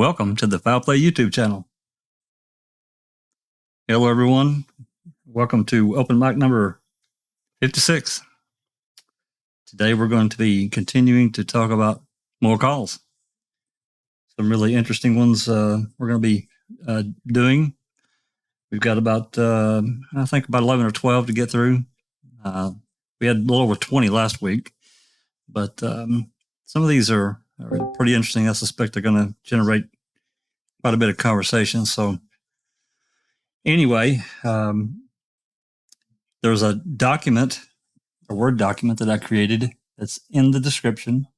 Welcome to the Foul Play YouTube channel. Hello, everyone. Welcome to open mic number 56. Today, we're going to be continuing to talk about more calls. Some really interesting ones we're going to be doing. We've got about, I think about 11 or 12 to get through. We had a little over 20 last week, but some of these are pretty interesting. I suspect they're going to generate quite a bit of conversation. So anyway, there's a document, a Word document that I created that's in the description.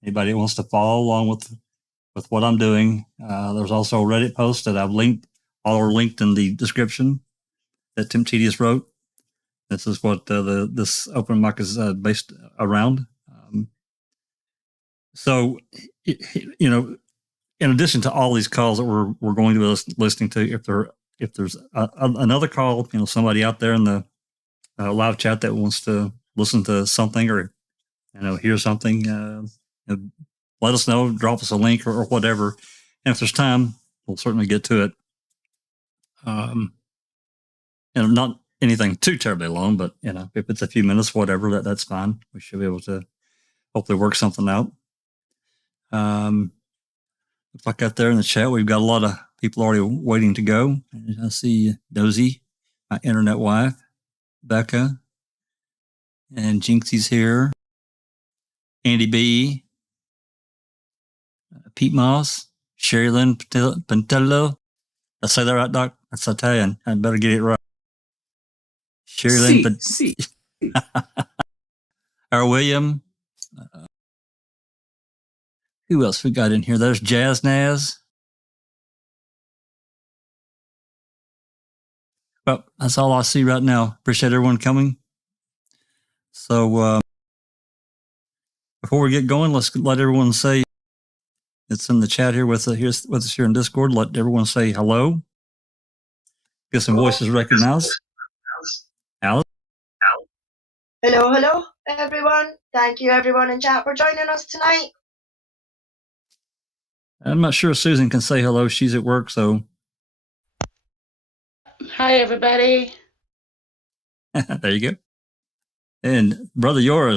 Anybody that wants to follow along with what I'm doing. There's also a Reddit post that I've linked, all are linked in the description that Temptedious wrote. This is what this open mic is based around. So, you know, in addition to all these calls that we're going to be listening to, if there's another call, you know, somebody out there in the live chat that wants to listen to something or, you know, hear something, let us know, drop us a link or whatever. And if there's time, we'll certainly get to it. And not anything too terribly long, but, you know, if it's a few minutes, whatever, that's fine. We should be able to hopefully work something out. Looks like out there in the chat, we've got a lot of people already waiting to go. I see Dassey, my internet wife, Becca, and Jinxie's here. Andy B, Pete Moss, Sherry Lynn Pentello. Did I say that right, Doc? That's Italian. I better get it right. Sherry Lynn Pentello. Our William. Who else we got in here? There's Jazz Naz. Well, that's all I see right now. Appreciate everyone coming. So before we get going, let's let everyone say it's in the chat here with us here in Discord. Let everyone say hello. Get some voices recognized. Alice. Hello, everyone. Thank you, everyone in chat, for joining us tonight. I'm not sure Susan can say hello. She's at work, so. Hi, everybody. There you go. And Brother Yours.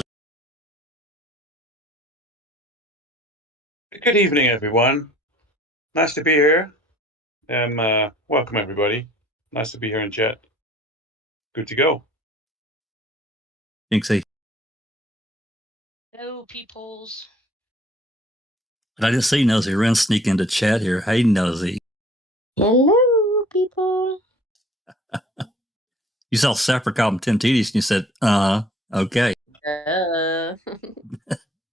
Good evening, everyone. Nice to be here. Welcome, everybody. Nice to be here in chat. Good to go. Jinxie. Hello, peoples. I didn't see Nosy Wren sneak into chat here. Hey, Nosy. Hello, people. You saw Sapricop and Temptedious and you said, okay.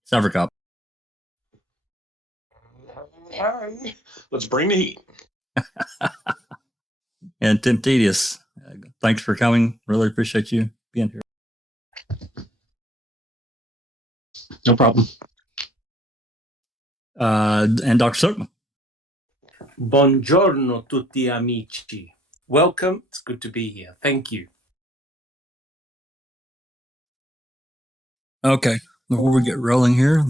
Sapricop. Let's bring the heat. And Temptedious, thanks for coming. Really appreciate you being here. No problem. And Dr. Silkman. Buongiorno tutti amici. Welcome. It's good to be here. Thank you. Okay. Before we get rolling here,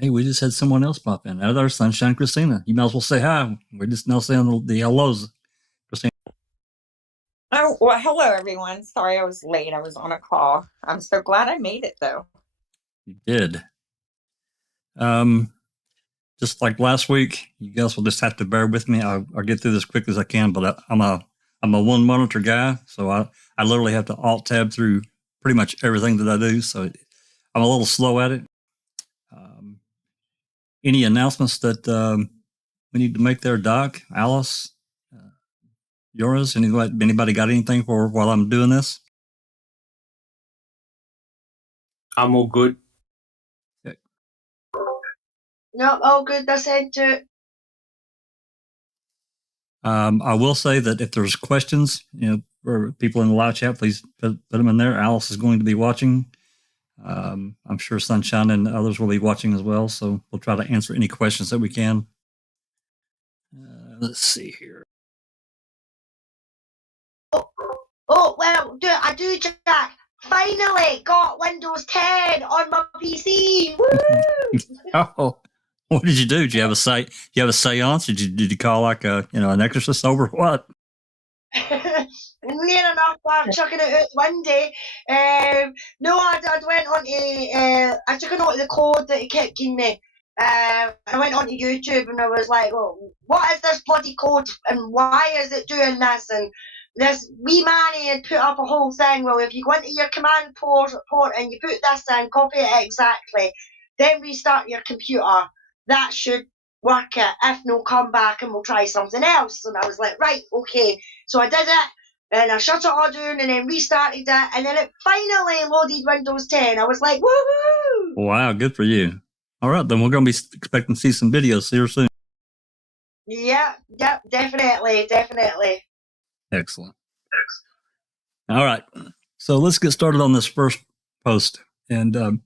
hey, we just had someone else pop in. Another Sunshine Christina. You might as well say hi. We're just now saying the hellos. Christina. Oh, well, hello, everyone. Sorry I was late. I was on a call. I'm so glad I made it, though. You did. Just like last week, you guys will just have to bear with me. I'll get through this quick as I can, but I'm a one monitor guy, so I literally have to alt tab through pretty much everything that I do. So I'm a little slow at it. Any announcements that we need to make there, Doc, Alice, yours? Anybody got anything for while I'm doing this? I'm all good. No, all good. That's it too. I will say that if there's questions, you know, for people in the live chat, please put them in there. Alice is going to be watching. I'm sure Sunshine and others will be watching as well, so we'll try to answer any questions that we can. Let's see here. Oh, well, I do, Jack. Finally got Windows 10 on my PC. Woo! Oh, What did you do? Did you have a seance? Did you call like an exorcist over what? Near enough, I'm chucking it out one day. No, I went on to, I took a note of the code that he kept giving me. I went onto YouTube and I was like, oh, what is this bloody code and why is it doing this? And this wee manny had put up a whole thing. Well, if you go into your command port and you put this in, copy it exactly, then restart your computer. That should work it. If no, come back and we'll try something else. And I was like, right, okay. So I did it. And I shut it all down and then restarted it. And then it finally loaded Windows 10. I was like, woohoo! Wow, good for you. All right, then we're going to be expecting to see some videos here soon. Yeah, definitely. Excellent. All right, so let's get started on this first post. And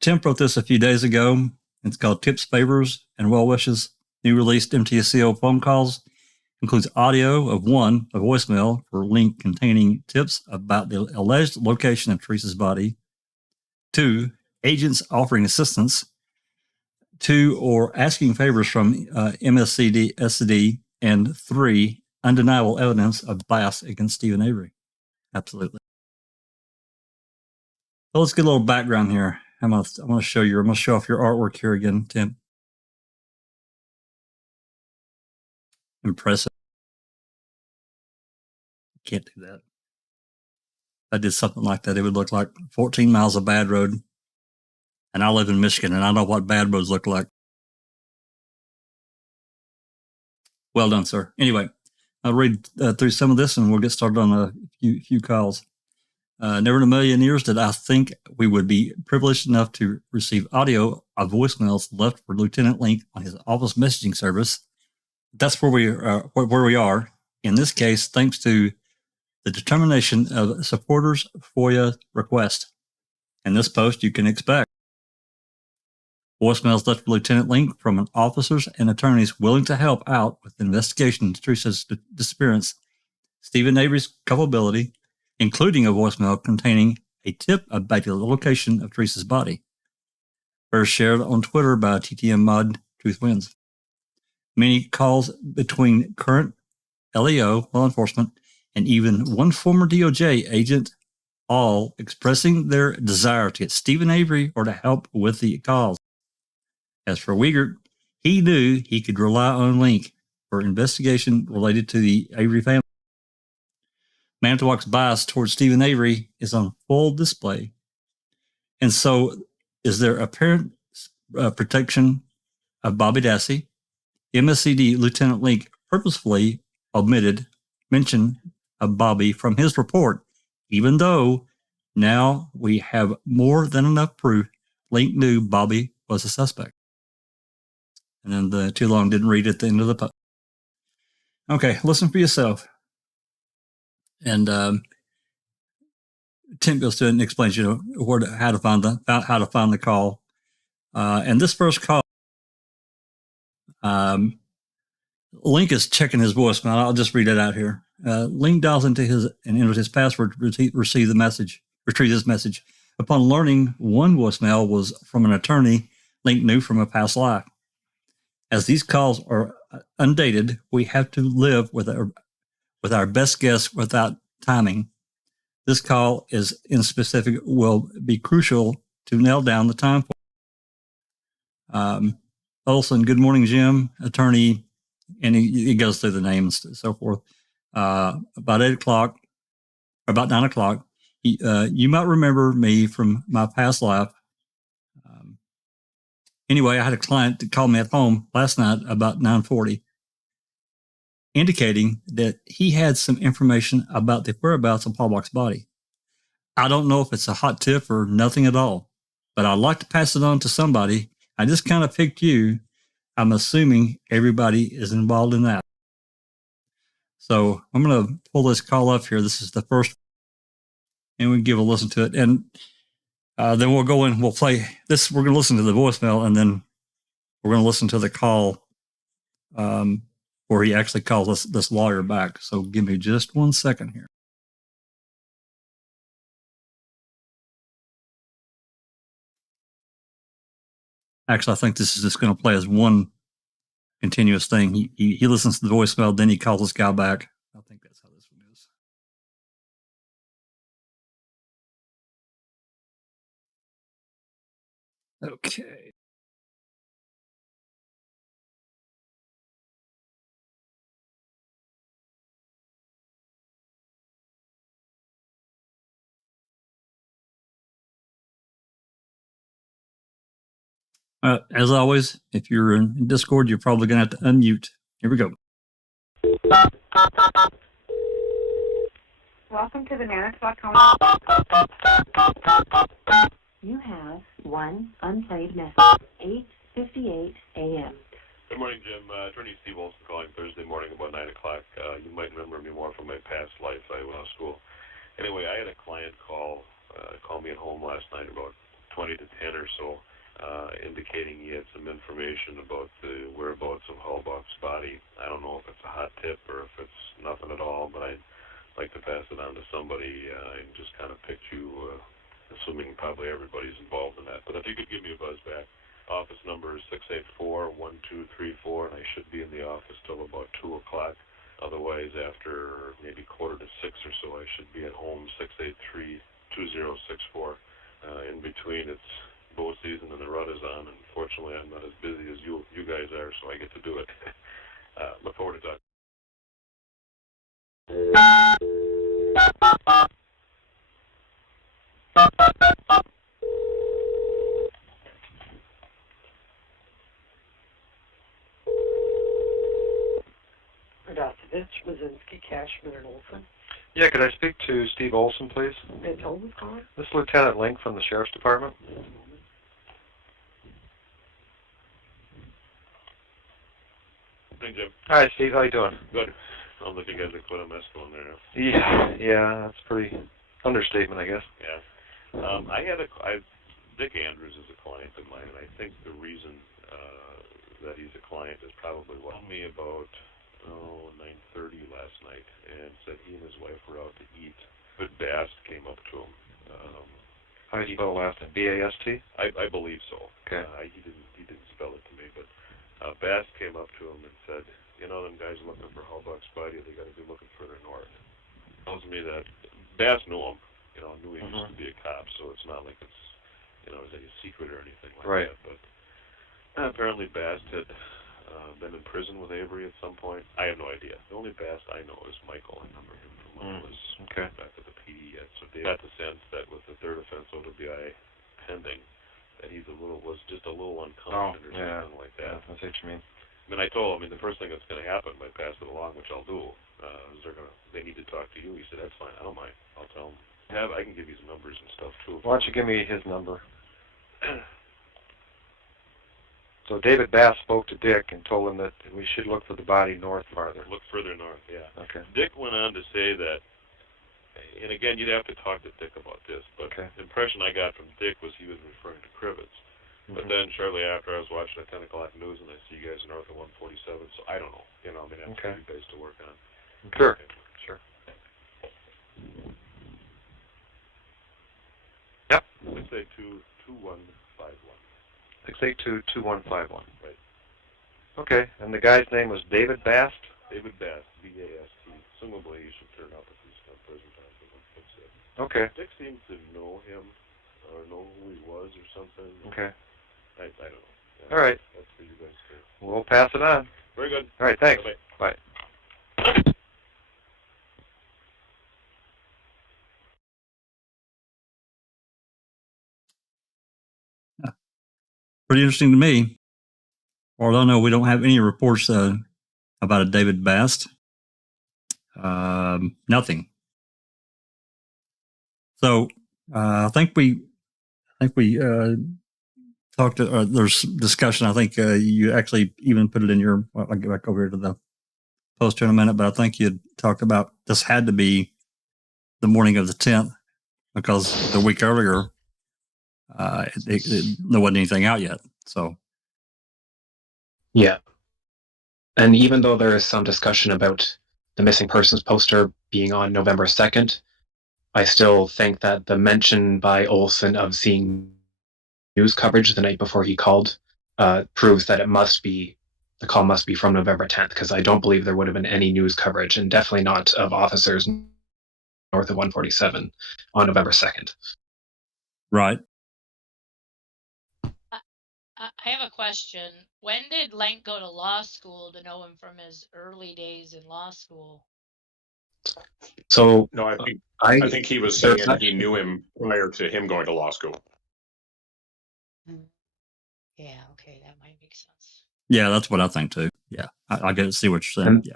Tim wrote this a few days ago. It's called Tips, Favors, and Well Wishes. New released MTSCO phone calls. Includes audio of one, a voicemail for link containing tips about the alleged location of Teresa's body. 2, agents offering assistance. 2, or asking favors from MSCD. And 3, undeniable evidence of bias against Stephen Avery. Absolutely. So let's get a little background here. I'm going to show off your artwork here again, Tim. Impressive. Can't do that. If I did something like that, it would look like 14 miles of bad road. And I live in Michigan, and I know what bad roads look like. Well done, sir. Anyway, I'll read through some of this, and we'll get started on a few calls. Never in a million years did I think we would be privileged enough to receive audio of voicemails left for Lieutenant Link on his office messaging service. That's where we are. In this case, thanks to the determination of supporters' FOIA request. In this post, you can expect voicemails left for Lieutenant Link from officers and attorneys willing to help out with the investigation into Teresa's disappearance, Stephen Avery's culpability, including a voicemail containing a tip about the location of Teresa's body. First shared on Twitter by TTM Mod Truth Wins. Many calls between current LEO, law enforcement, and even one former DOJ agent, all expressing their desire to get Stephen Avery or to help with the cause. As for Wiegert, he knew he could rely on Link for investigation related to the Avery family. Manitowoc's bias towards Stephen Avery is on full display. And so is there apparent protection of Bobby Dassey. MSCD Lieutenant Link purposefully omitted mention of Bobby from his report, even though now we have more than enough proof Link knew Bobby was a suspect. And then the too long didn't read at the end of the post. Okay, listen for yourself. And Tim goes through it and explains, how to find the call. And this first call, Link is checking his voicemail. I'll just read it out here. Link dials into and enters his password to retrieve this message. Upon learning one voicemail was from an attorney Link knew from a past life. As these calls are undated, we have to live with our best guess without timing. This call is in specific will be crucial to nail down the time. Olsen, good morning, Jim, attorney, and he goes through the names and so forth. About 8 o'clock, about 9 o'clock, you might remember me from my past life. Anyway, I had a client that called me at home last night about 9:40, indicating that he had some information about the whereabouts of Halbach's body. I don't know if it's a hot tip or nothing at all, but I'd like to pass it on to somebody. I just kind of picked you. I'm assuming everybody is involved in that. So I'm going to pull this call up here. This is the first, and we can give a listen to it. And then we'll go in, we'll play this. We're going to listen to the voicemail, and then we're going to listen to the call where he actually calls this lawyer back. So give me just 1 second here. Actually, I think this is just going to play as one continuous thing. He listens to the voicemail, then he calls this guy back. I think that's how this one is. Okay. As always, if you're in Discord, you're probably going to have to unmute. Here we go. Welcome to the Manitoba.com. You have one unplayed message. 8:58 a.m. Good morning, Jim. Attorney Steve Olsen calling Thursday morning about 9 o'clock. You might remember me more from my past life. I went to school. Anyway, I had a client call me at home last night about 20 to 10 or so, indicating he had some information about the whereabouts of Halbach's body. I don't know if it's a hot tip or if it's nothing at all, but I'd like to pass it on to somebody and just kind of pick you, assuming probably everybody's involved in that. But if you could give me a buzz back. Office number is 684-1234, and I should be in the office till about 2 o'clock. Otherwise, after maybe 5:45 or so, I should be at home, 683-2064. In between, it's bow season and the rut is on, and fortunately, I'm not as busy as you guys are, so I get to do it. Look forward to talking. Dassey, Mazinski, Cashman, and Olsen. Yeah, could I speak to Steve Olsen, please? And tell him who's calling. This is Lieutenant Link from the Sheriff's Department. Hey, Jim. Hi, Steve. How you doing? Good. Sounds like you guys have quite a mess going there. Yeah, that's pretty understatement, I guess. Yeah. Dick Andrews is a client of mine, and I think the reason that he's a client is probably what me about 9:30 last night, and said he and his wife were out to eat. But Bast came up to him. How do you spell last name? B-A-S-T? I believe so. Okay. He didn't spell it to me, but Bast came up to him and said, you know, them guys looking for Halbach's body, they got to be looking further north. Tells me that Bast knew him. Knew he used to be a cop, so it's not like it's any secret or anything like that. But apparently Bast had been in prison with Avery at some point. I have no idea. The only Bast I know is Michael. I remember him from when I was back at the PD yet. So they got the sense that with the third offense OWI pending, that he was just a little unconfident or something like that. Yeah, I see what you mean. And I told him, the first thing that's going to happen if I pass it along, which I'll do, is they need to talk to you. He said, that's fine. I don't mind. I'll tell them. I can give you some numbers and stuff, too. Why don't you give me his number? So David Bass spoke to Dick and told him that we should look for the body north farther. Look further north, yeah. Okay. Dick went on to say that, and again, you'd have to talk to Dick about this, but the impression I got from Dick was he was referring to Crivets. But then shortly after, I was watching the 10 o'clock news, and I see you guys north of 147, so I don't know. That's for you guys to work on. Sure. Sure. Yep. 682-2151. 682-2151. Right. Okay, and the guy's name was David Bast? David Bast, B-A-S-T. Presumably he should turn up if he's not prison time. Okay. Dick seems to know him, or know who he was or something. Okay. I don't know. All right. That's for you guys to... We'll pass it on. Very good. All right, thanks. Bye-bye. Bye. Pretty interesting to me. Although I know we don't have any reports about a David Bast. Nothing. So I think we talked to. There's discussion. I think you actually even put it in your. I'll get back over here to the poster in a minute, but I think you talked about this had to be the morning of the 10th because the week earlier there wasn't anything out yet. So yeah, and even though there is some discussion about the missing persons poster being on November 2nd, I still think that the mention by Olsen of seeing news coverage the night before he called proves that the call must be from November 10th, because I don't believe there would have been any news coverage, and definitely not of officers north of 147 on November 2nd. Right. I have a question. When did Lank go to law school to know him from his early days in law school? So no, I think he was saying he knew him prior to him going to law school. Yeah, okay, that might make sense. Yeah, that's what I think too. Yeah, I get to see what you're saying. And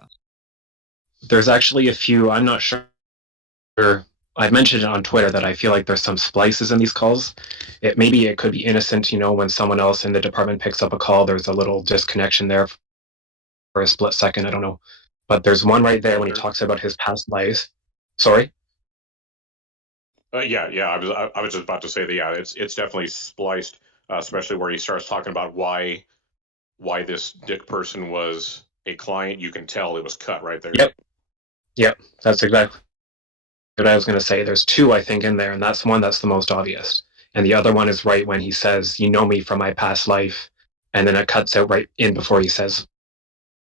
there's actually a few. I'm not sure. I've mentioned it on Twitter that I feel like there's some splices in these calls. Maybe it could be innocent, when someone else in the department picks up a call, there's a little disconnection there for a split second. I don't know. But there's one right there when he talks about his past lives. Sorry? Yeah. I was just about to say that. Yeah, it's definitely spliced, especially where he starts talking about why this Dick person was a client. You can tell it was cut right there. Yep. That's exactly what I was going to say. There's two, I think, in there, and that's one that's the most obvious. And the other one is right when he says, "You know me from my past life," and then it cuts out right in before he says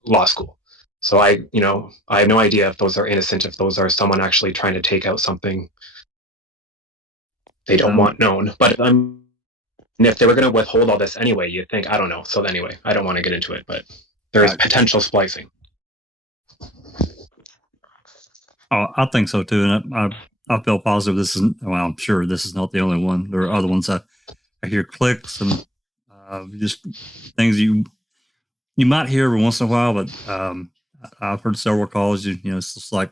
law school. So I have no idea if those are innocent, if those are someone actually trying to take out something they don't want known. But if they were going to withhold all this anyway, you'd think, I don't know. So anyway, I don't want to get into it, but there is potential splicing. Oh, I think so too, and I feel positive. This isn't. Well, I'm sure this is not the only one. There are other ones. I hear clicks and just things you might hear every once in a while, but I've heard several calls. It's just like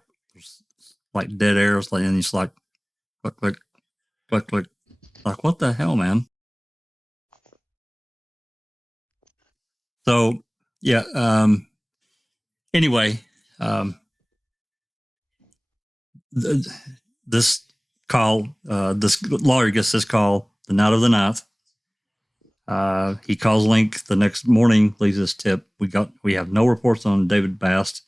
dead air. It's like, and it's like click, click, click, click. Like, what the hell, man? So yeah. Anyway. This call, this lawyer gets this call the night of the 9th. He calls Link the next morning, leaves this tip. We have no reports on David Bast.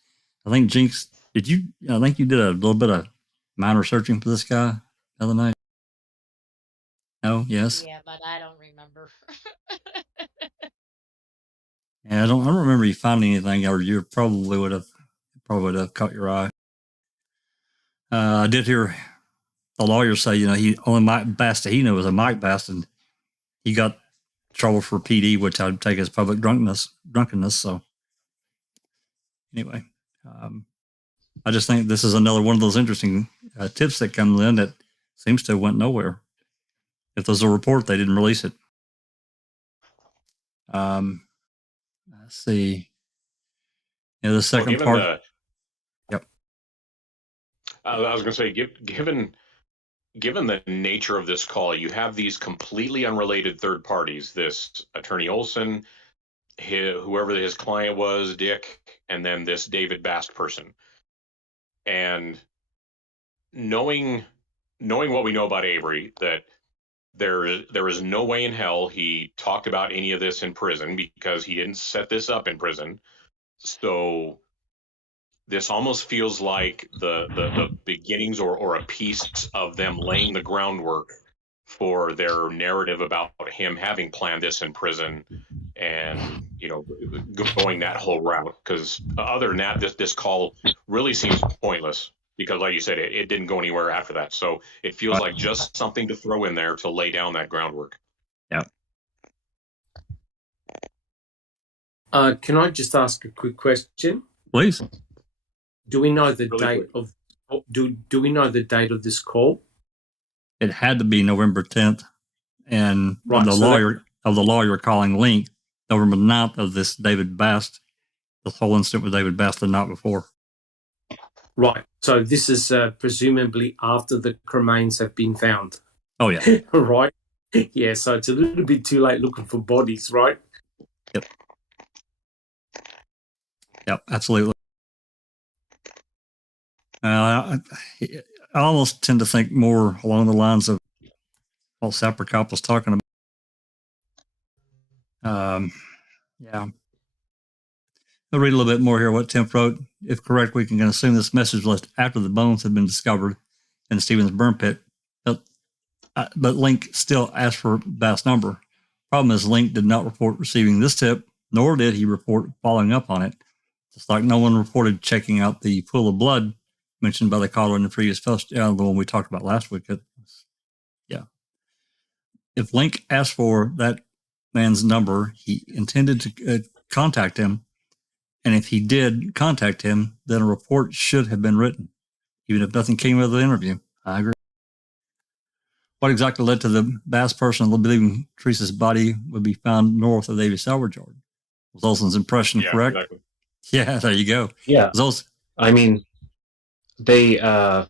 I think Jinx, I think you did a little bit of minor searching for this guy the other night. No, yes. Yeah, but I don't remember. Yeah, I don't remember you finding anything, or you probably would have caught your eye. I did hear the lawyer say, he only Mike Bast he knew was a Mike Bast, and he got trouble for PD, which I'd take as public drunkenness. So anyway, I just think this is another one of those interesting tips that comes in that seems to have went nowhere. If there's a report, they didn't release it. Let's see. The second part. I was going to say, given the nature of this call, you have these completely unrelated third parties. This attorney Olsen, whoever his client was, Dick, and then this David Bast person. And knowing what we know about Avery, that there is no way in hell he talked about any of this in prison, because he didn't set this up in prison. So this almost feels like the beginnings or a piece of them laying the groundwork for their narrative about him having planned this in prison and, going that whole route. Because other than that, this call really seems pointless, because like you said, it didn't go anywhere after that. So it feels like just something to throw in there to lay down that groundwork. Yeah. Can I just ask a quick question? Please. Do we know the date of? Do we know the date of this call? It had to be November 10th, and Right, the so lawyer calling Link November 9th of this David Bast, the whole incident with David Bast the night before. Right. So this is presumably after the remains have been found. Oh yeah. Right. Yeah. So it's a little bit too late looking for bodies, right? Yep. Absolutely. I almost tend to think more along the lines of what Sapricop was talking about. Yeah. I'll read a little bit more here what Tim wrote. If correct, we can assume this message left after the bones had been discovered in Stevens burn pit. But Link still asked for Bast's number. Problem is, Link did not report receiving this tip, nor did he report following up on it. Just like no one reported checking out the pool of blood mentioned by the caller in the previous post, the one we talked about last week. Yeah. If Link asked for that man's number, he intended to contact him. And if he did contact him, then a report should have been written, even if nothing came of the interview. I agree. What exactly led to the Bass person believing Teresa's body would be found north of the Avery salvage yard? Was Olsen's impression correct? Exactly. Yeah, there you go. Yeah. I mean, the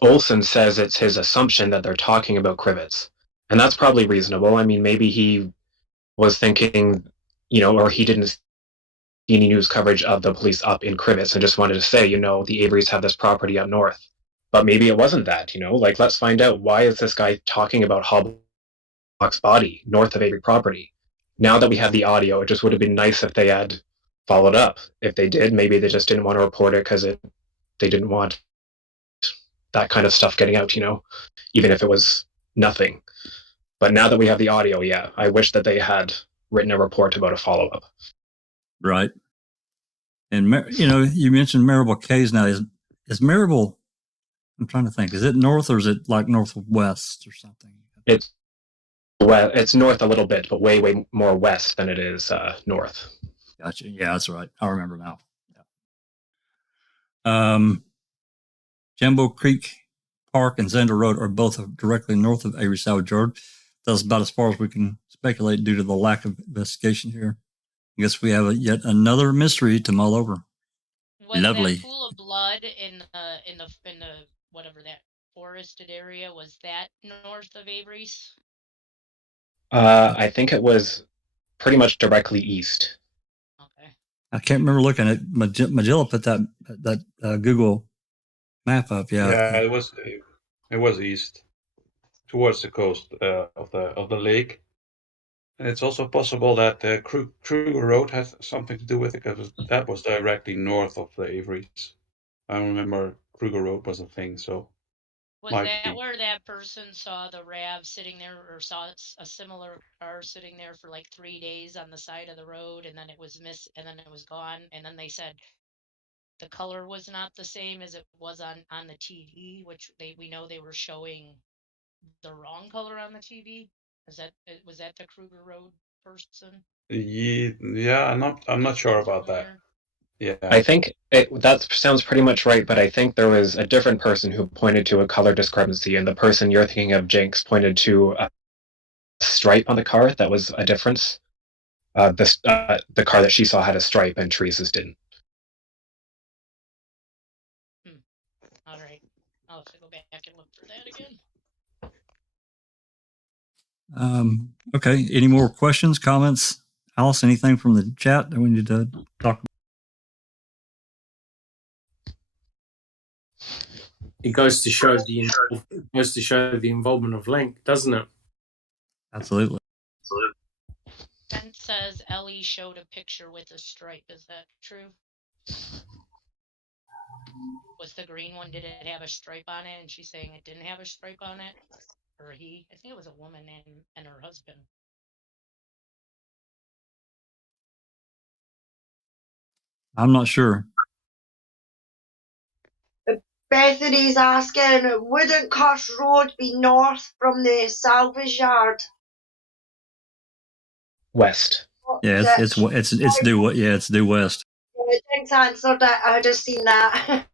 Olsen says it's his assumption that they're talking about Crivets. And that's probably reasonable. I mean, maybe he was thinking, or he didn't see any news coverage of the police up in Crivets and just wanted to say, the Averys have this property up north. But maybe it wasn't that, let's find out, why is this guy talking about Halbach's body north of Avery property? Now that we have the audio, it just would have been nice if they had followed up. If they did, maybe they just didn't want to report it because they didn't want that kind of stuff getting out, even if it was nothing. But now that we have the audio, yeah, I wish that they had written a report about a follow-up. Right. And, you mentioned Marable Caves now. Is Marable, I'm trying to think, is it north or is it like northwest or something? It's north a little bit, but way, way more west than it is north. Gotcha. Yeah, that's right. I remember now. Yeah. Jumbo Creek Park and Zender Road are both directly north of Avery salvage yard. That's about as far as we can speculate due to the lack of investigation here. I guess we have yet another mystery to mull over. Was Lovely. that pool of blood in the whatever that forested area, was that north of Avery's? I think it was pretty much directly east. Okay. I can't remember looking at Magilla put that Google map up. Yeah. Yeah, it was east, towards the coast of the lake. And it's also possible that Kruger Road has something to do with it, because that was directly north of the Averys. I remember Kruger Road was a thing, so. Was that where that person saw the RAV sitting there, or saw a similar car sitting there for like 3 days on the side of the road, and then it was and then it was gone, and then they said the color was not the same as it was on the TV, which we know they were showing the wrong color on the TV. Was that the Kruger Road person? Yeah, I'm not sure about that. Yeah, I think that sounds pretty much right, but I think there was a different person who pointed to a color discrepancy, and the person you're thinking of, Jinx, pointed to a stripe on the car that was a difference. The car that she saw had a stripe, and Teresa's didn't. All right, I'll have to go back and look for that again. Okay. Any more questions, comments? Alice, anything from the chat that we need to talk about? It goes to show the involvement of Link, doesn't it? Absolutely. Ben says Ellie showed a picture with a stripe. Is that true? Was the green one, did it have a stripe on it? And she's saying it didn't have a stripe on it? Or he? I think it was a woman and her husband. I'm not sure. Bethany's asking, wouldn't Cush Road be north from the salvage yard? West. Yeah, it's due west. Yeah, Jinx answered that. I just seen that.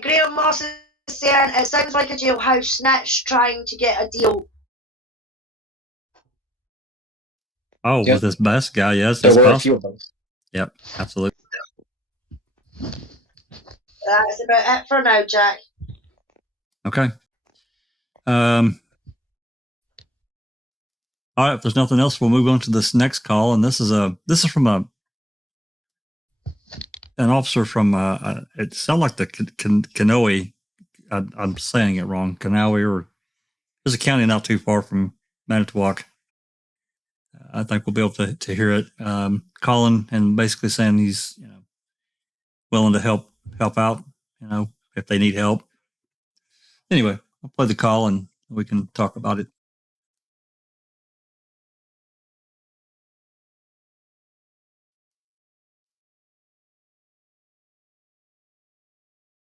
Graham Moss is saying it sounds like a jailhouse snitch trying to get a deal. Oh, Yep. with this Bass guy, yes, There it's were a possible. few of those. Yep, absolutely. That's about it for now, Jack. Okay. All right. If there's nothing else, we'll move on to this next call, and this is from an officer from it sounds like the Kanawha. I'm saying it wrong. Kanawha, or there's a county not too far from Manitowoc. I think we'll be able to hear it. Calling and basically saying he's willing to help out. If they need help. Anyway, I'll play the call and We can talk about it.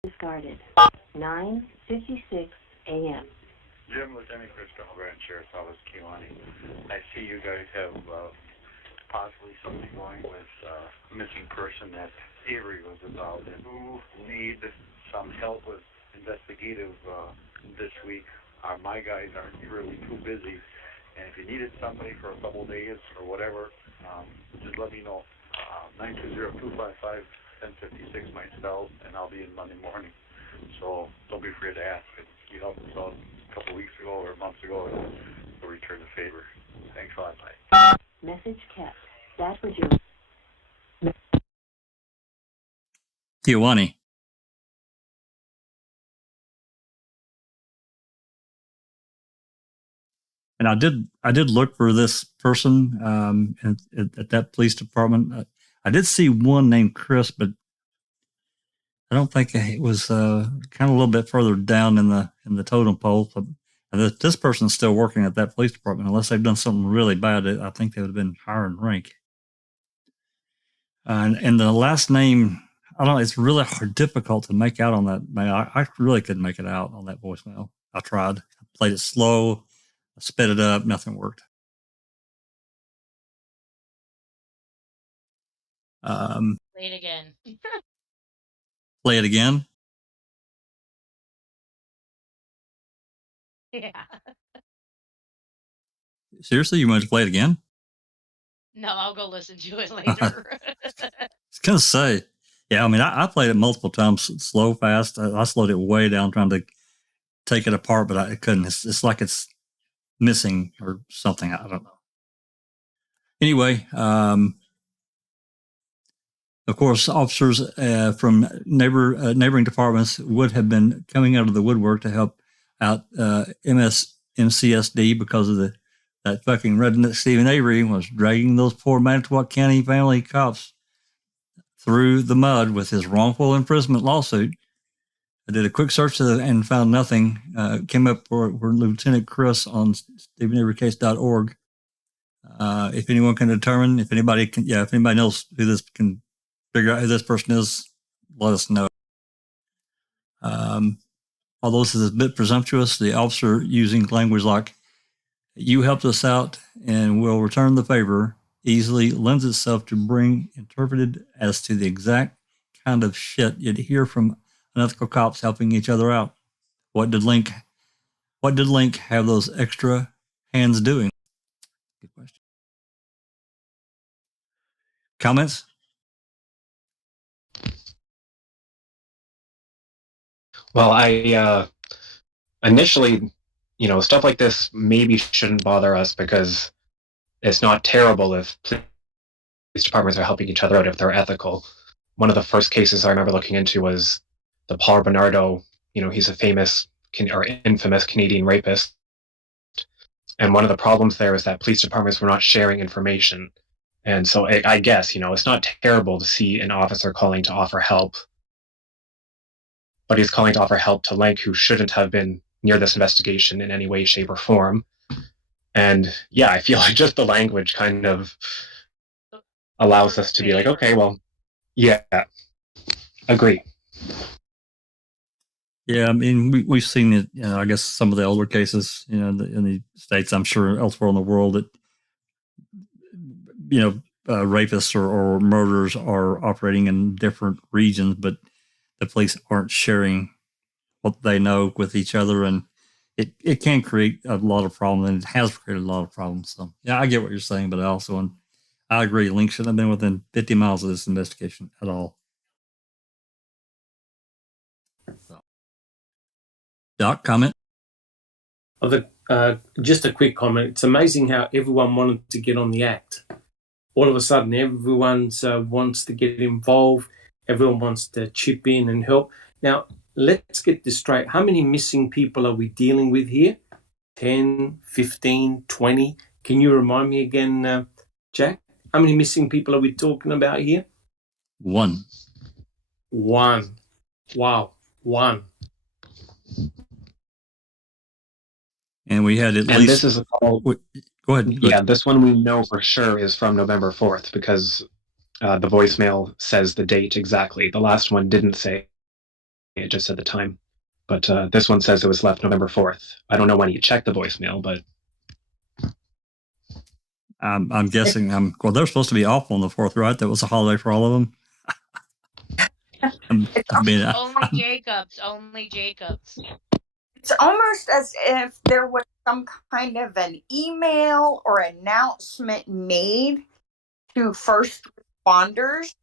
Discarded. 9:56 a.m. Jim, Lieutenant Chris Grand Sheriff's Office, Kiwani. I see you guys have possibly something going with a missing person that Avery was about, and who need some help with investigative this week. My guys aren't really too busy, and if you needed somebody for a couple days or whatever, just let me know. 920-255-1056 my cell, and I'll be in Monday morning. So don't be afraid to ask. If you helped us out a couple weeks ago or months ago, we'll return the favor. Thanks a lot, Mike. Message kept. That was your... Kiwani. And I did look for this person at that police department. I did see one named Chris, but I don't think it was kind of a little bit further down in the totem pole. But this person's still working at that police department. Unless they've done something really bad, I think they would have been higher in rank. And the last name, I don't know, it's really difficult to make out on that. I really couldn't make it out on that voicemail. I tried. I played it slow. I sped it up. Nothing worked. Play it again. Play it again. Yeah. Seriously, you want to play it again? No, I'll go listen to it later. I was gonna say, yeah. I mean, I played it multiple times, slow, fast. I slowed it way down, trying to take it apart, but I couldn't. It's like it's missing or something. I don't know. Anyway, of course, officers from neighboring departments would have been coming out of the woodwork to help out MCSD because of that fucking redneck Stephen Avery was dragging those poor Manitowoc County family cops through the mud with his wrongful imprisonment lawsuit. I did a quick search and found nothing. Came up for Lieutenant Chris on StephenAveryCase.org. If anyone can determine, if anybody knows who this can figure out who this person is, let us know. Although this is a bit presumptuous, the officer using language like, "You helped us out and we'll return the favor," easily lends itself to being interpreted as to the exact kind of shit you'd hear from unethical cops helping each other out. What did Link have those extra hands doing? Good question. Comments? Well, I initially, stuff like this maybe shouldn't bother us because it's not terrible if police departments are helping each other out if they're ethical. One of the first cases I remember looking into was the Paul Bernardo. He's a famous or infamous Canadian rapist. And one of the problems there is that police departments were not sharing information. And so I guess, it's not terrible to see an officer calling to offer help, but he's calling to offer help to Link, who shouldn't have been near this investigation in any way, shape, or form. And yeah, I feel like just the language kind of allows us to be like, okay, well, yeah, agree. Yeah, I mean, we've seen it. I guess some of the older cases, in the States, I'm sure elsewhere in the world, that rapists or murderers are operating in different regions, but the police aren't sharing what they know with each other, and it can create a lot of problems, and it has created a lot of problems. So yeah, I get what you're saying, but I agree. Link shouldn't have been within 50 miles of this investigation at all. So. Doc, comment? Just a quick comment. It's amazing how everyone wanted to get on the act. All of a sudden, everyone wants to get involved. Everyone wants to chip in and help. Now, let's get this straight. How many missing people are we dealing with here? 10, 15, 20? Can you remind me again, Jack? How many missing people are we talking about here? One. Wow. One. And we had at And least. this is a call. Go ahead. Yeah, this one we know for sure is from November 4th because the voicemail says the date exactly. The last one didn't say it, just said the time. But this one says it was left November 4th. I don't know when you checked the voicemail, but. I'm guessing. Well, they're supposed to be off on the 4th, right? That was a holiday for all of them. Only Jacobs. Only Jacobs. It's almost as if there was some kind of an email or announcement made to first responders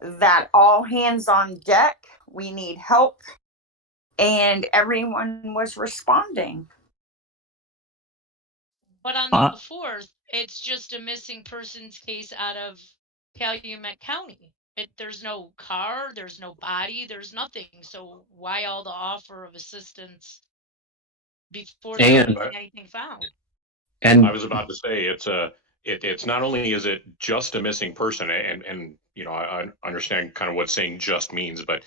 that all hands on deck, we need help, and everyone was responding. But on the 4th, it's just a missing persons case out of Calumet County. There's no car, there's no body, there's nothing. So why all the offer of assistance before there's anything found? And I was about to say it's not only is it just a missing person, and you know I understand kind of what saying just means, but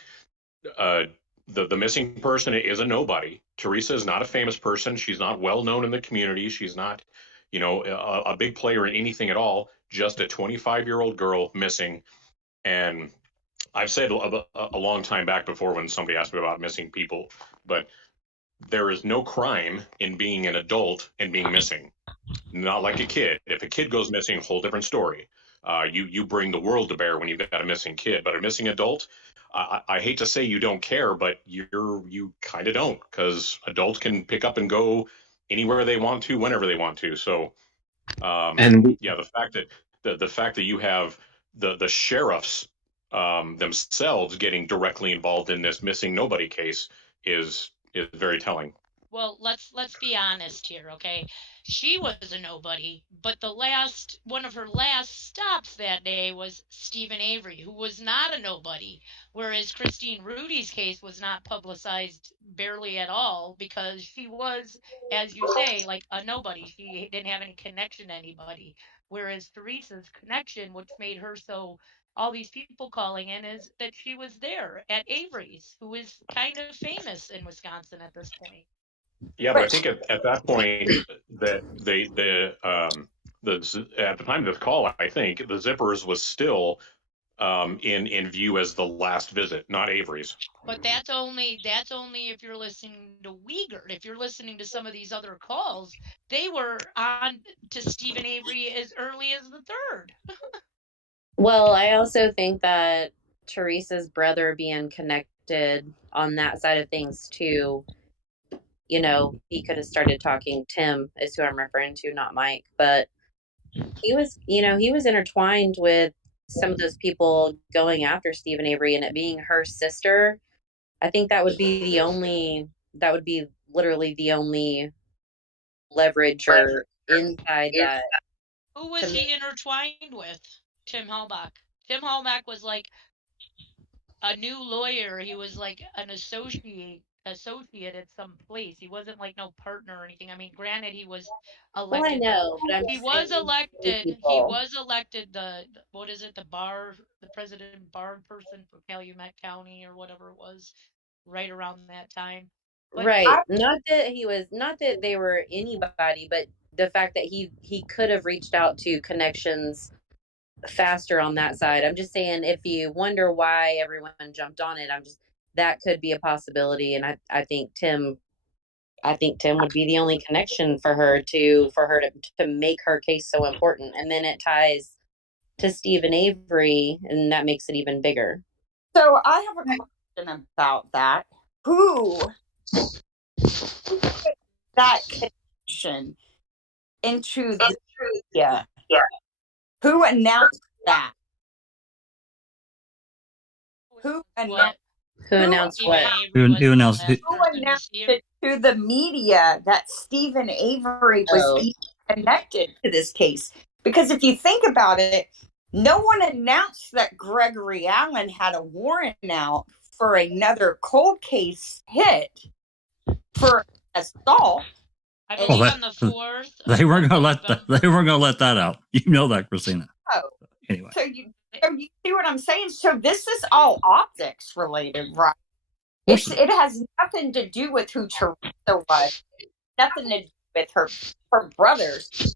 the missing person is a nobody. Teresa is not a famous person. She's not well known in the community. She's not, you know, a big player in anything at all. Just a 25-year-old girl missing. And I've said a long time back before when somebody asked me about missing people, but there is no crime in being an adult and being missing. Not like a kid. If a kid goes missing, a whole different story. You bring the world to bear when you've got a missing kid, but a missing adult, I hate to say you don't care, but you kind of don't, because adults can pick up and go anywhere they want to, whenever they want to. So, yeah, the fact that you have the sheriffs themselves getting directly involved in this missing nobody case is very telling. Well, let's be honest here, okay? She was a nobody, but one of her last stops that day was Stephen Avery, who was not a nobody, whereas Christine Rudy's case was not publicized barely at all because she was, as you say, like a nobody. She didn't have any connection to anybody, whereas Teresa's connection, which made her so all these people calling in, is that she was there at Avery's, who is kind of famous in Wisconsin at this point. Yeah, but I think at that point that at the time of this call, I think the Zippers was still in view as the last visit, not Avery's. But that's only if you're listening to Wiegert. If you're listening to some of these other calls, they were on to Stephen Avery as early as the 3rd. Well, I also think that Teresa's brother being connected on that side of things too, you know, he could have started talking. Tim is who I'm referring to, not Mike, but he was intertwined with some of those people going after Stephen Avery, and it being her sister. I think that would be literally the only leverage or inside that. Who was he intertwined with? Tim Halbach. Tim Halbach was like a new lawyer. He was like an associate at some place. He wasn't like no partner or anything. I mean, granted, he was elected. Well, I know, but he was elected. He was elected the president bar person for Calumet County or whatever it was, right around that time. But right. Not that they were anybody, but the fact that he could have reached out to connections faster on that side. I'm just saying, if you wonder why everyone jumped on it, that could be a possibility. And I think Tim would be the only connection for her to make her case so important. And then it ties to Stephen Avery, and that makes it even bigger. So I have a question about that. Who put that connection into the media? Who announced that? Who announced what? Who announced it to the media that Stephen Avery was connected to this case? Because if you think about it, no one announced that Gregory Allen had a warrant out for another cold case hit for assault. I believe on the 4th. They weren't going to let that out. You know that, Christina. Oh, anyway. So you see what I'm saying? So this is all optics related, right? It has nothing to do with who Teresa was. Nothing to do with her brothers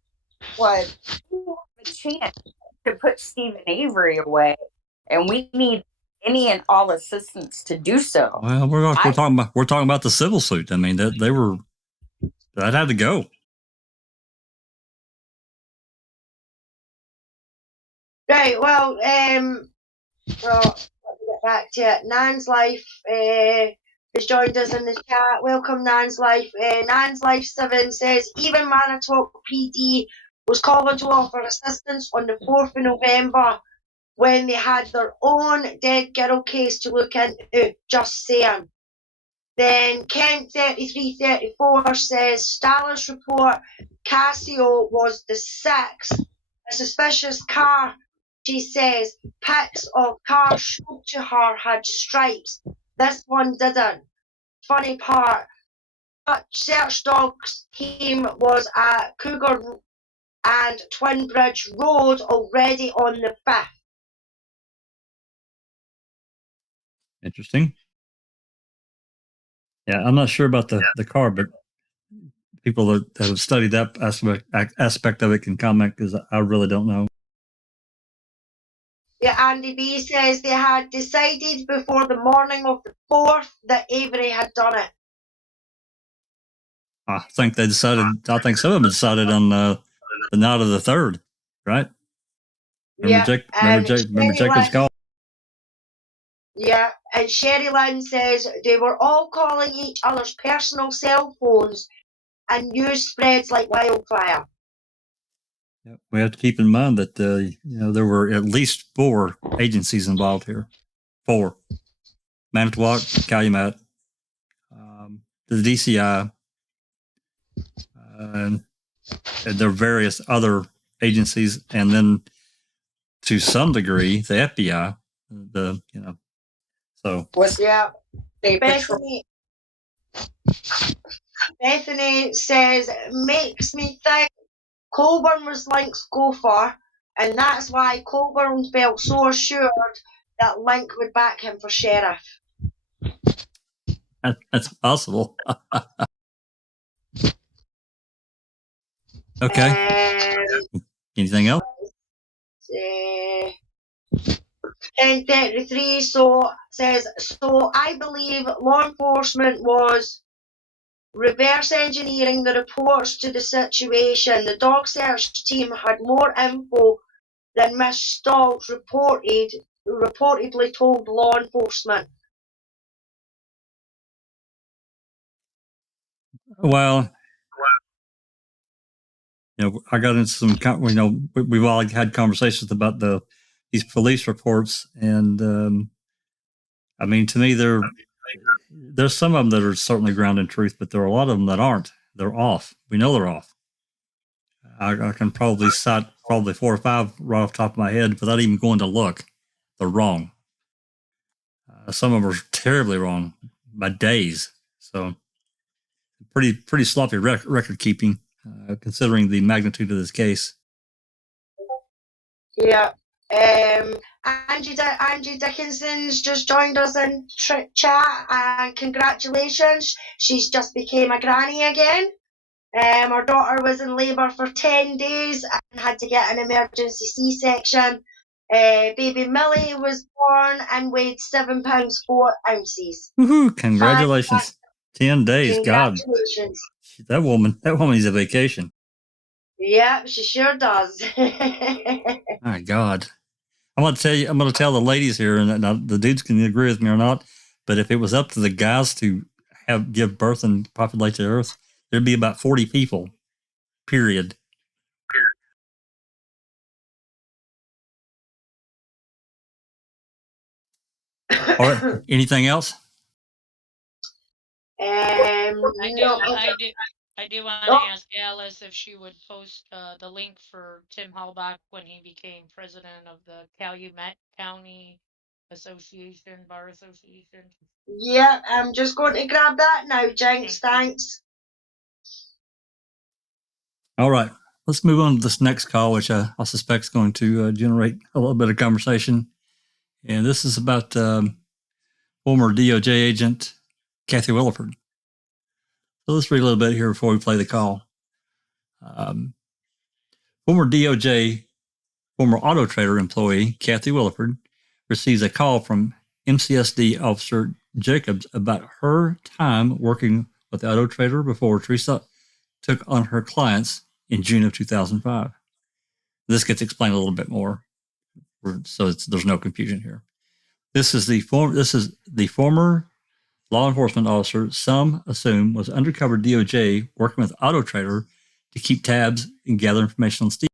was, we have a chance to put Stephen Avery away, and we need any and all assistance to do so. Well, we're talking about the civil suit. I mean, that had to go. Right. Well, let me get back to it. Nan's Life has joined us in the chat. Welcome, Nan's Life. Nan's Life 7 says, even Manitowoc PD was called to offer assistance on the 4th of November when they had their own dead girl case to look into. Just saying. Then Kent 3334 says, Stala's report, Casio was the 6th. A suspicious car, she says, pics of cars showed to her had stripes. This one didn't. Funny part, search dogs team was at Cougar and Twin Bridge Road already on the 5th. Interesting. Yeah, I'm not sure about the car, but people that have studied that aspect of it can comment, because I really don't know. Yeah, Andy B says they had decided before the morning of the 4th that Avery had done it. I think some of them decided on the night of the 3rd, right? Remember Jacob's call? Yeah, and Sherry Lynn says they were all calling each other's personal cell phones, and news spreads like wildfire. We have to keep in mind that there were at least 4 agencies involved here. 4: Manitowoc, Calumet, the DCI, and there are various other agencies, and then to some degree the FBI. So yeah. Bethany says, makes me think Colburn was Link's gopher, and that's why Colburn felt so assured that Link would back him for sheriff. That's possible. Okay. Anything else? 1033 says, so I believe law enforcement was reverse engineering the reports to the situation. The dog search team had more info than Miss Stoltz reportedly told law enforcement. Well, I got into some, we've all had conversations about these police reports, and I mean, to me, there's some of them that are certainly grounded in truth, but there are a lot of them that aren't. They're off. We know they're off. I can probably cite 4 or 5 right off the top of my head without even going to look. They're wrong. Some of them are terribly wrong by days. So pretty sloppy record keeping, considering the magnitude of this case. Yeah. Angie Dickinson's just joined us in chat, and congratulations. She's just became a granny again. Her daughter was in labour for 10 days and had to get an emergency C-section. Baby Millie was born and weighed 7 pounds 4 ounces. Woohoo! Congratulations. 10 days. God. That woman needs a vacation. Yeah, she sure does. My God. I'm going to tell the ladies here, and the dudes can agree with me or not, but if it was up to the guys to give birth and populate the earth, there'd be about 40 people, period. All right. Anything else? I do want to ask Alice if she would post the link for Tim Halbach when he became president of the Calumet County Bar Association. Yeah, I'm just going to grab that now, Jinx. Thanks. All right. Let's move on to this next call, which I suspect is going to generate a little bit of conversation. And this is about former DOJ agent Kathy Williford. So let's read a little bit here before we play the call. Former DOJ, former Auto Trader employee Kathy Williford receives a call from MCSD Officer Jacobs about her time working with the Auto Trader before Teresa took on her clients in June of 2005. This gets explained a little bit more, so there's no confusion here. This is the former law enforcement officer some assume was undercover DOJ working with Auto Trader to keep tabs and gather information on Steve.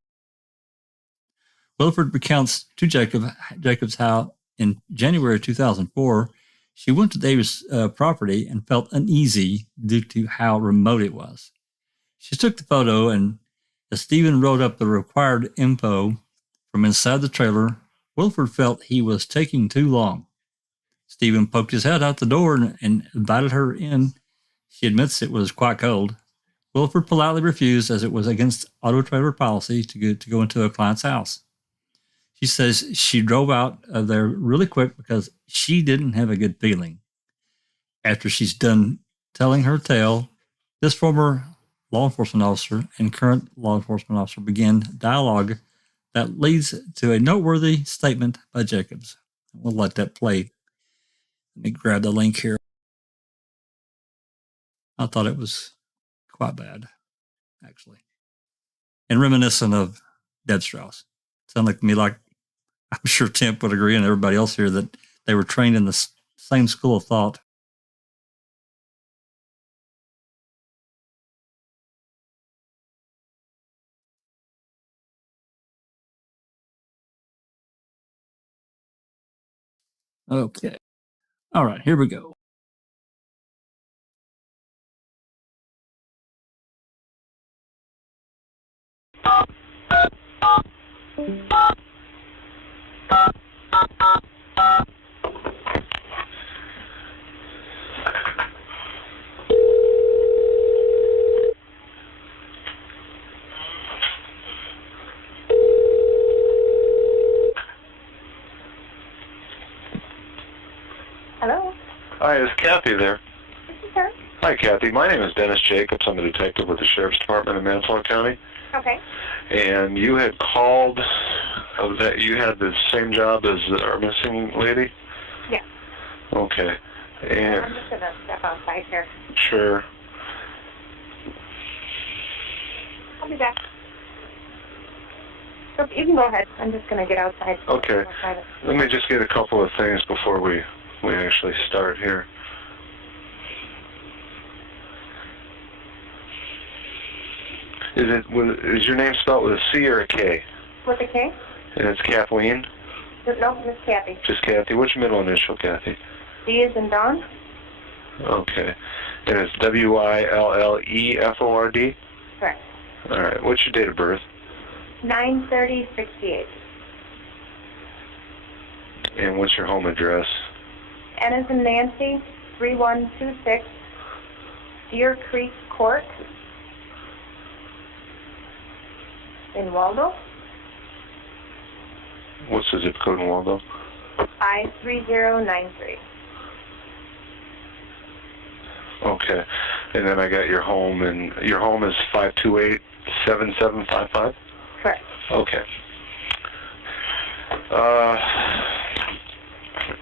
Williford recounts to Jacobs how in January 2004, she went to Davis' property and felt uneasy due to how remote it was. She took the photo, and as Stephen wrote up the required info from inside the trailer, Williford felt he was taking too long. Stephen poked his head out the door and invited her in. She admits it was quite cold. Williford politely refused, as it was against Auto Trader policy to go into a client's house. She says she drove out of there really quick because she didn't have a good feeling. After she's done telling her tale, this former law enforcement officer and current law enforcement officer begin dialogue that leads to a noteworthy statement by Jacobs. We'll let that play. Let me grab the link here. I thought it was quite bad, actually. And reminiscent of Deb Strauss. Sounded to me like, I'm sure Temp would agree and everybody else here, that they were trained in the same school of thought. Okay. All right, here we go. Hello? Hi, is Kathy there? This is her. Hi, Kathy. My name is Dennis Jacobs. I'm a detective with the Sheriff's Department in Manitowoc County. Okay. And you had called that you had the same job as our missing lady? Yeah. Okay. And I'm just going to step outside here. sure. I'll be back. So you can go ahead. I'm just going to get outside. Okay. Let me just get a couple of things before we actually start here. Is your name spelled with a C or a K? With a K? And it's Kathleen? No, Miss Kathy. Just Kathy. What's your middle initial, Kathy? D is in Dawn. Okay. And it's Willeford? Correct. All right. What's your date of birth? 9/30/68. And what's your home address? N is in Nancy, 3126 Deer Creek Court in Waldo. What's the zip code in Waldo? 53093. Okay. And then I got your home, and your home is 528-7755? Correct. Okay.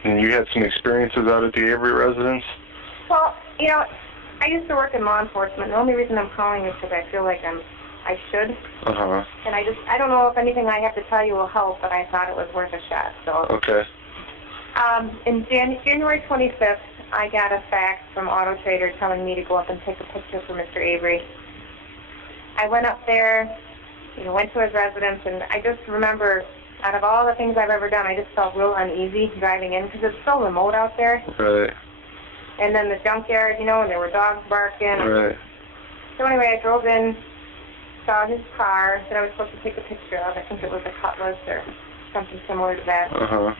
And you had some experiences out at the Avery residence? Well, you know, I used to work in law enforcement. The only reason I'm calling is because I feel like I should. Uh-huh. And I don't know if anything I have to tell you will help, but I thought it was worth a shot. So. Okay. In January 25th, I got a fax from Auto Trader telling me to go up and take a picture for Mr. Avery. I went up there, went to his residence, and I just remember, out of all the things I've ever done, I just felt real uneasy driving in because it's so remote out there. Right. And then the junkyard, and there were dogs barking. Right. So anyway, I drove in, saw his car that I was supposed to take a picture of. I think it was a Cutlass or something similar to that. Uh-huh.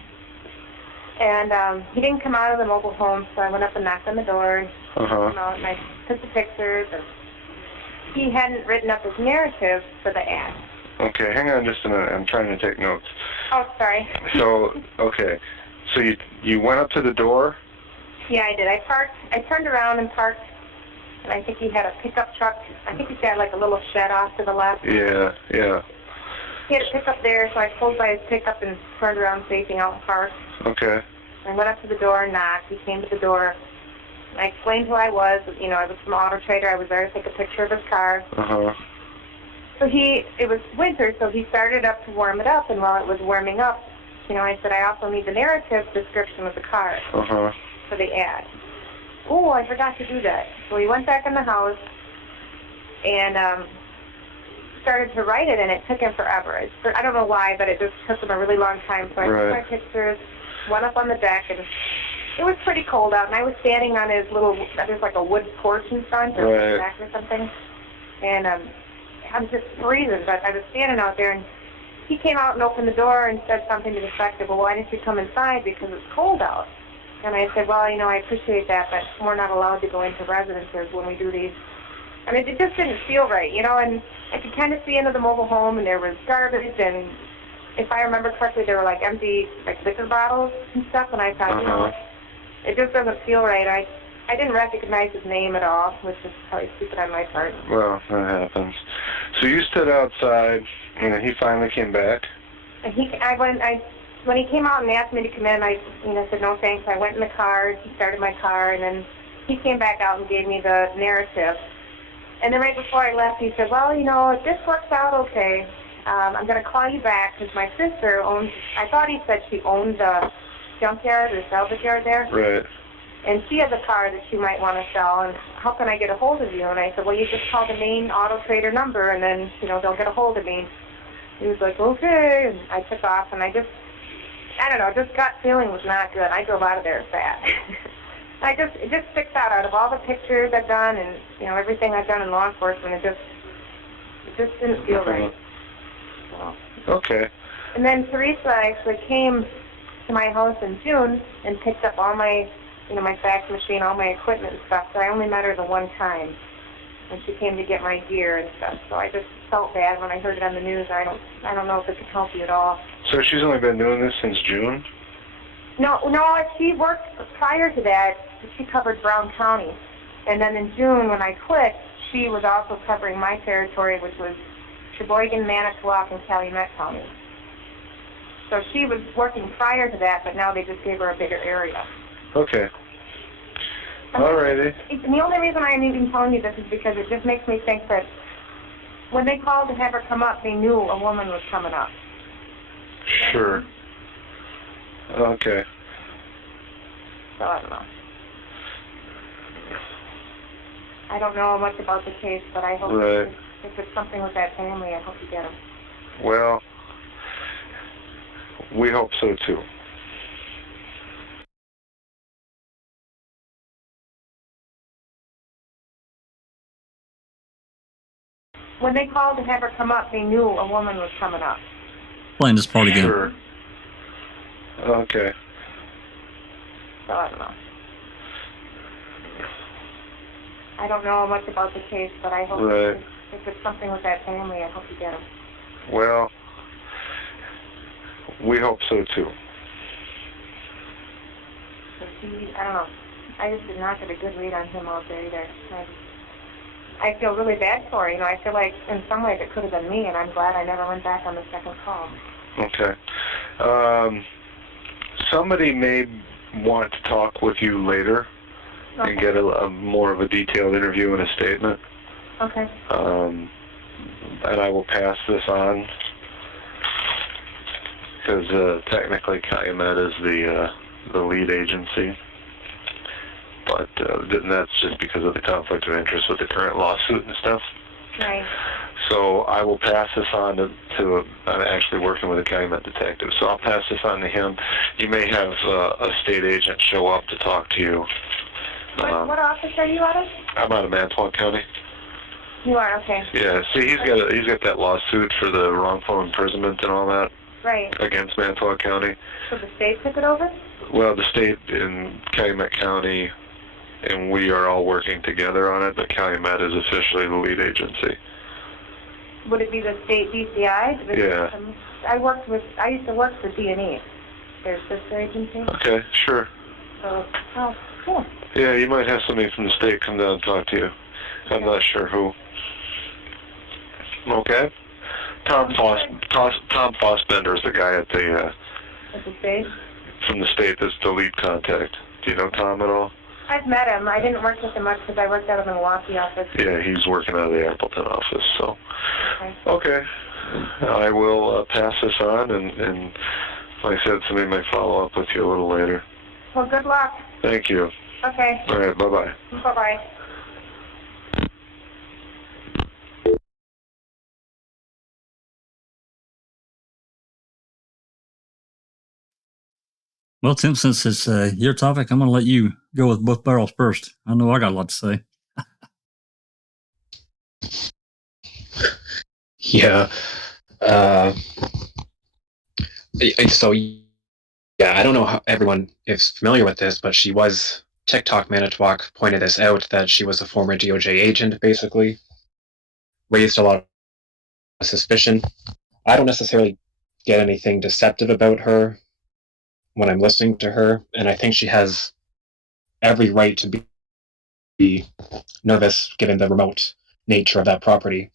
And he didn't come out of the mobile home, so I went up and knocked on the door. Uh-huh. And I took the pictures. And he hadn't written up his narrative for the ad. Okay, hang on just a minute. I'm trying to take notes. Oh, sorry. So, okay. So you went up to the door? Yeah, I did. I turned around and parked and I think he had a pickup truck. I think he's got like a little shed off to the left. Yeah, yeah. He had a pickup there, so I pulled by his pickup and turned around facing out the park. Okay. I went up to the door and knocked. He came to the door. I explained who I was. You know, I was from Auto Trader. I was there to take a picture of his car. Uh-huh. So it was winter, so he started up to warm it up, and while it was warming up, you know, I said, I also need the narrative description of the car Uh-huh. for the ad. Oh, I forgot to do that. So he went back in the house and started to write it, and it took him forever. I don't know why, but it just took him a really long time. So I took my pictures, went up on the deck, and it was pretty cold out, and I was standing on his little, there's like a wood porch in front or back or something, and I was just freezing, but I was standing out there, and he came out and opened the door and said something to the effect of, well, why didn't you come inside because it's cold out? And I said, well, you know, I appreciate that, but we're not allowed to go into residences when we do these. I mean, it just didn't feel right, you know, and I could kind of see into the mobile home, and there was garbage, and if I remember correctly, there were like empty liquor bottles and stuff, and I thought, you know, it just doesn't feel right. I didn't recognize his name at all, which is probably stupid on my part. Well, that happens. So you stood outside, and he finally came back? And when he came out and asked me to come in, I said no thanks. I went in the car, he started my car, and then he came back out and gave me the narrative. And then right before I left, he said, well, you know, if this works out okay, I'm going to call you back because my sister owns, I thought he said she owned the junkyard or salvage yard there. Right. And she has a car that she might want to sell, and how can I get a hold of you? And I said, well, you just call the main Auto Trader number, and then, you know, they'll get a hold of me. He was like, okay, and I took off, and I don't know, just gut feeling was not good. I drove out of there fast. It just sticks out of all the pictures I've done and, you know, everything I've done in law enforcement, it just didn't feel right. So. Okay. And then Teresa actually came to my house in June and picked up all my, you know, my fax machine, all my equipment and stuff, so I only met her the one time. And she came to get my gear and stuff, so I just felt bad when I heard it on the news. I don't know if it could help you at all. So she's only been doing this since June? No, she worked prior to that. She covered Brown County. And then in June, when I quit, she was also covering my territory, which was Sheboygan, Manitowoc, and Calumet County. So she was working prior to that, but now they just gave her a bigger area. Okay. Alrighty. And the only reason I'm even telling you this is because it just makes me think that when they called to have her come up, they knew a woman was coming up. Sure. Okay. So I don't know. I don't know much about the case, but I hope if it's something with that family, I hope you get them. Well, we hope so too. When they called to have her come up, they knew a woman was coming up. Playing this part again. Sure. Okay. So I don't know. I don't know much about the case, but I hope if it's something with that family, I hope you get them. Well, we hope so too. I don't know. I just did not get a good read on him out there either. I feel really bad for her. You know, I feel like in some ways it could have been me, and I'm glad I never went back on the second call. Okay. Somebody may want to talk with you later and get a more of a detailed interview and a statement. Okay. And I will pass this on because technically Calumet is the lead agency. But that's just because of the conflict of interest with the current lawsuit and stuff. Right. So I will pass this on to I'm actually working with a Calumet detective, so I'll pass this on to him. You may have a state agent show up to talk to you. What office are you out of? I'm out of Manitowoc County. You are, okay. Yeah, see, he's got that lawsuit for the wrongful imprisonment and all that. Right. Against Manitowoc County. So the state took it over? Well, the state in Calumet County, and we are all working together on it, but Calumet is officially the lead agency. Would it be the state DCI? Yeah. I used to work for D&E. Their sister agency. Okay, sure. So, oh, cool. Yeah, you might have somebody from the state come down and talk to you. I'm not sure who. Okay. Tom Fossbender is the guy at the state? from the state that's the lead contact. Do you know Tom at all? I've met him. I didn't work with him much because I worked out of the Milwaukee office. Yeah, he's working out of the Appleton office. So, okay. I will pass this on, and like I said, somebody might follow up with you a little later. Well, good luck. Thank you. Okay. All right, bye-bye. Bye-bye. Well, Tim, since it's your topic, I'm going to let you go with both barrels first. I know I got a lot to say. Yeah. So, yeah, I don't know how everyone is familiar with this, but she was, TikTok Manitowoc pointed this out, that she was a former DOJ agent, basically. Raised a lot of suspicion. I don't necessarily get anything deceptive about her when I'm listening to her, and I think she has every right to be nervous given the remote nature of that property.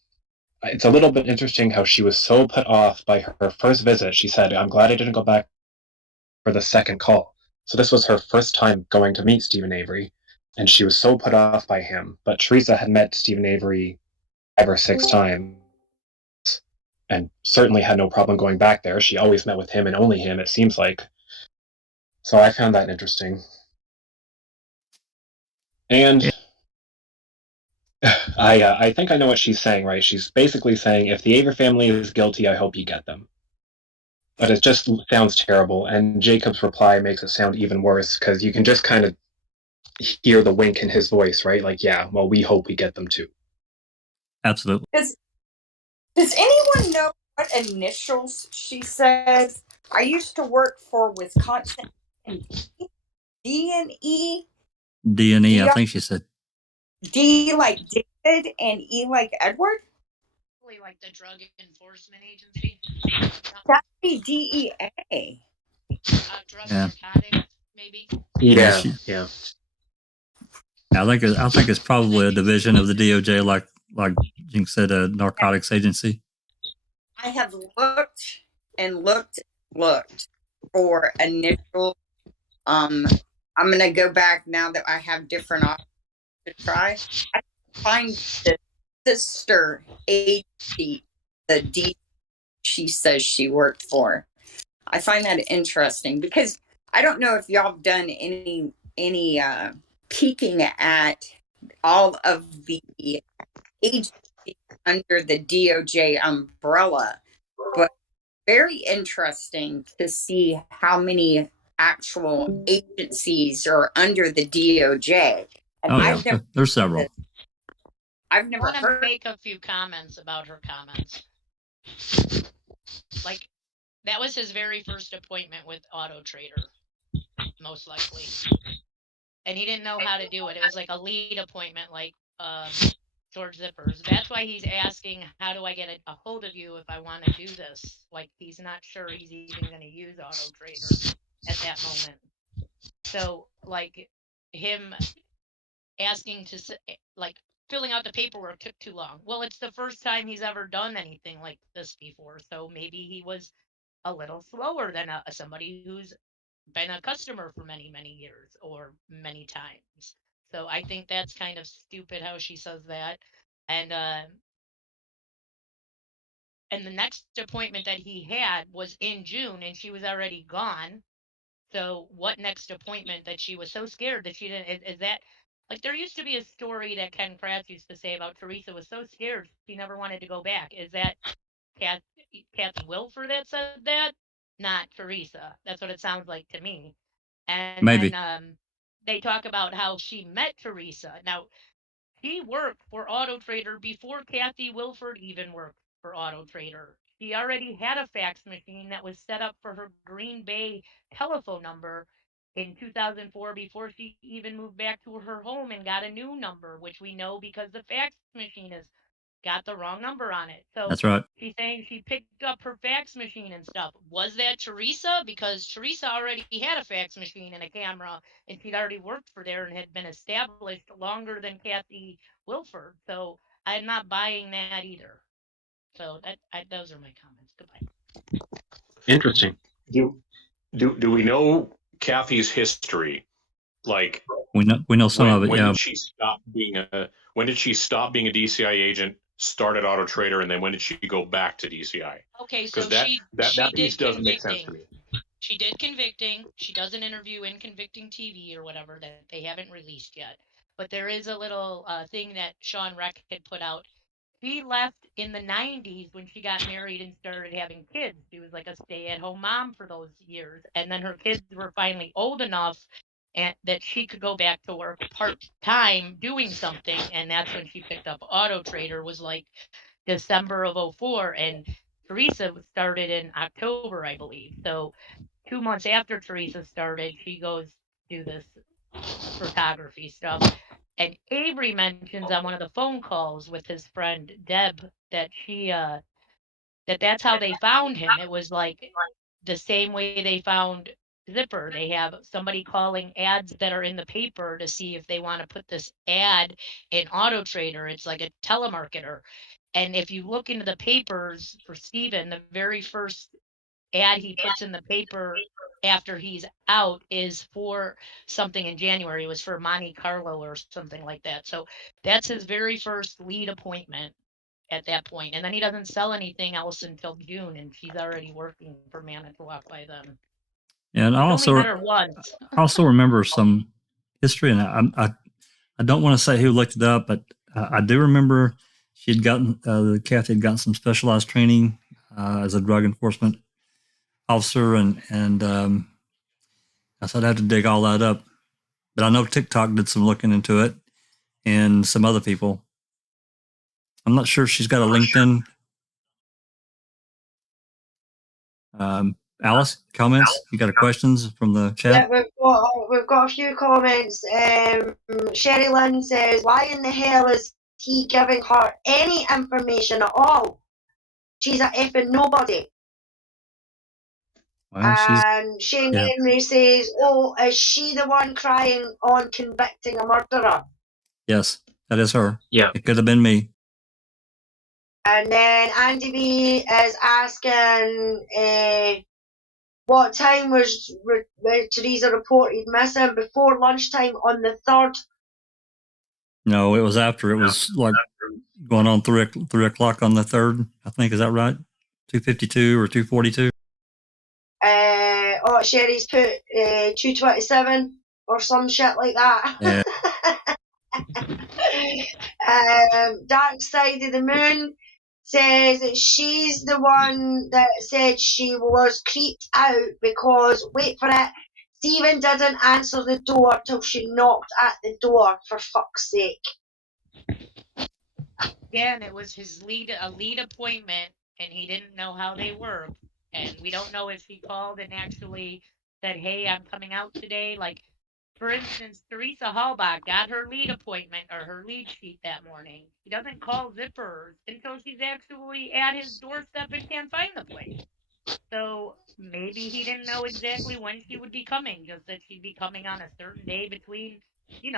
It's a little bit interesting how she was so put off by her first visit. She said, "I'm glad I didn't go back for the second call." So this was her first time going to meet Stephen Avery, and she was so put off by him. But Teresa had met Stephen Avery 5 or 6 times, and certainly had no problem going back there. She always met with him and only him, it seems like. So I found that interesting. And I think I know what she's saying, right? She's basically saying, if the Avery family is guilty, I hope you get them. But it just sounds terrible, and Jacob's reply makes it sound even worse, because you can just kind of hear the wink in his voice, right? Like, yeah, well, we hope we get them too. Absolutely. Does anyone know what initials she says? I used to work for Wisconsin D and E. D&E, I think she said. D like David and E like Edward? Like the Drug Enforcement Agency. That'd be DEA. Drug Yeah. narcotics, maybe. Yeah. I think it's probably a division of the DOJ, like Jink said, a narcotics agency. I have looked for initial. I'm gonna go back now that I have different options to try. I find the sister agency, the D she says she worked for. I find that interesting because I don't know if y'all have done any peeking at all of the agencies under the DOJ umbrella, but very interesting to see how many actual agencies are under the DOJ. And there's several. I've never heard. I want to make a few comments about her comments. Like, that was his very first appointment with Auto Trader, most likely. And he didn't know how to do it. It was like a lead appointment, like George Zippers. That's why he's asking, how do I get a hold of you if I want to do this? Like, he's not sure he's even going to use Auto Trader at that moment. So, like, him asking to, like, filling out the paperwork took too long. Well, it's the first time he's ever done anything like this before. So maybe he was a little slower than somebody who's been a customer for many, many years or many times. So I think that's kind of stupid how she says that. And the next appointment that he had was in June and she was already gone. So what next appointment that she was so scared that she didn't, is that, like, there used to be a story that Ken Kratz used to say about Teresa was so scared she never wanted to go back. Is that Kathy Wilford that said that? Not Teresa. That's what it sounds like to me. And Maybe. then they talk about how she met Teresa. Now, she worked for Auto Trader before Kathy Wilford even worked for Auto Trader. She already had a fax machine that was set up for her Green Bay telephone number in 2004 before she even moved back to her home and got a new number, which we know because the fax machine is got the wrong number on it. So That's right. she's saying she picked up her fax machine and stuff. Was that Teresa? Because Teresa already had a fax machine and a camera, and she'd already worked for there and had been established longer than Kathy Wilford. So I'm not buying that either. So those are my comments. Goodbye. Interesting. Do we know Kathy's history? Like, we know some of it. When Yeah. did she stop being a DCI agent, start at Auto Trader, and then when did she go back to DCI? Okay, so Because she that did piece doesn't make sense to convicting. me. She did convicting. She does an interview in Convicting TV or whatever that they haven't released yet. But there is a little thing that Sean Reck had put out. She left in the 90s when she got married and started having kids. She was like a stay-at-home mom for those years. And then her kids were finally old enough that she could go back to work part-time doing something. And that's when she picked up Auto Trader, was like December of 2004. And Teresa started in October, I believe. So 2 months after Teresa started, she goes do this photography stuff. And Avery mentions on one of the phone calls with his friend Deb that that's how they found him. It was like the same way they found Zipper. They have somebody calling ads that are in the paper to see if they want to put this ad in Auto Trader. It's like a telemarketer. And if you look into the papers for Steven, the very first ad he puts in the paper after he's out is for something in January. It was for Monte Carlo or something like that. So that's his very first lead appointment at that point. And then he doesn't sell anything else until June, and she's already working for Manitowoc by then. And I only met her once. I also remember some history, and I don't want to say who looked it up, but I do remember she'd gotten Kathy had gotten some specialized training as a drug enforcement officer, and I said I'd have to dig all that up. But I know TikTok did some looking into it, and some other people. I'm not sure if she's got a LinkedIn. Alice, comments? You got questions from the chat? Yeah, we've got a few comments. Sherry Lynn says, "Why in the hell is he giving her any information at all? She's a effing nobody." Well, And Shane Henry says, "Oh, is she the one crying on convicting a murderer?" Yes, that is her. Yeah. It could have been me. And then Andy B is asking, what time was Teresa reported missing? Before lunchtime on the 3rd. No, it was after. It was like going on 3 o'clock on the 3rd. I think, is that right? 2:52 or 2:42. Sherry's put 2:27 or some shit like that. Yeah. Dark Side of the Moon says that she's the one that said she was creeped out because, wait for it, Stephen didn't answer the door till she knocked at the door, for fuck's sake. Again, it was a lead appointment, and he didn't know how they worked. And we don't know if he called and actually said, "Hey, I'm coming out today." Like, for instance, Teresa Halbach got her lead appointment or her lead sheet that morning. She doesn't call Zippers until she's actually at his doorstep and can't find the place. So maybe he didn't know exactly when she would be coming, just that she'd be coming on a certain day between,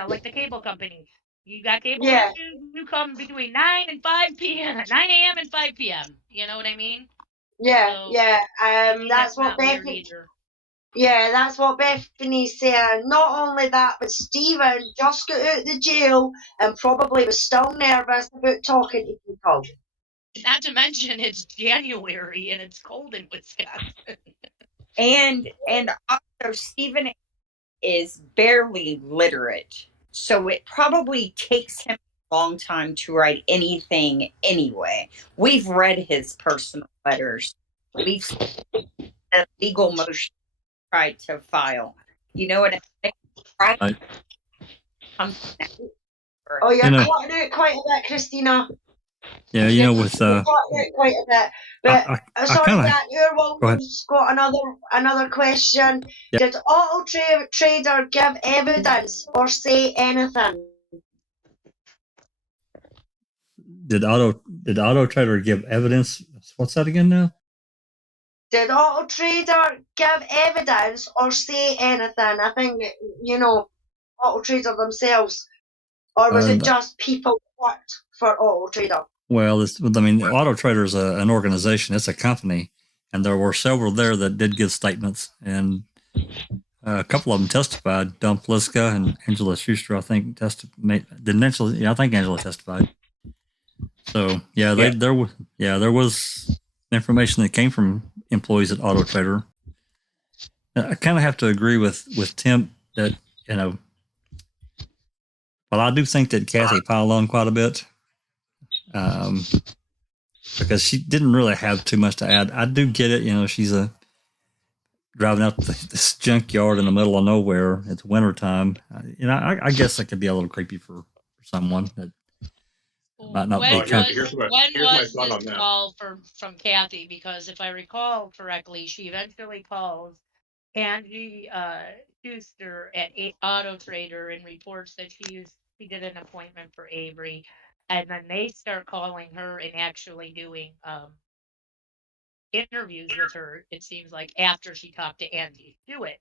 like the cable company. You got cable issues, you come between 9 and 5 p.m., 9 a.m. and 5 p.m. You know what I mean? Yeah, So, that's what Bethany. Yeah, that's what Bethany's saying. Not only that, but Stephen just got out of the jail and probably was still nervous about talking to people. Not to mention it's January and it's cold in Wisconsin. And also Stephen is barely literate, so it probably takes him a long time to write anything anyway. We've read his personal letters. We've seen the legal motion tried to file. You know what I mean? Right. Oh, you're cutting out quite a bit, Christina. Yeah, with you're cutting out quite a bit. But sorry, Jack, Wilson's got another question. Yep. Did Auto Trader give evidence or say anything? did Auto Trader give evidence? What's that again now? Did Auto Trader give evidence or say anything? I think, Auto Trader themselves. Or was it just people who worked for Auto Trader? Well, Auto Trader is an organization. It's a company. And there were several there that did give statements. And a couple of them testified. Don Pliska and Angela Schuster, I think, testified. I think Angela testified. So, there was information that came from employees at Auto Trader. I kind of have to agree with Tim that, well, I do think that Kathy piled on quite a bit because she didn't really have too much to add. I do get it. She's driving out this junkyard in the middle of nowhere. It's wintertime. I guess that could be a little creepy for someone that might not be. When was this call from Kathy? Because if I recall correctly, she eventually calls Angie Schuster at Auto Trader and reports that she did an appointment for Avery, and then they start calling her and actually doing interviews with her. It seems like after she talked to Angie Hewitt,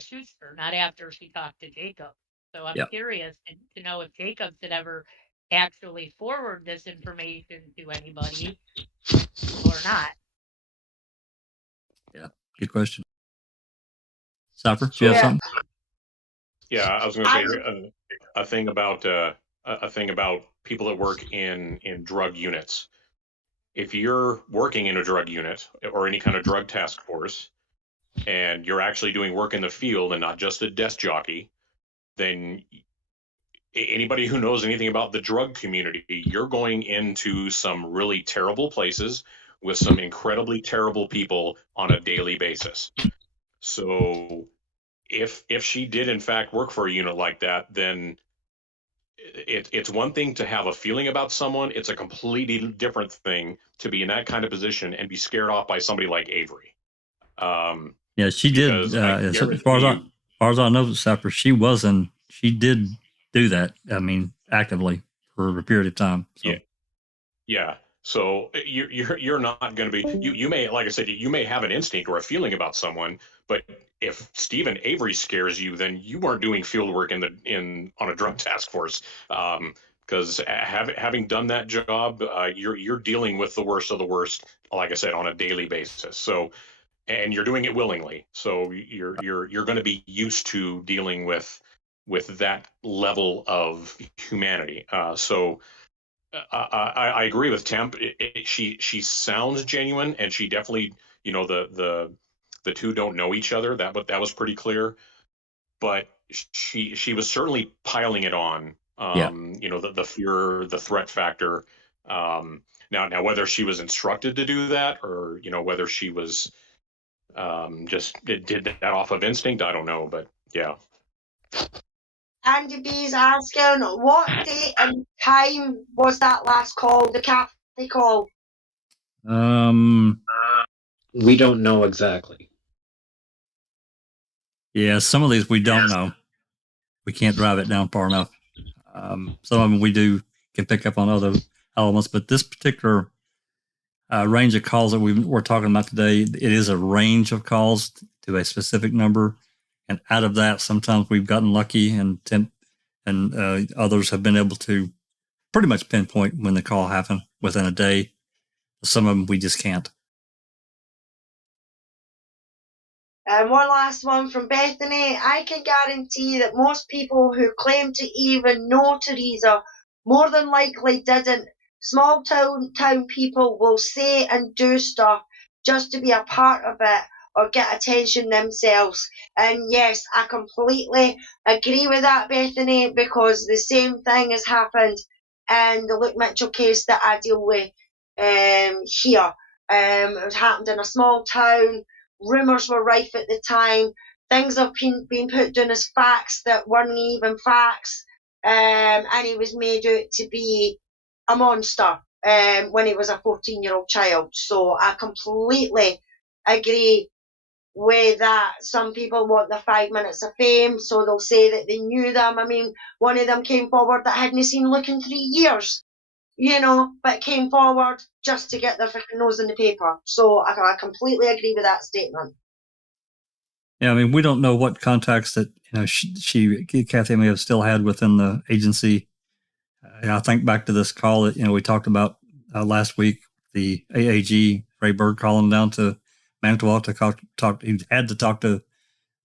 Schuster, not after she talked to Jacob. So I'm curious to know if Jacobs had ever actually forward this information to anybody or not. Yeah, good question. Sapper, do you have something? Yeah, I was going to say a thing about people that work in drug units. If you're working in a drug unit or any kind of drug task force, and you're actually doing work in the field and not just a desk jockey, then anybody who knows anything about the drug community, you're going into some really terrible places with some incredibly terrible people on a daily basis. So if she did in fact work for a unit like that, then it's one thing to have a feeling about someone. It's a completely different thing to be in that kind of position and be scared off by somebody like Avery. Yeah, she did. As far as I know, Sapper, she did do that. I mean, actively for a period of time. So. Yeah. So you're not going to be. You may, like I said, you may have an instinct or a feeling about someone, but if Stephen Avery scares you, then you weren't doing field work on a drug task force. Because having done that job, you're dealing with the worst of the worst, like I said, on a daily basis. So, and you're doing it willingly. So you're going to be used to dealing with that level of humanity. So I agree with Temp. She sounds genuine, and she definitely, the two don't know each other. That was pretty clear. But she was certainly piling it on. The fear, the threat factor. Now whether she was instructed to do that, or whether she was just did that off of instinct, I don't know. But yeah. Andy B's asking, what date and time was that last call, the Kathy call? We don't know exactly. Yeah, some of these we don't know. We can't drive it down far enough. Some of them we can pick up on other elements, but this particular range of calls that we're talking about today, it is a range of calls to a specific number. And out of that, sometimes we've gotten lucky, and others have been able to pretty much pinpoint when the call happened within a day. Some of them we just can't. And one last one from Bethany. I can guarantee that most people who claim to even know Teresa more than likely didn't. Small town people will say and do stuff just to be a part of it or get attention themselves. And yes, I completely agree with that, Bethany, because the same thing has happened in the Luke Mitchell case that I deal with here. It happened in a small town. Rumours were rife at the time. Things have been put down as facts that weren't even facts. And he was made out to be a monster when he was a 14-year-old child. So I completely agree with that. Some people want the 5 minutes of fame, so they'll say that they knew them. I mean, one of them came forward that hadn't seen Luke in 3 years. but came forward just to get their freaking nose in the paper. So I completely agree with that statement. Yeah, I mean, we don't know what contacts that Kathy may have still had within the agency. And I think back to this call that we talked about last week, the AAG Ray Bird calling down to Manitowoc to talk. He had to talk to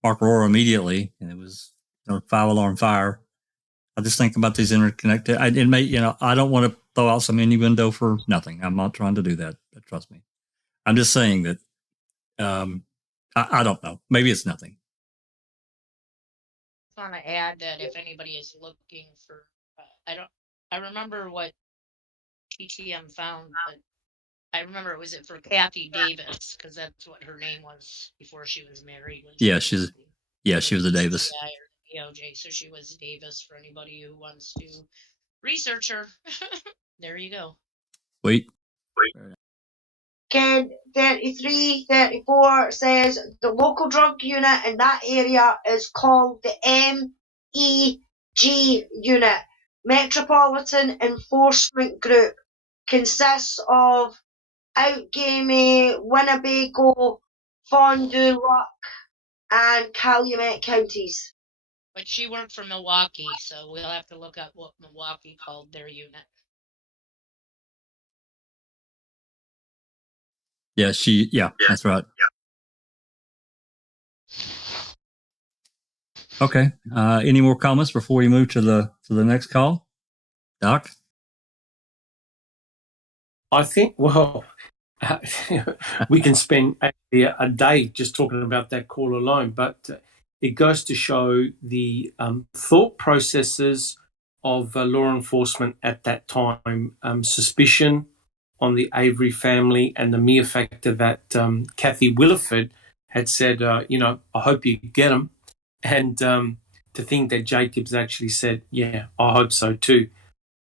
Mark Aurora immediately, and it was 5-alarm fire. I just think about these interconnected. I don't want to throw out some innuendo for nothing. I'm not trying to do that, but trust me. I'm just saying that I don't know. Maybe it's nothing. I want to add that if anybody is looking for, I remember what TTM found, but I remember was it for Kathy Davis, because that's what her name was before she was married. She was a Davis. DOJ, so she was Davis for anybody who wants to research her. There you go. Wait. Ken 3334 says the local drug unit in that area is called the MEG unit, Metropolitan Enforcement Group. Consists of Outgamey, Winnebago, Fond du Lac, and Calumet counties. But she worked for Milwaukee, so we'll have to look up what Milwaukee called their unit. Yeah, that's right. Okay. Any more comments before we move to the next call? Doc? I think, we can spend a day just talking about that call alone, but it goes to show the thought processes of law enforcement at that time, suspicion on the Avery family, and the mere fact that Kathy Williford had said, I hope you get him. And to think that Jacobs actually said, yeah, I hope so too.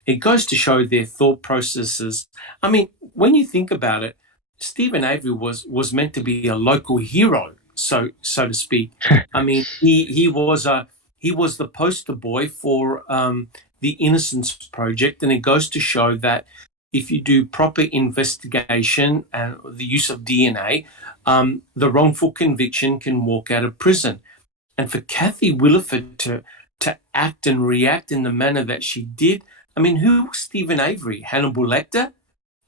It goes to show their thought processes. I mean, when you think about it, Stephen Avery was meant to be a local hero, so to speak. I mean, he was the poster boy for the Innocence Project, and it goes to show that if you do proper investigation and the use of DNA, the wrongful conviction can walk out of prison. And for Kathy Williford to act and react in the manner that she did, I mean, who was Stephen Avery? Hannibal Lecter?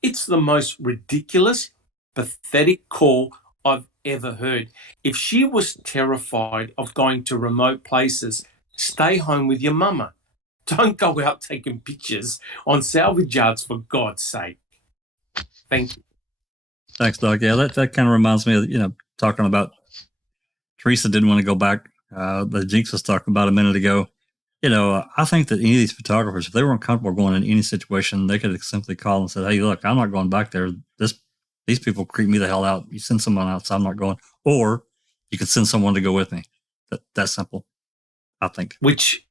It's the most ridiculous, pathetic call I've ever heard. If she was terrified of going to remote places, stay home with your mama. Don't go out taking pictures on salvage yards, for God's sake. Thank you. Thanks, Doc. Yeah, that kind of reminds me of, talking about Teresa didn't want to go back. The Jinx was talking about a minute ago. I think that any of these photographers, if they weren't comfortable going in any situation, they could have simply called and said, hey, look, I'm not going back there. These people creep me the hell out. You send someone else, I'm not going. Or you could send someone to go with me. That's simple, I think. Which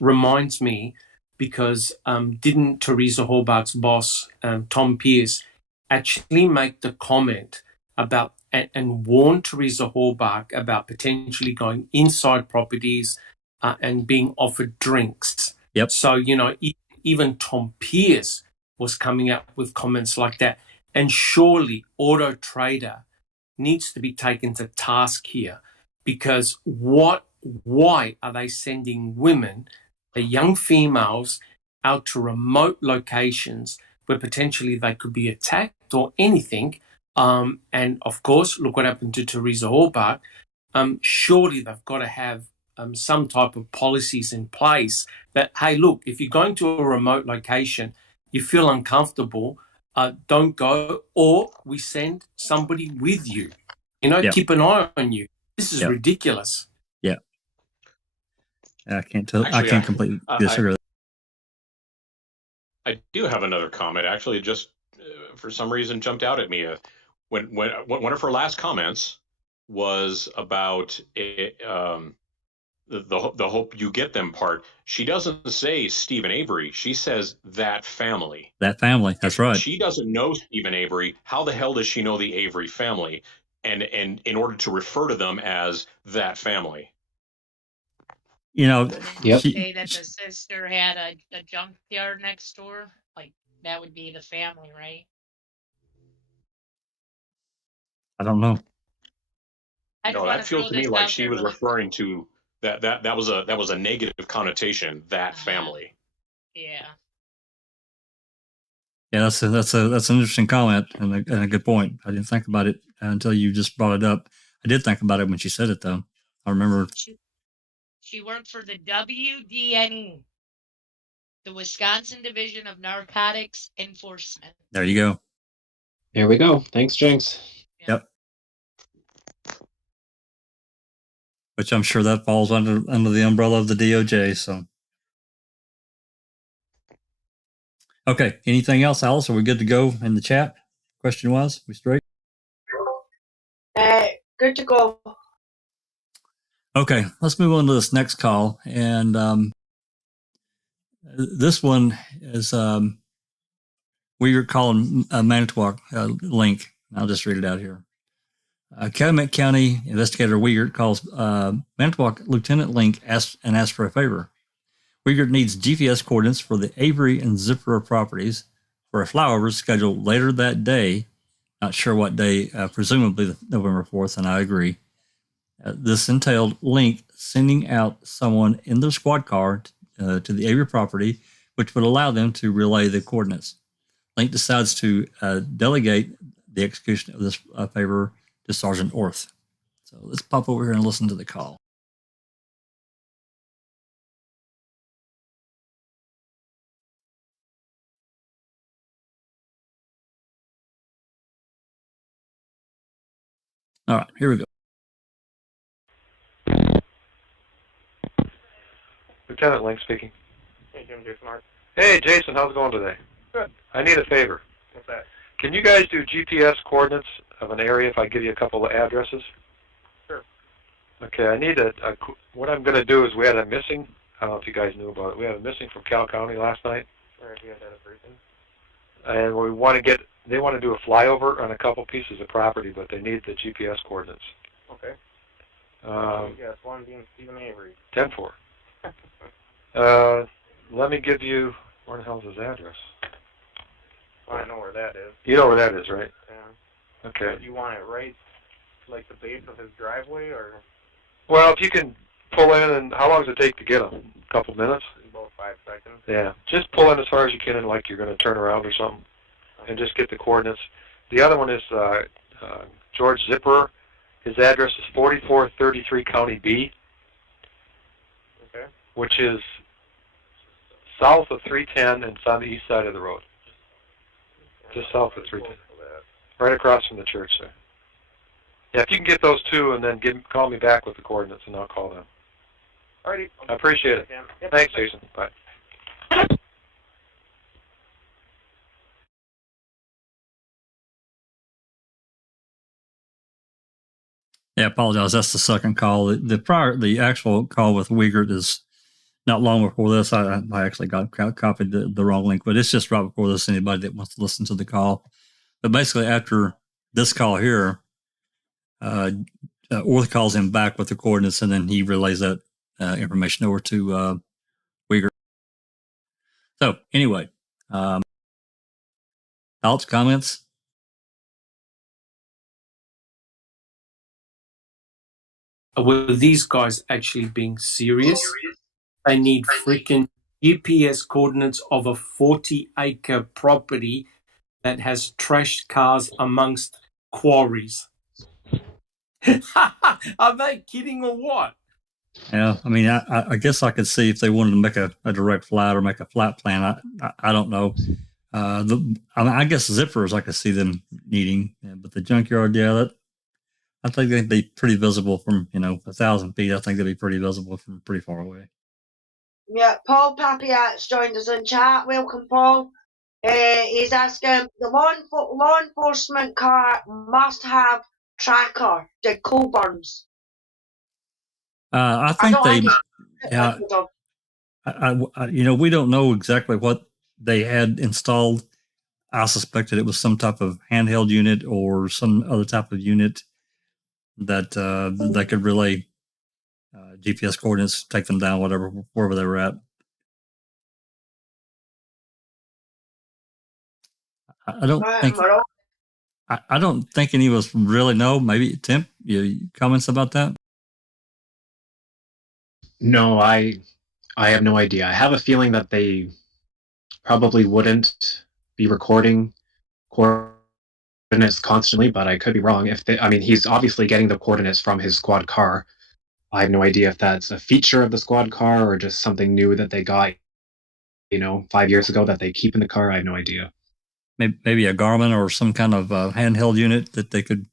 reminds me, because didn't Teresa Halbach's boss, Tom Pierce, actually make the comment about and warn Teresa Halbach about potentially going inside properties and being offered drinks? Yep. So, even Tom Pierce was coming up with comments like that. And surely Auto Trader needs to be taken to task here, because why are they sending women, the young females, out to remote locations where potentially they could be attacked or anything? And of course, look what happened to Teresa Halbach. Surely they've got to have some type of policies in place that, hey, look, if you're going to a remote location, you feel uncomfortable, don't go, or we send somebody with you. Keep an eye on you. This is ridiculous. Yeah. I can't completely disagree. I do have another comment. Actually, it just for some reason jumped out at me. When one of her last comments was about the hope you get them part. She doesn't say Stephen Avery. She says that family. That family. That's right. She doesn't know Stephen Avery. How the hell does she know the Avery family? And in order to refer to them as that family. Say that the sister had a junkyard next door. Like that would be the family, right? I don't know. I just No, want that to feels throw to me this like out she there was really referring to that was a negative connotation, that family. Yeah. Yeah, that's an interesting comment and a good point. I didn't think about it until you just brought it up. I did think about it when she said it, though. I remember. She worked for the WDNE, the Wisconsin Division of Narcotics Enforcement. There you go. There we go. Thanks, Jinx. Yep. Which I'm sure that falls under the umbrella of the DOJ. So, okay. Anything else, Alice? Are we good to go in the chat? Question was, we straight? Good to go. Okay, let's move on to this next call, and this one is we were calling a Manitowoc link. I'll just read it out here. Calumet County Investigator Wiegert calls Manitowoc Lieutenant Link asks for a favor. Wiegert needs GPS coordinates for the Avery and Zipper properties for a flyover scheduled later that day. Not sure what day, presumably November 4th, and I agree. This entailed Link sending out someone in their squad car to the Avery property, which would allow them to relay the coordinates. Link decides to delegate the execution of this favor to Sergeant Orth. So let's pop over here and listen to the call. All right, here we go. Lieutenant Link speaking. Hey, Jim, Jason Mark. Hey, Jason, how's it going today? Good. I need a favor. What's that? Can you guys do GPS coordinates of an area if I give you a couple of addresses? Sure. Okay, I need what I'm going to do is we had a missing, I don't know if you guys knew about it, we had a missing from Cal County last night. Sure, you got that information. And we want to they want to do a flyover on a couple pieces of property, but they need the GPS coordinates. Okay. Yes, one being Stephen Avery. 10-4. Let me give you, where the hell is his address? Well, I know where that is. You know where that is, right? Yeah. Okay. Do you want it right, like the base of his driveway, or? Well, if you can pull in, and how long does it take to get him? A couple minutes? About 5 seconds. Yeah. Just pull in as far as you can, and like you're going to turn around or something, and just get the coordinates. The other one is George Zipper. His address is 4433 County B. Okay. Which is south of 310 and it's on the east side of the road. Just south of 310. Right across from the church there. Yeah, if you can get those two and then call me back with the coordinates and I'll call them. Alrighty. I appreciate it. Yep. Thanks, Jason. Bye. Yeah, I apologize. That's the second call. The actual call with Wiegert is not long before this. I actually copied the wrong link, but it's just right before this. Anybody that wants to listen to the call, but basically after this call here, Orth calls him back with the coordinates, and then he relays that information over to Wiegert. So anyway, thoughts, comments? Were these guys actually being serious? They need freaking GPS coordinates of a 40-acre property that has trashed cars amongst quarries. Are they kidding or what? Yeah, I mean, I guess I could see if they wanted to make a direct flat or make a flat plan. I don't know. I guess zippers I could see them needing, but the junkyard, yeah, I think they'd be pretty visible from 1,000 feet. I think they'd be pretty visible from pretty far away. Yeah, Paul Papiat's joined us in chat. Welcome, Paul. He's asking, the law enforcement car must have tracker. Did Colburn's? I think yeah. We don't know exactly what they had installed. I suspected it was some type of handheld unit or some other type of unit that they could relay GPS coordinates, take them down, wherever they were at. I don't think I don't think any of us really know. Maybe Tim, you comments about that? No, I have no idea. I have a feeling that they probably wouldn't be recording coordinates constantly, but I could be wrong. I mean, he's obviously getting the coordinates from his squad car. I have no idea if that's a feature of the squad car or just something new that they got, 5 years ago that they keep in the car. I have no idea. Maybe a Garmin or some kind of handheld unit that they could,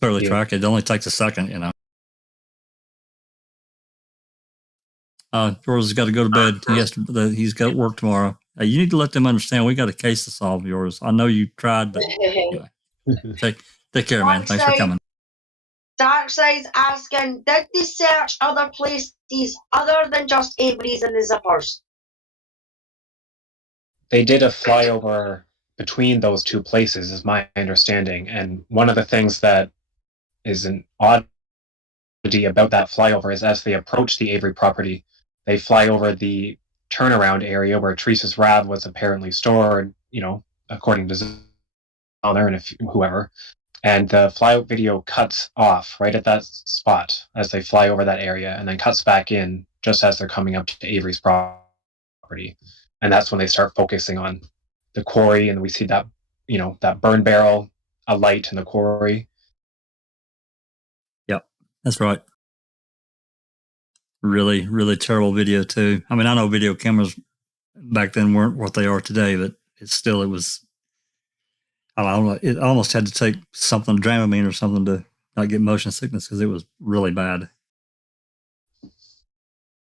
clearly track. It only takes a second, George has got to go to bed. He's got work tomorrow. You need to let them understand we got a case to solve, yours. I know you tried, but anyway. Take care, man. Thanks for coming. Darkside's asking, did they search other places other than just Avery's and the zippers? They did a flyover between those two places, is my understanding. And one of the things that is an oddity about that flyover is as they approach the Avery property, they fly over the turnaround area where Teresa's RAV was apparently stored, according to Zahner and whoever. And the flyout video cuts off right at that spot as they fly over that area and then cuts back in just as they're coming up to Avery's property. And that's when they start focusing on the quarry, and we see that, that burn barrel alight in the quarry. Yep, that's right. Really, really terrible video too. I mean, I know video cameras back then weren't what they are today, but it was, I don't know, it almost had to take something, Dramamine or something to not get motion sickness because it was really bad.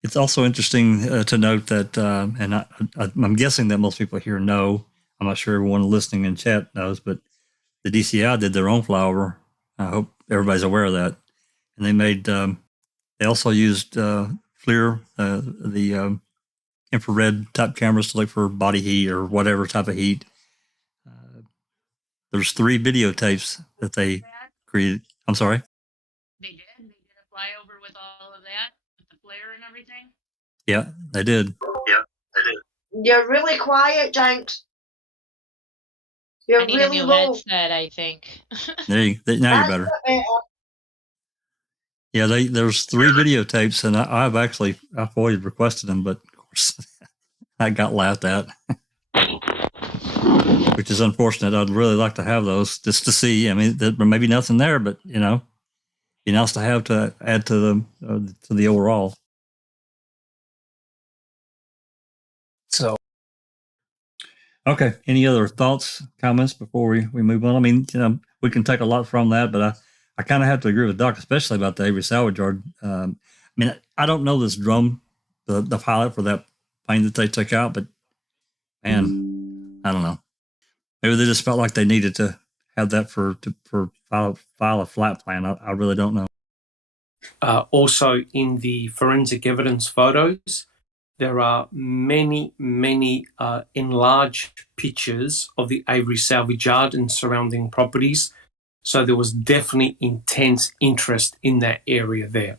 It's also interesting to note that, and I'm guessing that most people here know, I'm not sure everyone listening in chat knows, but the DCI did their own flyover. I hope everybody's aware of that. And they made, they also used FLIR, the infrared type cameras to look for body heat or whatever type of heat. There's 3 videotapes that they created. I'm sorry? They did a flyover with all of that, with the flare and everything? Yeah, they did. You're really quiet, Jenks. You're I need really a new low. headset, I think. Now you're better. Yeah, there's 3 videotapes, and I FOIA requested them, but of course I got laughed at, which is unfortunate. I'd really like to have those just to see. I mean, there may be nothing there, but be nice to have to add to the overall. So, okay. Any other thoughts, comments before we move on? I mean, we can take a lot from that, but I kind of have to agree with Doc, especially about the Avery salvage yard. I mean, I don't know this drum, the pilot for that plane that they took out, but man, I don't know. Maybe they just felt like they needed to have that for file a flat plan. I really don't know. Also, in the forensic evidence photos, there are many, many enlarged pictures of the Avery salvage yard and surrounding properties. So there was definitely intense interest in that area there.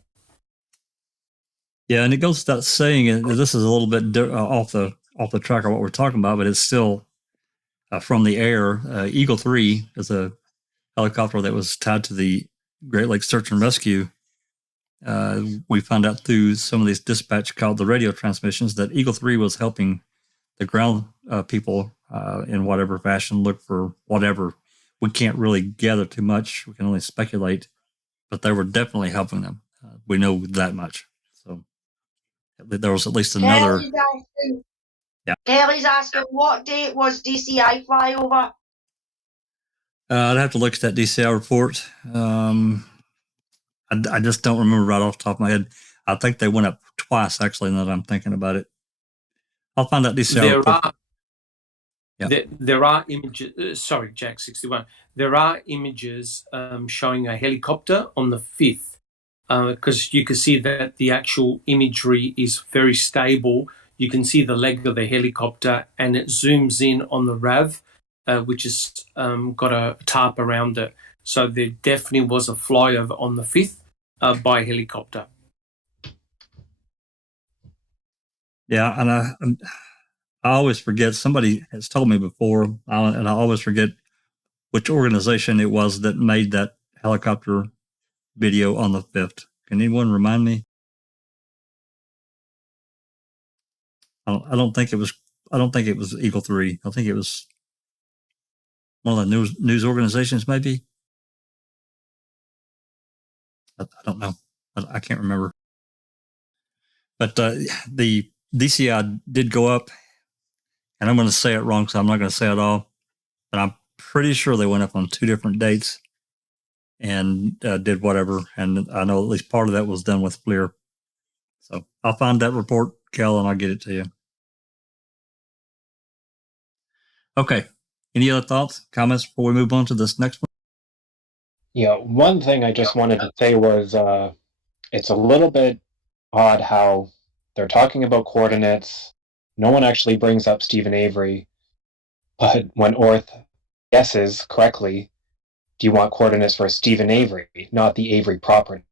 Yeah, and it goes without saying, and this is a little bit off the track of what we're talking about, but it's still from the air. Eagle 3 is a helicopter that was tied to the Great Lakes Search and Rescue. We found out through some of these dispatch called the radio transmissions that Eagle 3 was helping the ground people in whatever fashion look for whatever. We can't really gather too much. We can only speculate, but they were definitely helping them. We know that much. So there was at least another. Kelly's asking, what date was DCI flyover? I'd have to look at that DCI report. I just don't remember right off the top of my head. I think they went up twice, actually, now that I'm thinking about it. I'll find out DCI report. There are images, sorry, Jack 61. There are images showing a helicopter on the 5th, because you can see that the actual imagery is very stable. You can see the leg of the helicopter, and it zooms in on the RAV, which has got a tarp around it. So there definitely was a flyover on the 5th by helicopter. Yeah, and I always forget. Somebody has told me before, and I always forget which organization it was that made that helicopter video on the 5th. Can anyone remind me? I don't think it was. I don't think it was Eagle 3. I think it was one of the news organizations, maybe. I don't know. I can't remember. But the DCI did go up, and I'm going to say it wrong, so I'm not going to say it all. But I'm pretty sure they went up on 2 different dates and did whatever. And I know at least part of that was done with FLIR. So I'll find that report, Kel, and I'll get it to you. Okay. Any other thoughts, comments before we move on to this next one? Yeah, one thing I just wanted to say was it's a little bit odd how they're talking about coordinates. No one actually brings up Stephen Avery, but when Orth guesses correctly, do you want coordinates for Stephen Avery, not the Avery property?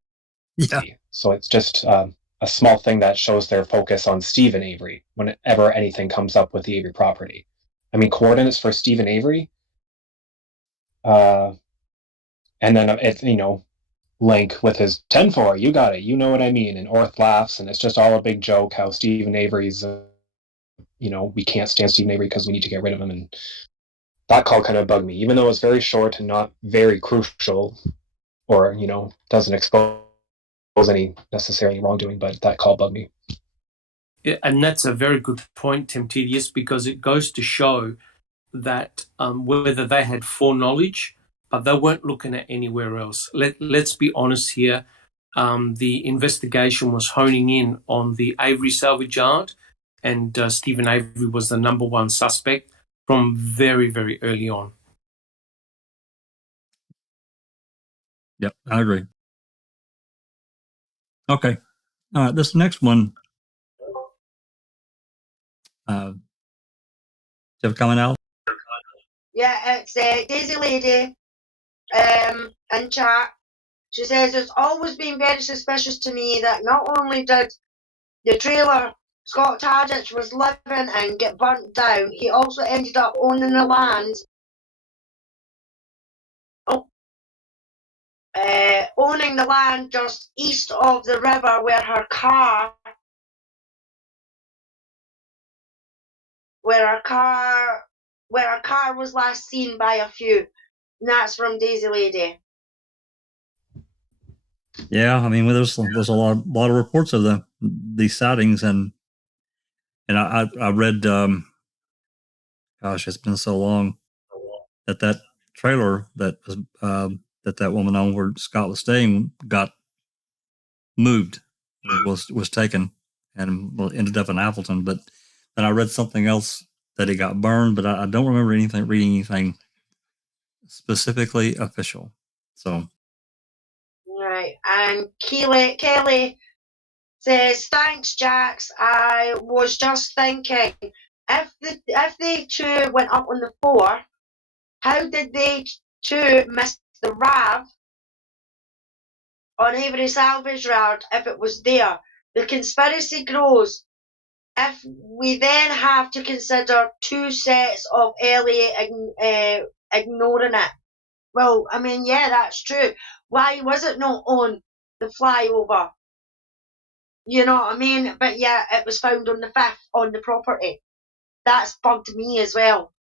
Yeah. So it's just a small thing that shows their focus on Stephen Avery whenever anything comes up with the Avery property. I mean, coordinates for Stephen Avery, and then it's, Link with his 10-4, you got it, you know what I mean, and Orth laughs, and it's just all a big joke how Stephen Avery's, we can't stand Stephen Avery because we need to get rid of him, and that call kind of bugged me, even though it was very short and not very crucial, or, doesn't expose any necessarily wrongdoing, but that call bugged me. Yeah, and that's a very good point, Temptedious, because it goes to show that whether they had foreknowledge, but they weren't looking at anywhere else. Let's be honest here. The investigation was honing in on the Avery salvage yard, and Stephen Avery was the number one suspect from very, very early on. Yep, I agree. Okay. All right, this next one. Do you have a comment, Al? Yeah, it's Daisy Lady in chat. She says, it's always been very suspicious to me that not only did the trailer Scott Tadich was living in get burnt down, he also ended up owning the land. Owning the land just east of the river where her car was last seen by a few. And that's from Daisy Lady. Yeah, I mean, there's a lot of reports of these sightings, and I read, gosh, it's been so long, that trailer that was that woman owned where Scott was staying got moved, was taken, and ended up in Appleton. But then I read something else that it got burned, but I don't remember reading anything specifically official. So. Right, and Kelly says, thanks, Jax. I was just thinking, if they 2 went up on the 4, how did they 2 miss the RAV on Avery Salvage Yard if it was there? The conspiracy grows if we then have to consider 2 sets of Elliot ignoring it. Well, I mean, yeah, that's true. Why was it not on the flyover? You know what I mean? But yeah, it was found on the 5th on the property. That's bugged me as well.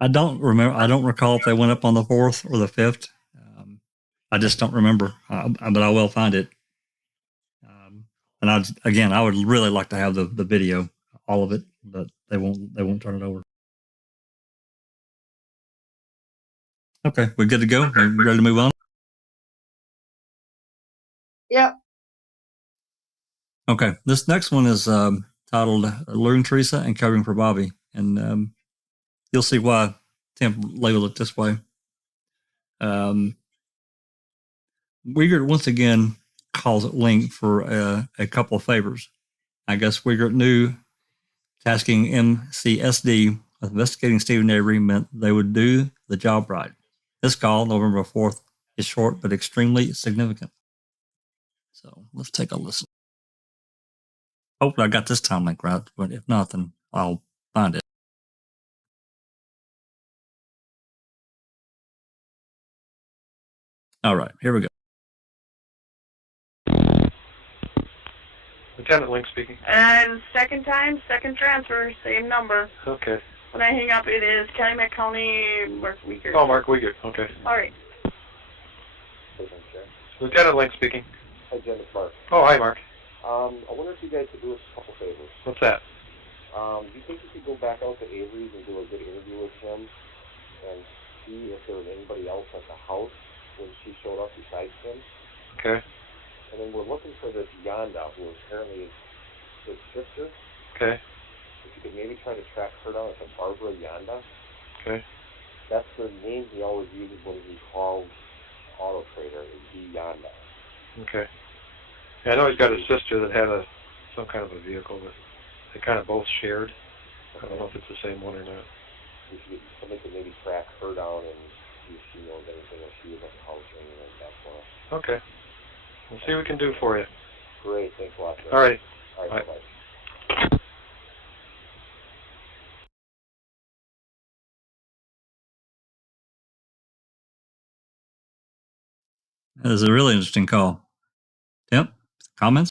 I don't remember. I don't recall if they went up on the 4th or the 5th. I just don't remember. But I will find it. And I would really like to have the video, all of it, but they won't turn it over. Okay, we're good to go. We're ready to move on. Yep. Okay, this next one is titled "Luring Teresa and Covering for Bobby," and you'll see why Tim labeled it this way. Wiegert once again calls it Link for a couple of favors. I guess Wiegert knew tasking MCSD with investigating Stephen Avery meant they would do the job right. This call, November 4th, is short but extremely significant. So let's take a listen. Hopefully I got this time link right, but if not, then I'll find it. All right, here we go. Lieutenant Link speaking. And second time, second transfer, same number. Okay. When I hang up, it is Calumet County, Mark Weeker. Oh, Mark Weeker. Okay. All right. Lieutenant Link speaking. Hi, Jen, it's Mark. Oh, hi, Mark. I wonder if you guys could do us a couple favors. What's that? Do you think you could go back out to Avery's and do a good interview with him and see if there was anybody else at the house when she showed up besides him? Okay. And then we're looking for this Yanda, who is apparently his sister. Okay. If you could maybe try to track her down, it's a Barbara Yanda. Okay. That's the name he always uses when he calls Auto Trader, is the Yanda. Okay. Yeah, I know he's got a sister that had some kind of a vehicle that they kind of both shared. I don't know if it's the same one or not. If you, somebody could maybe track her down and see if she knows anything, if she was at the house or anything like that for us. Okay. We'll see what we can do for you. Great, thanks a lot, sir. All right. All right, Bye. bye-bye. That is a really interesting call. Yep. Comments?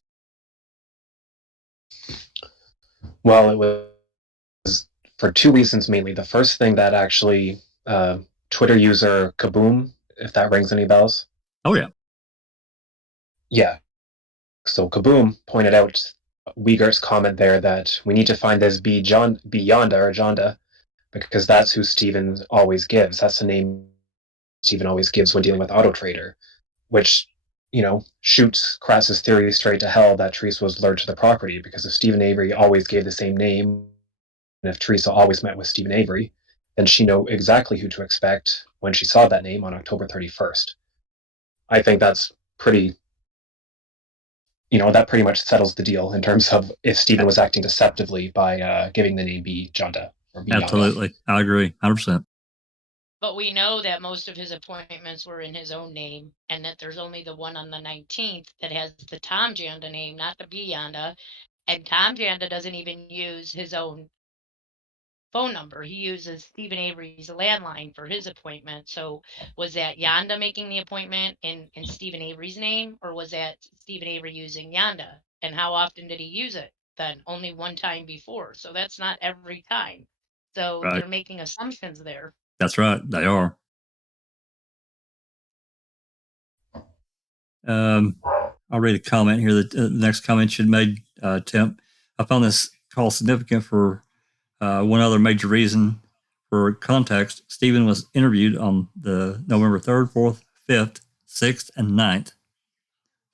Well, it was for two reasons mainly. The first thing that actually Twitter user Kaboom, if that rings any bells. Oh, yeah. Yeah. So Kaboom pointed out Uyghur's comment there that we need to find this Yonda or Jonda, because that's who Steven always gives. That's the name Steven always gives when dealing with Auto Trader, which, you know, shoots Krass's theory straight to hell that Teresa was lured to the property, because if Stephen Avery always gave the same name, and if Teresa always met with Stephen Avery, then she knew exactly who to expect when she saw that name on October 31st. I think that's pretty, you know, that pretty much settles the deal in terms of if Stephen was acting deceptively by giving the name B. Jonda. Or B. Absolutely. I agree. 100%. But we know that most of his appointments were in his own name, and that there's only the one on the 19th that has the Tom Janda name, not the B Yanda. And Tom Janda doesn't even use his own phone number. He uses Stephen Avery's landline for his appointment. So was that Yanda making the appointment in Stephen Avery's name, or was that Stephen Avery using Yanda? And how often did he use it? Then only one time before. So that's not every time. So Right. They're making assumptions there. That's right. They are. I'll read a comment here. The next comment you made, Tim. I found this call significant for one other major reason. For context, Stephen was interviewed on the November 3rd, 4th, 5th, 6th, and 9th.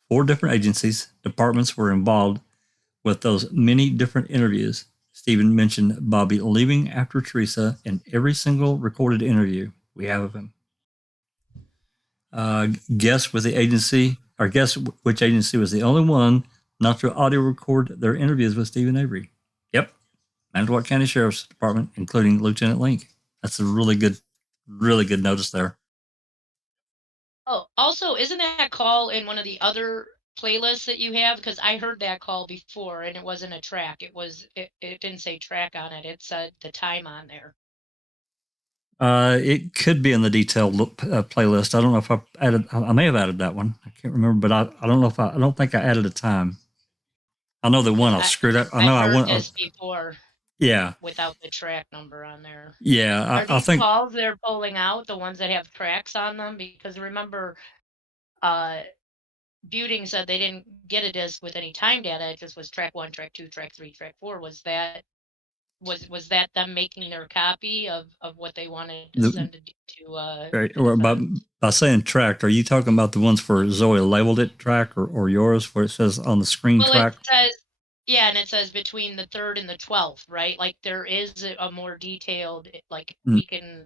4 different agencies, departments were involved with those many different interviews. Stephen mentioned Bobby leaving after Teresa in every single recorded interview we have of him. Guess which agency was the only one not to audio record their interviews with Stephen Avery. Yep. Manitowoc County Sheriff's Department, including Lieutenant Link. That's a really good notice there. Oh, also, isn't that call in one of the other playlists that you have? Because I heard that call before, and it wasn't a track. It didn't say track on it. It said the time on there. It could be in the detailed playlist. I don't know if I may have added that one. I can't remember, but I don't know if I don't think I added a time. I know the one I screwed up. I know I went this before. Yeah. Without the track number on there. Yeah, Are I these think calls they're pulling out the ones that have tracks on them? Because remember, Buting said they didn't get a disc with any time data. It just was track 1, track 2, track 3, track 4. Was that them making their copy of what they wanted to send it to? right, or by saying tracked, are you talking about the ones where Zoe labeled it track or yours where it says on the screen track? It says, yeah, and it says between the 3rd and the 12th, right? Like there is a more detailed, like we can.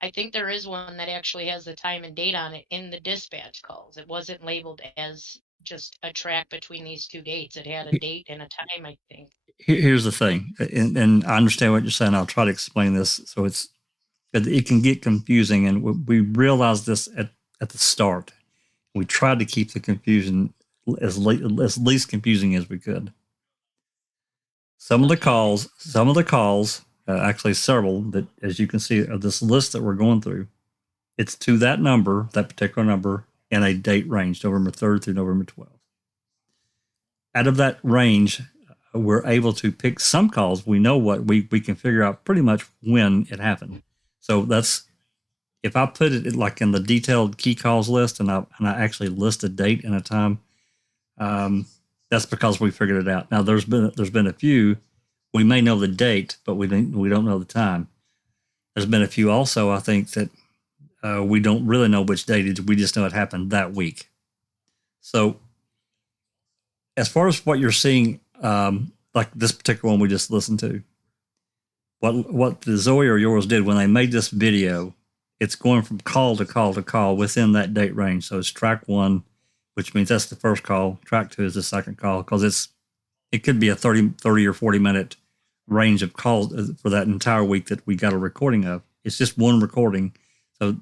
I think there is one that actually has the time and date on it in the dispatch calls. It wasn't labeled as just a track between these 2 dates. It had a date and a time, I think. Here's the thing, and I understand what you're saying. I'll try to explain this. So it can get confusing, and we realized this at the start. We tried to keep the confusion as least confusing as we could. Some of the calls, actually several that, as you can see, of this list that we're going through, it's to that number, that particular number, in a date range, November 3rd through November 12th. Out of that range, we're able to pick some calls. We know what we can figure out pretty much when it happened. So that's, if I put it like in the detailed key calls list and I actually list a date and a time, that's because we figured it out. Now there's been a few, we may know the date, but we don't know the time. There's been a few also, I think, that we don't really know which date it is. We just know it happened that week. So as far as what you're seeing, like this particular one we just listened to, what the Zoe or yours did when they made this video, it's going from call to call to call within that date range. So it's track 1, which means that's the first call. Track 2 is the second call, because it could be a 30 or 40 minute range of calls for that entire week that we got a recording of. It's just one recording. So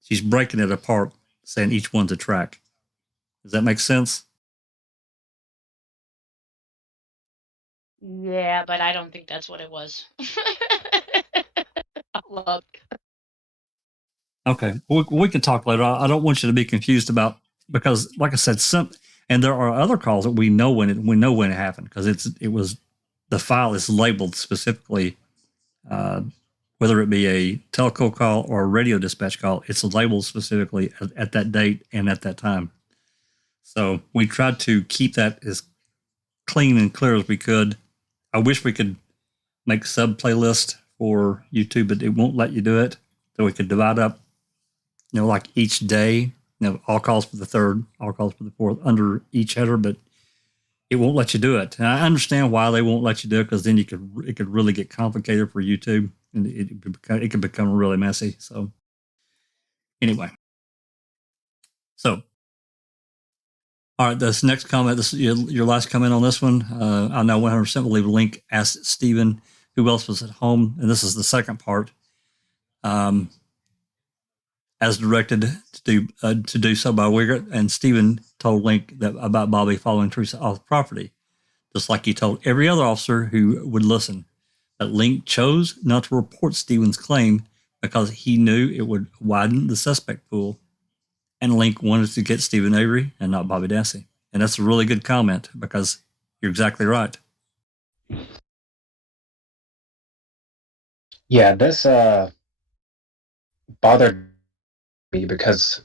she's breaking it apart, saying each one's a track. Does that make sense? Yeah, but I don't think that's what it was. Look. Okay, we can talk later. I don't want you to be confused about, because, like I said, and there are other calls that we know when it happened, because the file is labeled specifically, whether it be a telco call or a radio dispatch call, it's labeled specifically at that date and at that time. So we tried to keep that as clean and clear as we could. I wish we could make sub playlist for YouTube, but it won't let you do it. So we could divide up, like each day, all calls for the 3rd, all calls for the 4th under each header, but it won't let you do it. And I understand why they won't let you do it, because then it could really get complicated for YouTube, and it could become really messy. So anyway, all right, this next comment, this is your last comment on this one. I know 100% will leave a link. Ask Stephen who else was at home, and this is the second part. As directed to do so by Wiggert, and Stephen told Link about Bobby following Teresa off the property, just like he told every other officer who would listen. That Link chose not to report Stephen's claim because he knew it would widen the suspect pool, and Link wanted to get Stephen Avery and not Bobby Dassey. And that's a really good comment, because you're exactly right. Yeah, this bothered me, because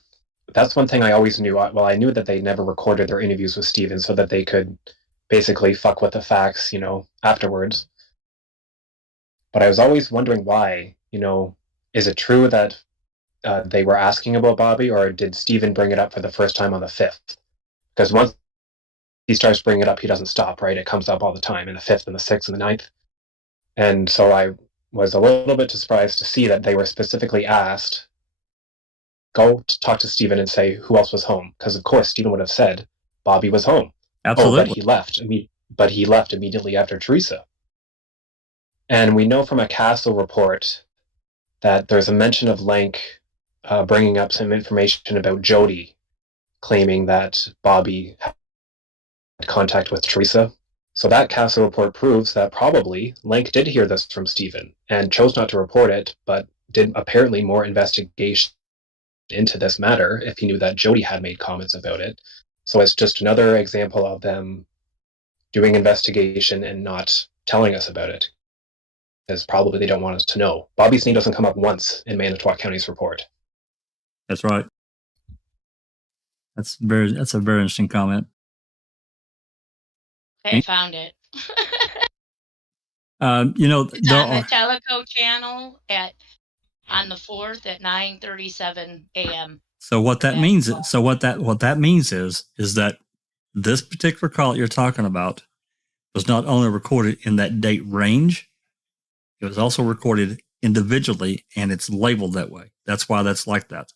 that's one thing I always knew. Well, I knew that they never recorded their interviews with Stephen so that they could basically fuck with the facts, afterwards. But I was always wondering why, is it true that they were asking about Bobby, or did Stephen bring it up for the first time on the 5th? Because once he starts bringing it up, he doesn't stop, right? It comes up all the time in the 5th and the 6th and the 9th. And so I was a little bit surprised to see that they were specifically asked, go to talk to Stephen and say who else was home. Because, of course, Stephen would have said Bobby was home. Absolutely. Oh, but he left immediately after Teresa. And we know from a Castle report that there's a mention of Lank bringing up some information about Jody, claiming that Bobby had contact with Teresa. So that Castle report proves that probably Lank did hear this from Stephen and chose not to report it, but did apparently more investigation into this matter if he knew that Jody had made comments about it. So it's just another example of them doing investigation and not telling us about it, because probably they don't want us to know. Bobby's name doesn't come up once in Manitowoc County's report. That's right. That's a very interesting comment. Okay, I found it. It's on the Teleco channel on the 4th at 9:37 a.m. So what that means is that this particular call that you're talking about was not only recorded in that date range, it was also recorded individually, and it's labeled that way. That's why that's like that,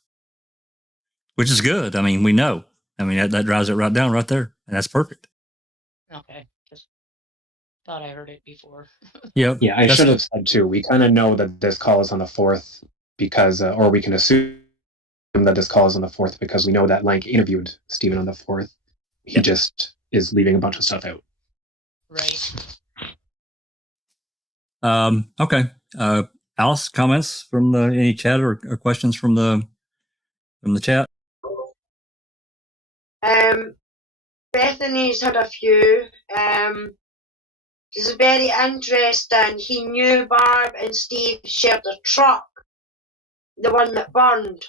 which is good. I mean, we know. I mean, that drives it right down right there, and that's perfect. Okay, just thought I heard it before. Yeah, I should have said too. We kind of know that this call is on the 4th because, or we can assume that this call is on the 4th because we know that Lank interviewed Stephen on the 4th. He just is leaving a bunch of stuff out. Right. Okay. Alice, comments from any chat or questions from the chat? Bethany's had a few. This is very interesting. He knew Barb and Steve shared a truck, the one that burned.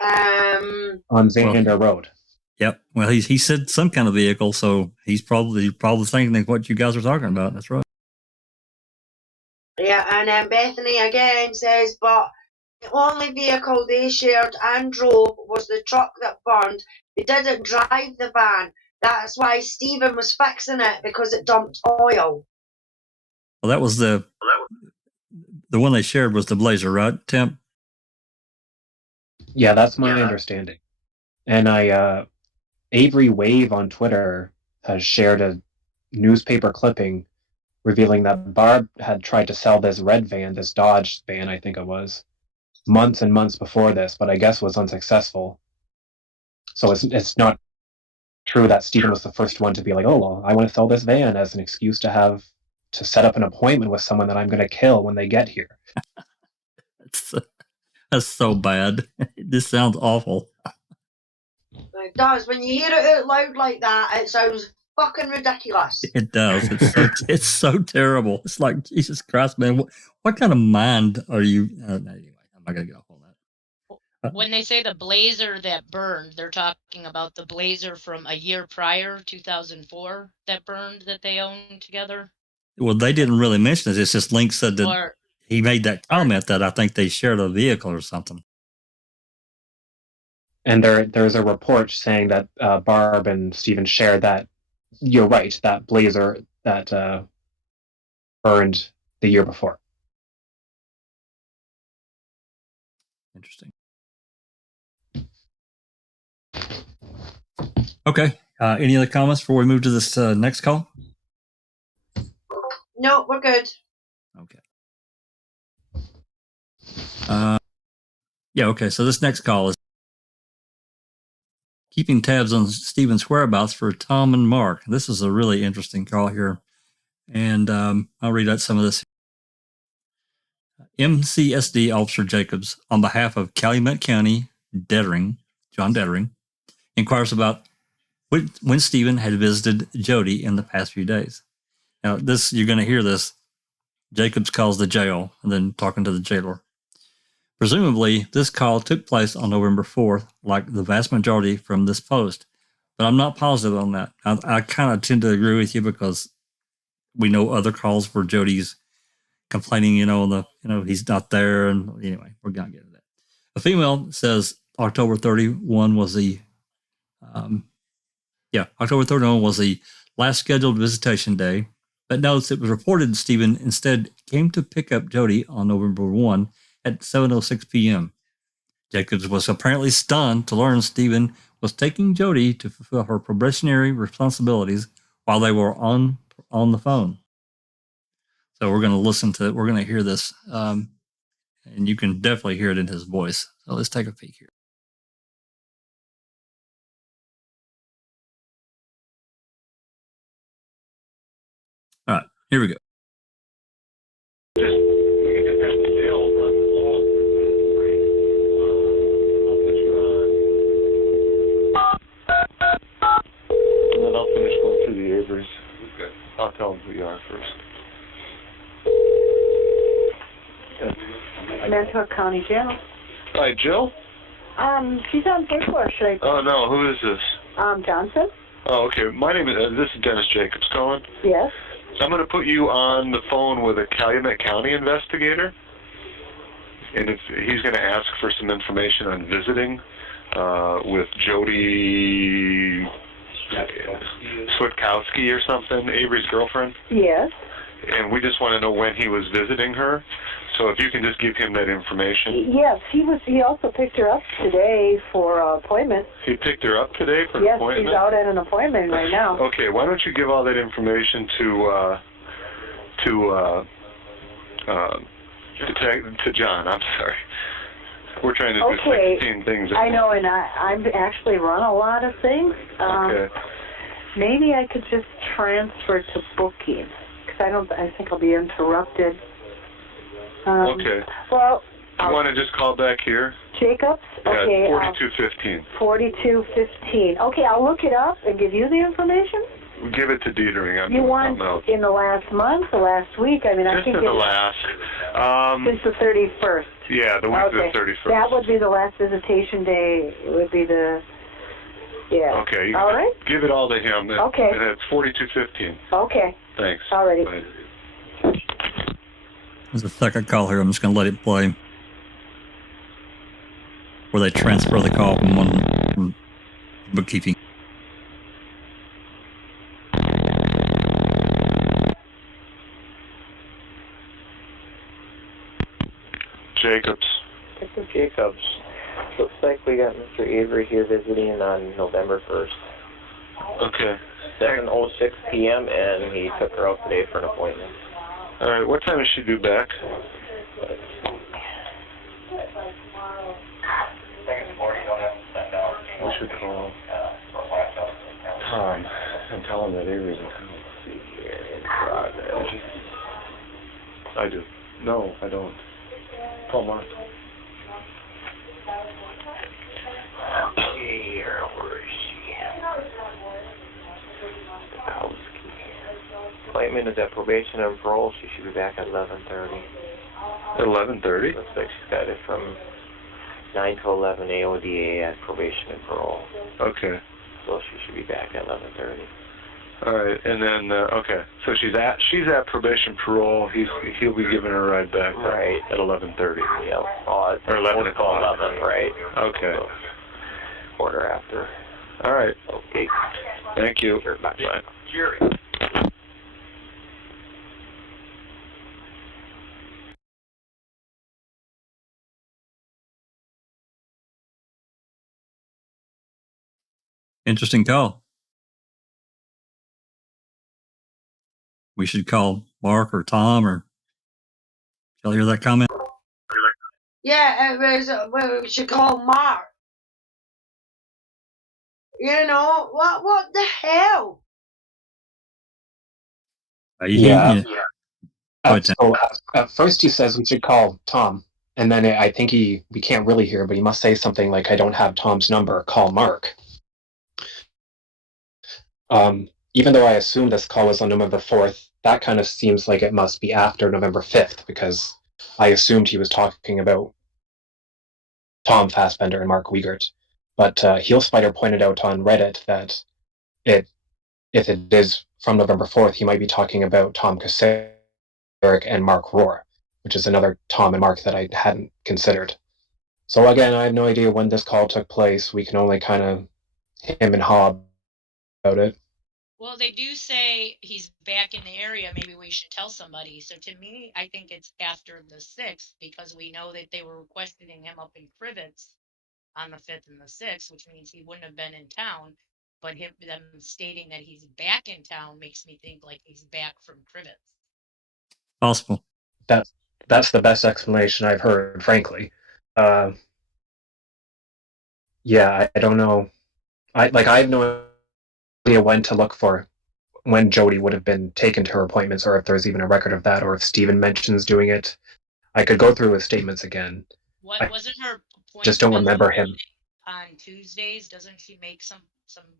On Xander Road. Yep. Well, he said some kind of vehicle, so he's probably thinking what you guys are talking about. That's right. Yeah, and then Bethany again says, but the only vehicle they shared and drove was the truck that burned. They didn't drive the van. That's why Stephen was fixing it, because it dumped oil. Well, that was the one they shared was the Blazer, right, Temp? Yeah, that's my understanding. And Avery Wave on Twitter has shared a newspaper clipping revealing that Barb had tried to sell this red van, this Dodge van, I think it was, months and months before this, but I guess was unsuccessful. So it's not true that Stephen was the first one to be like, oh, well, I want to sell this van as an excuse to set up an appointment with someone that I'm going to kill when they get here. That's so bad. This sounds awful. It does. When you hear it out loud like that, it sounds fucking ridiculous. It does. It's so terrible. It's like, Jesus Christ, man. What kind of mind are you? Anyway, I'm not going to get off on that. When they say the Blazer that burned, they're talking about the Blazer from a year prior, 2004, that burned that they owned together. Well, they didn't really mention it. It's just Link said that he made that comment that I think they shared a vehicle or something. And there's a report saying that Barb and Stephen shared that. You're right, that Blazer that burned the year before. Interesting. Okay. Any other comments before we move to this next call? No, we're good. Okay. Yeah, okay. So this next call is keeping tabs on Stephen's whereabouts for Tom and Mark. This is a really interesting call here. And I'll read out some of this. MCSD Officer Jacobs, on behalf of Calumet County, John Dettering, inquires about when Stephen had visited Jody in the past few days. Now, you're going to hear this. Jacobs calls the jail and then talking to the jailer. Presumably, this call took place on November 4th, like the vast majority from this post. But I'm not positive on that. I kind of tend to agree with you because we know other calls where Jody's complaining, he's not there. And anyway, we're going to get into that. A female says October 31 was the last scheduled visitation day, but notes it was reported Stephen instead came to pick up Jody on November 1 at 7:06 p.m. Jacobs was apparently stunned to learn Stephen was taking Jody to fulfill her probationary responsibilities while they were on the phone. So we're going to hear this, and you can definitely hear it in his voice. So let's take a peek here. All right, here we go. And then I'll finish going through the Averys. Okay. I'll tell them who you are first. Mantua County Jail. Hi, Jill? She's on paperwork. Should I? Oh, no. Who is this? Johnson. Oh, okay. My name is, this is Dennis Jacobs calling. Yes. So I'm going to put you on the phone with a Calumet County investigator. And he's going to ask for some information on visiting with Jody Switkowski or something, Avery's girlfriend. Yes. And we just want to know when he was visiting her. So if you can just give him that information. Yes, he also picked her up today for an appointment. He picked her up today for an appointment? Yes, he's out at an appointment right now. Okay, why don't you give all that information to John. I'm sorry. We're trying to do 16 things. I know, and I've actually run a lot of things. Okay. Maybe I could just transfer to booking, because I think I'll be interrupted. Okay. Well, You want to just call back here? Jacobs? Okay. 4215. 4215. Okay, I'll look it up and give you the information. Give it to Dietering. I'm You doing want something else. in the last month, the last week? I mean, I Just think in the last. Since the 31st. Yeah, the week of the 31st. That would be the last visitation day. It would be the. Yeah. Okay. All right. Give it all to him. Okay. It's 4215. Okay. Thanks. All righty. Bye. There's a second call here. I'm just going to let it play. Where they transfer the call from one from bookkeeping. Jacobs. Mr. Jacobs, looks like we got Mr. Avery here visiting on November 1st. Okay. 7:06 p.m. and he took her out today for an appointment. All right. What time is she due back? We should call Tom and tell him that Avery's in town. Let's see here. In progress. I do. No, I don't. Call Mark. Here, where is she? Appointment is at probation and parole. She should be back at 11:30. At 11:30? Looks like she's got it from 9 to 11 AODA at probation and parole. Okay. So she should be back at 11:30. All right, and then okay, so she's at probation parole. He'll be giving her a ride back right at 11:30. Yep. Oh, or 11 o'clock. 11, right? Okay. So, quarter after. All right. Okay. Thank you. Sure, bye. Bye. Jerry. Interesting call. We should call Mark or Tom or. Shall you hear that comment? Yeah, it was. Well, we should call Mark. You know what? What the hell? At first he says we should call Tom, and then I think we can't really hear, but he must say something like, "I don't have Tom's number. Call Mark." Even though I assume this call was on November 4th, that kind of seems like it must be after November 5th, because I assumed he was talking about Tom Fassbender and Mark Wiegert. But Heel Spider pointed out on Reddit that if it is from November 4th, he might be talking about Tom Kaczmarek and Mark Rohr, which is another Tom and Mark that I hadn't considered. So again, I have no idea when this call took place. We can only kind of him and Hob about it. Well, they do say he's back in the area. Maybe we should tell somebody. So to me, I think it's after the 6th, because we know that they were questioning him up in Crivets on the 5th and the 6th, which means he wouldn't have been in town. But them stating that he's back in town makes me think like he's back from Crivets. Possible. That's the best explanation I've heard, frankly. Yeah, I don't know. I have no idea when to look for when Jody would have been taken to her appointments, or if there's even a record of that, or if Steven mentions doing it. I could go through his statements again. What wasn't her point? Just don't remember him. On Tuesdays, doesn't she make some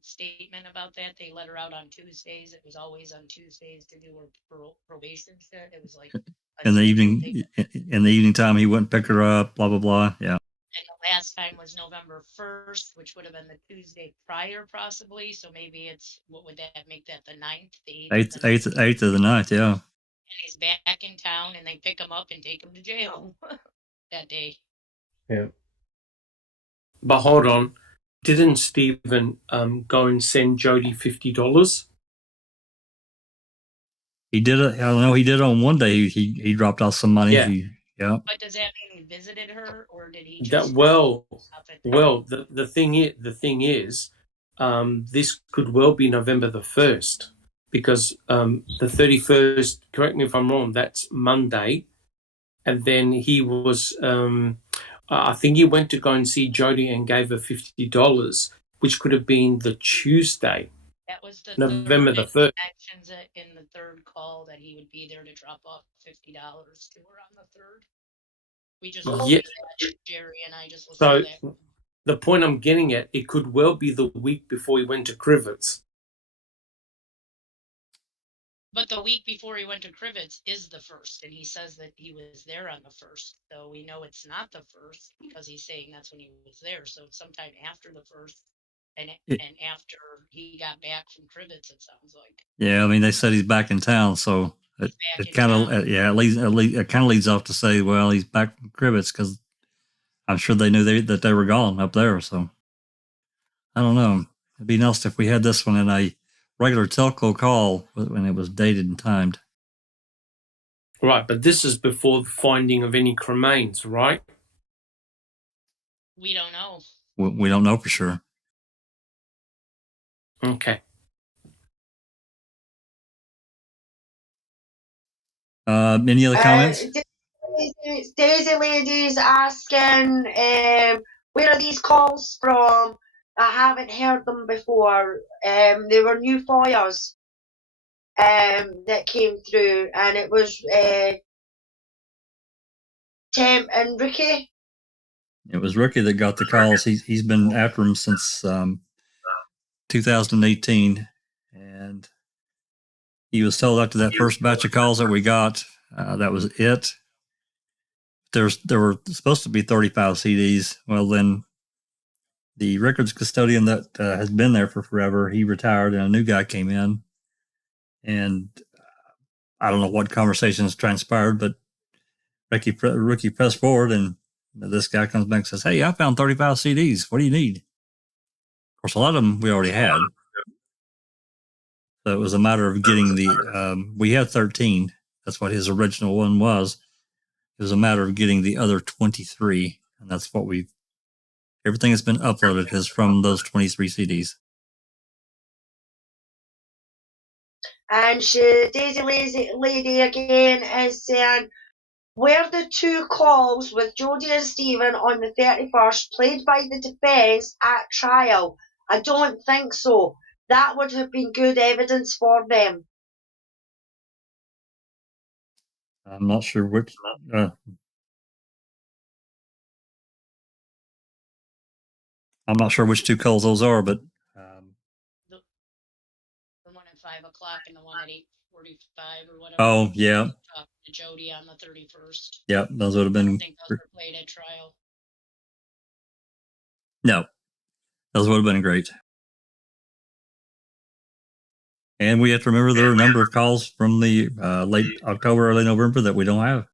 statement about that? They let her out on Tuesdays. It was always on Tuesdays to do her probation shit. It was like In the evening time, he went and picked her up. Blah blah blah. Yeah. And the last time was November 1st, which would have been the Tuesday prior, possibly. So maybe it's, what would that make that, the 9th, the 8th? 8th of the 9th, yeah. And he's back in town, and they pick him up and take him to jail that day. Yeah. But hold on, didn't Stephen go and send Jody $50? He did it. I don't know. He did it on one day. He dropped off some money. Yeah. Yeah. But does that mean he visited her, or did he That just the thing is, this could well be November the 1st, because the 31st, correct me if I'm wrong, that's Monday, and then he was I think he went to go and see Jody and gave her $50, which could have been the Tuesday. That was the November the 1st. mentions it in the third call that he would be there to drop off $50 to her on the 3rd. We just Yeah. Jerry and I just So listened to that. the point I'm getting at, it could well be the week before he went to Crivets. But the week before he went to Crivets is the 1st, and he says that he was there on the 1st. So we know it's not the 1st because he's saying that's when he was there. So it's sometime after the 1st and after he got back from Crivets, it sounds like. Yeah, I mean, they said he's back in town, so it kind of it kind of leads off to say, well, he's back from Crivets because I'm sure they knew that they were gone up there. So I don't know. It'd be nice if we had this one in a regular telco call when it was dated and timed. Right, but this is before the finding of any cremains, right? We don't know. We don't know for sure. Okay. Any other comments? Daisy Lady's asking, where are these calls from? I haven't heard them before. They were new FOIAs that came through, and it was Temp and Ricky. It was Ricky that got the calls. He's been after him since 2018, and he was told after that first batch of calls that we got, that was it. There were supposed to be 35 CDs. Well, then the records custodian that has been there for forever, he retired, and a new guy came in, and I don't know what conversations transpired, but Ricky pressed forward, and this guy comes back and says, "Hey, I found 35 CDs. What do you need?" Of course, a lot of them we already had. So it was a matter of getting we had 13. That's what his original one was. It was a matter of getting the other 23. And that's what everything that's been uploaded is from those 23 CDs. And Daisy Lady again is saying, were the two calls with Jody and Stephen on the 31st played by the defence at trial? I don't think so. That would have been good evidence for them. I'm not sure which. I'm not sure which two calls those are, but The one at 5 o'clock and the one at 8:45 or whatever. oh yeah, Talking to Jody on the 31st. yeah, those would have been. I think those were played at trial. No, those would have been great. And we have to remember there are a number of calls from the late October, early November that we don't have.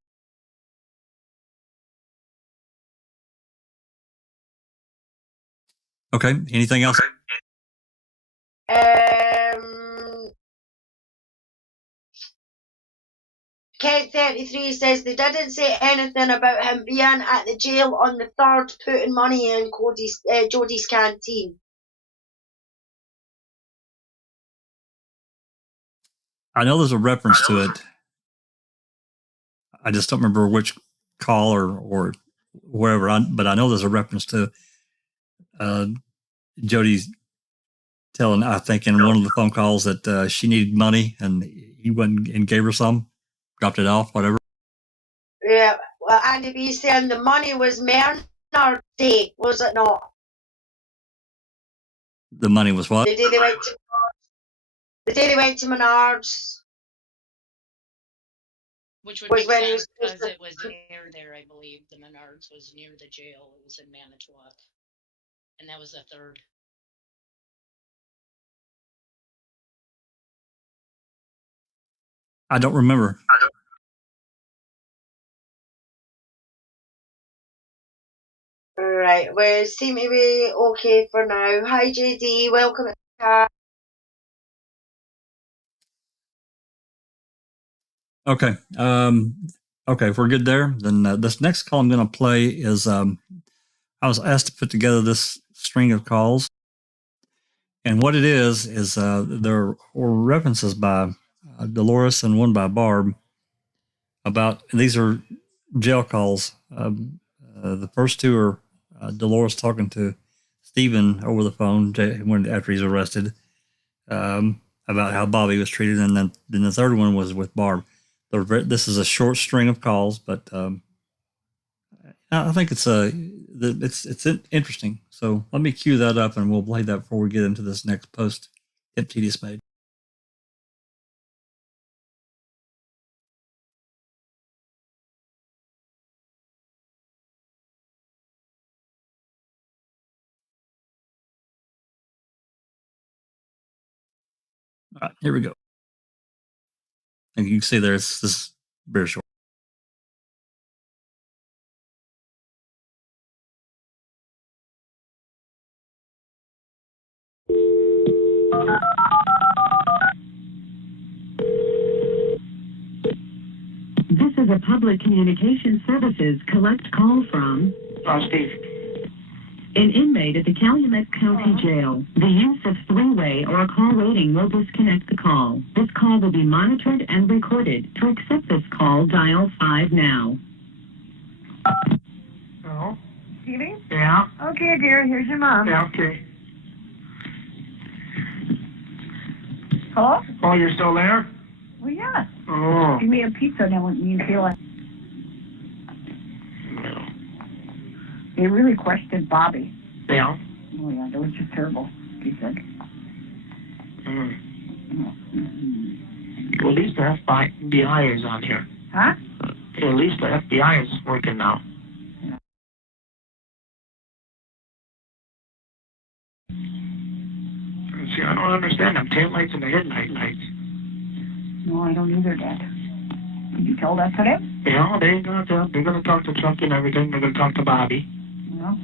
Okay. Anything else? Kent33 says they didn't say anything about him being at the jail on the 3rd, putting money in Jody's canteen. I know there's a reference to it. I just don't remember which call or wherever. But I know there's a reference to Jody's telling, I think, in one of the phone calls that she needed money, and he went and gave her some, dropped it off, whatever. Yeah, well, Andy B saying the money was Maynard's day, was it not? The money was what? The day they went to Menards. Which would was make when sense because it was near there, I believe. The Menards was near the jail. It was in Manitowoc. And that was the 3rd. I don't remember. Right, we seem to be okay for now. Hi JD, welcome to the chat. Okay. Okay, if we're good there, then this next call I'm going to play is I was asked to put together this string of calls. And what it is there were references by Dolores and one by Barb about, these are jail calls. The first two are Dolores talking to Stephen over the phone after he's arrested about how Bobby was treated. And then the third one was with Barb. This is a short string of calls, but I think it's interesting. So let me cue that up, and we'll play that before we get into this next post. Temptedious made. All right, here we go. And you can see there's this very short. This is a public communication services collect call from Steve. An inmate at the Calumet County Jail. The use of three-way or call waiting will disconnect the call. This call will be monitored and recorded. To accept this call, dial 5 now. Hello? Stevie? Yeah? Okay, dear, here's your mom. Yeah, okay. Hello? Oh, you're still there? Well, yeah. Oh. Give me a pizza now when you feel it. They really questioned Bobby. Yeah? Oh, yeah, that was just terrible, he said. Well, at least the FBI is on here. Huh? At least the FBI is working now. Yeah. See, I don't understand them taillights and the headlight lights. No, I don't either, Dad. Did you tell that to them? Yeah, they're gonna talk to Chuck and everything. They're gonna talk to Bobby. Yeah.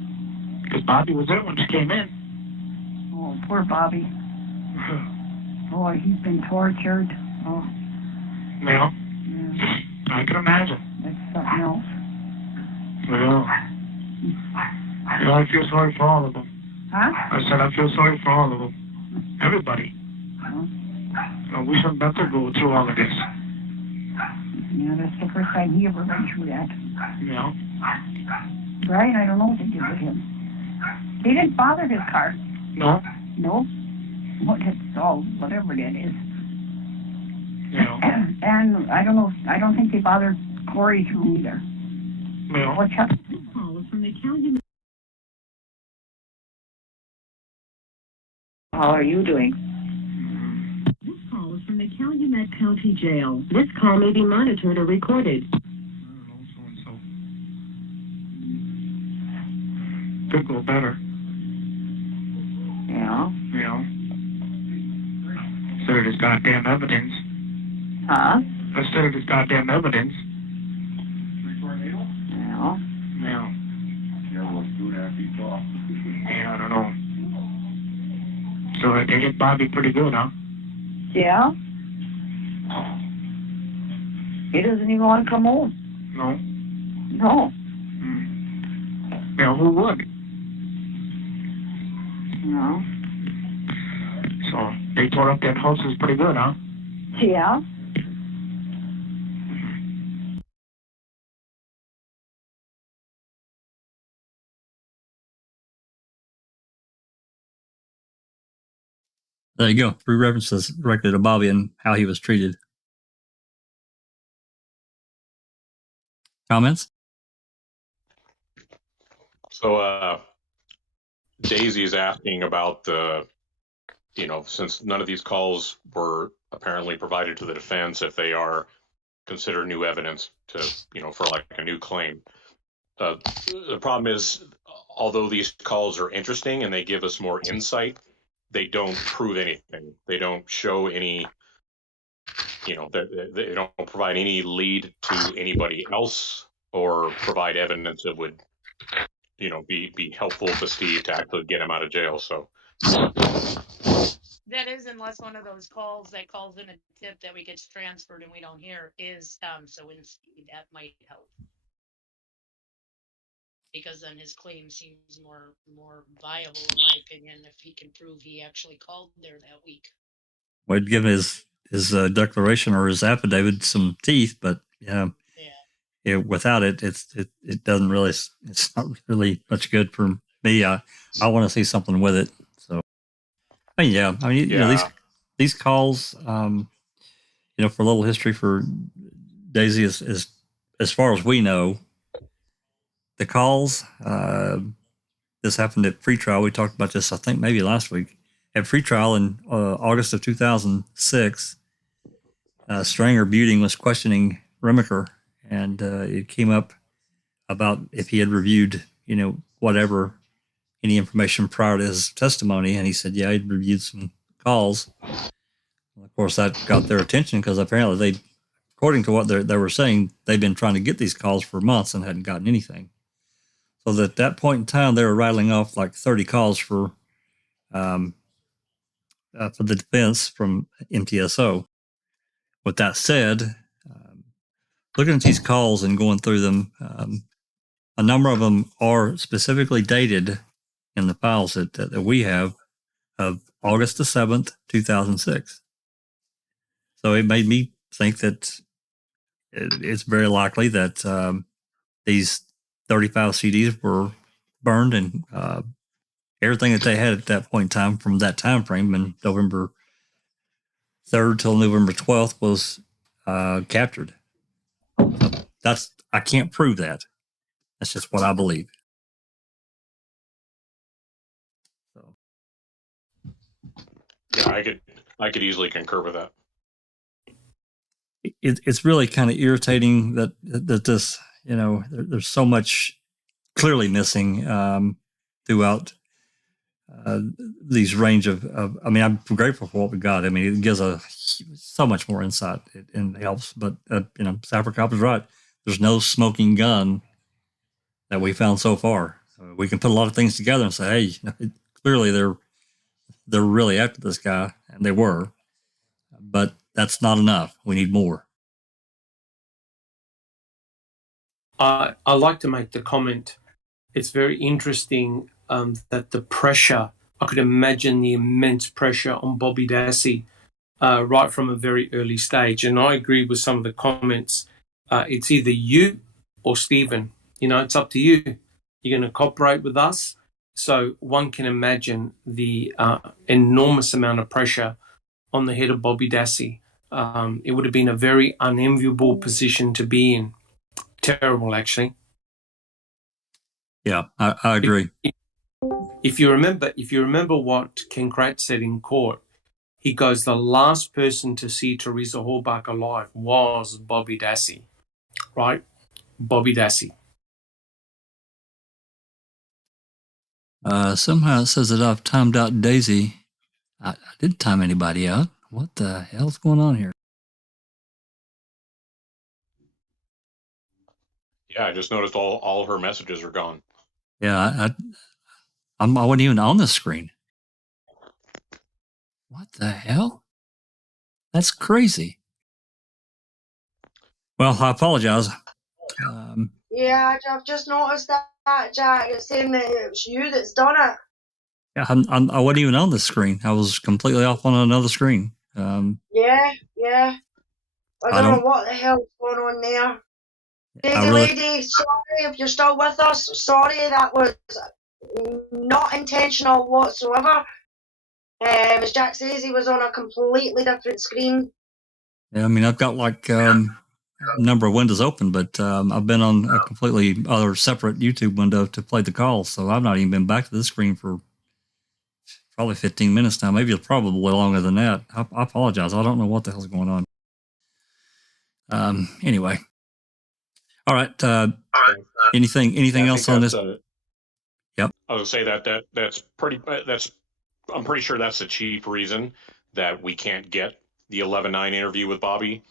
Because Bobby was there when she came in. Oh, poor Bobby. Boy, he's been tortured. Oh. Yeah. Yeah. I can imagine. That's something else. Well, yeah, I feel sorry for all of them. Huh? I said I feel sorry for all of them. Everybody. We shouldn't have to go through all of this. Yeah, that's the first time he ever went through that. Yeah. Brian, I don't know what they did with him. They didn't bother his car. No? No. What it's all, whatever that is. Yeah. And I don't know, I don't think they bothered Corey's room either. Yeah. What's up? This call is from the Calumet. How are you doing? This call is from the Calumet County Jail. This call may be monitored or recorded. Could go better. Yeah. Yeah. Instead of this goddamn evidence. Huh? Instead of this goddamn evidence. Yeah. Yeah. Yeah, I don't know. So they hit Bobby pretty good, huh? Yeah? He doesn't even want to come home. No. No. Yeah, who would? No. So they tore up that house is pretty good, huh? Yeah. There you go. 3 references directed to Bobby and how he was treated. Comments? So Daisy is asking about the, since none of these calls were apparently provided to the defense, if they are considered new evidence to, for like a new claim. The problem is, although these calls are interesting and they give us more insight, they don't prove anything. They don't show any, they don't provide any lead to anybody else or provide evidence that would, be helpful to Steve to actually get him out of jail. So that is, unless one of those calls that calls in a tip that we get transferred and we don't hear is so in Steve, that might help. Because then his claim seems more viable, in my opinion, if he can prove he actually called there that week. Well, it'd give his declaration or his affidavit some teeth, but without it, it doesn't really. It's not really much good for me. I want to see something with it. So, these calls, for a little history for Daisy is as far as we know. the calls. This happened at pretrial. We talked about this, I think, maybe last week. At pretrial in August of 2006, Stringer Buting was questioning Remaker, and it came up about if he had reviewed, whatever, any information prior to his testimony, and he said, yeah, he'd reviewed some calls. Of course, that got their attention because apparently according to what they were saying, they've been trying to get these calls for months and hadn't gotten anything. So at that point in time, they were rattling off like 30 calls for the defense from MTSO. With that said, looking at these calls and going through them, a number of them are specifically dated in the files that we have of August the 7th, 2006. So it made me think that it's very likely that these 35 CDs were burned, and everything that they had at that point in time from that time frame, in November 3rd till November 12th, was captured. I can't prove that. That's just what I believe. So. Yeah, I could easily concur with that. It's really kind of irritating that this, there's so much clearly missing throughout these range of. I mean, I'm grateful for what we got. I mean, it gives so much more insight and helps. But Sapper Cop is right. There's no smoking gun that we found so far. We can put a lot of things together and say, hey, clearly they're really after this guy, and they were. But that's not enough. We need more. I like to make the comment. It's very interesting that the pressure, I could imagine the immense pressure on Bobby Dassey right from a very early stage. And I agree with some of the comments. It's either you or Stephen. It's up to you. You're going to cooperate with us. So one can imagine the enormous amount of pressure on the head of Bobby Dassey. It would have been a very unenviable position to be in. Terrible, actually. Yeah, I agree. If you remember what Ken Kratt said in court, he goes, the last person to see Teresa Halbach alive was Bobby Dassey, right? Bobby Dassey. Somehow it says that I've timed out Daisy. I didn't time anybody out. What the hell's going on here? Yeah, I just noticed all of her messages are gone. Yeah, I wasn't even on the screen. What the hell? That's crazy. Well, I apologize. Yeah, I've just noticed that, Jack. It's saying that it's you that's done it. Yeah, I wasn't even on the screen. I was completely off on another screen. Yeah. I don't know what the hell's going on there. Daisy Lady, sorry if you're still with us. Sorry, that was not intentional whatsoever. As Jack says, he was on a completely different screen. Yeah, I mean, I've got like a number of windows open, but I've been on a completely other separate YouTube window to play the call, so I've not even been back to this screen for probably 15 minutes now. Maybe it's probably longer than that. I apologize. I don't know what the hell's going on. Anyway. All right. Anything else on this? Yep. I was gonna say that's I'm pretty sure that's the chief reason that we can't get the 11-9 interview with Bobby.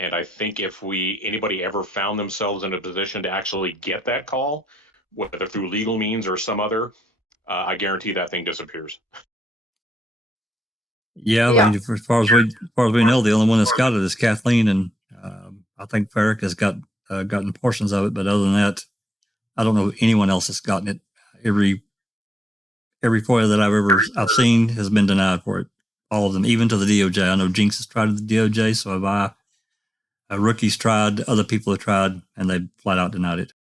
And I think if anybody ever found themselves in a position to actually get that call, whether through legal means or some other, I guarantee that thing disappears. Yeah, I mean, as far as we know, the only one that's got it is Kathleen, and I think Farrick has gotten portions of it, but other than that, I don't know anyone else that's gotten it. Every FOIA that I've seen has been denied for it. All of them, even to the DOJ. I know Jinx has tried the DOJ, so have I. Rookie's tried, other people have tried, and they flat out denied it.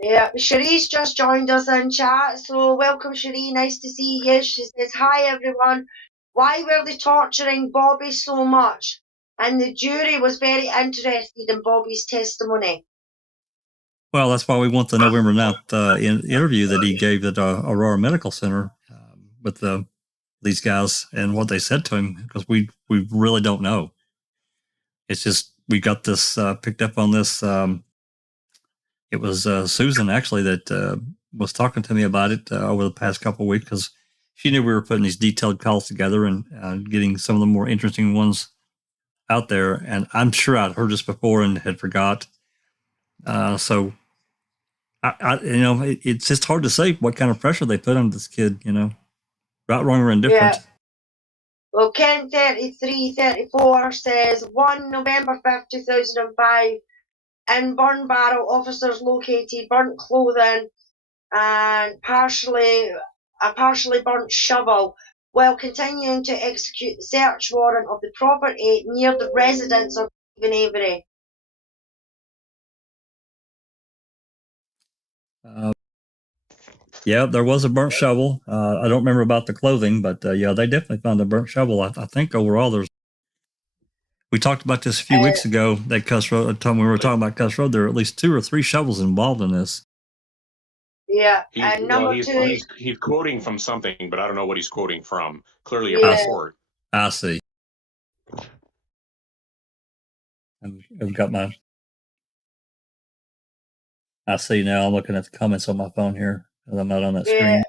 Yeah, Cherie's just joined us in chat, so welcome, Cherie. Nice to see you. She says, hi, everyone. Why were they torturing Bobby so much? And the jury was very interested in Bobby's testimony. Well, that's why we want the November 9th interview that he gave at Aurora Medical Center with these guys and what they said to him, because we really don't know. It's just we got this picked up on this. It was Susan actually that was talking to me about it over the past couple of weeks, because she knew we were putting these detailed calls together and getting some of the more interesting ones out there. And I'm sure I'd heard this before and had forgot. So, it's just hard to say what kind of pressure they put on this kid, right, wrong, or indifferent. Yeah. Well, Ken 3334 says 1 November 5th, 2005, in Burn Barrel, officers located burnt clothing and a partially burnt shovel while continuing to execute the search warrant of the property near the residence of Stephen Avery. Yeah, there was a burnt shovel. I don't remember about the clothing, but yeah, they definitely found a burnt shovel. I think overall we talked about this a few weeks ago, that Cuss Road, time we were talking about Cuss Road, there are at least 2 or 3 shovels involved in this. Yeah, and number 2. He's quoting from something, but I don't know what he's quoting from. Clearly a report. I see. I've got I see now. I'm looking at the comments on my phone here, because I'm not on that screen.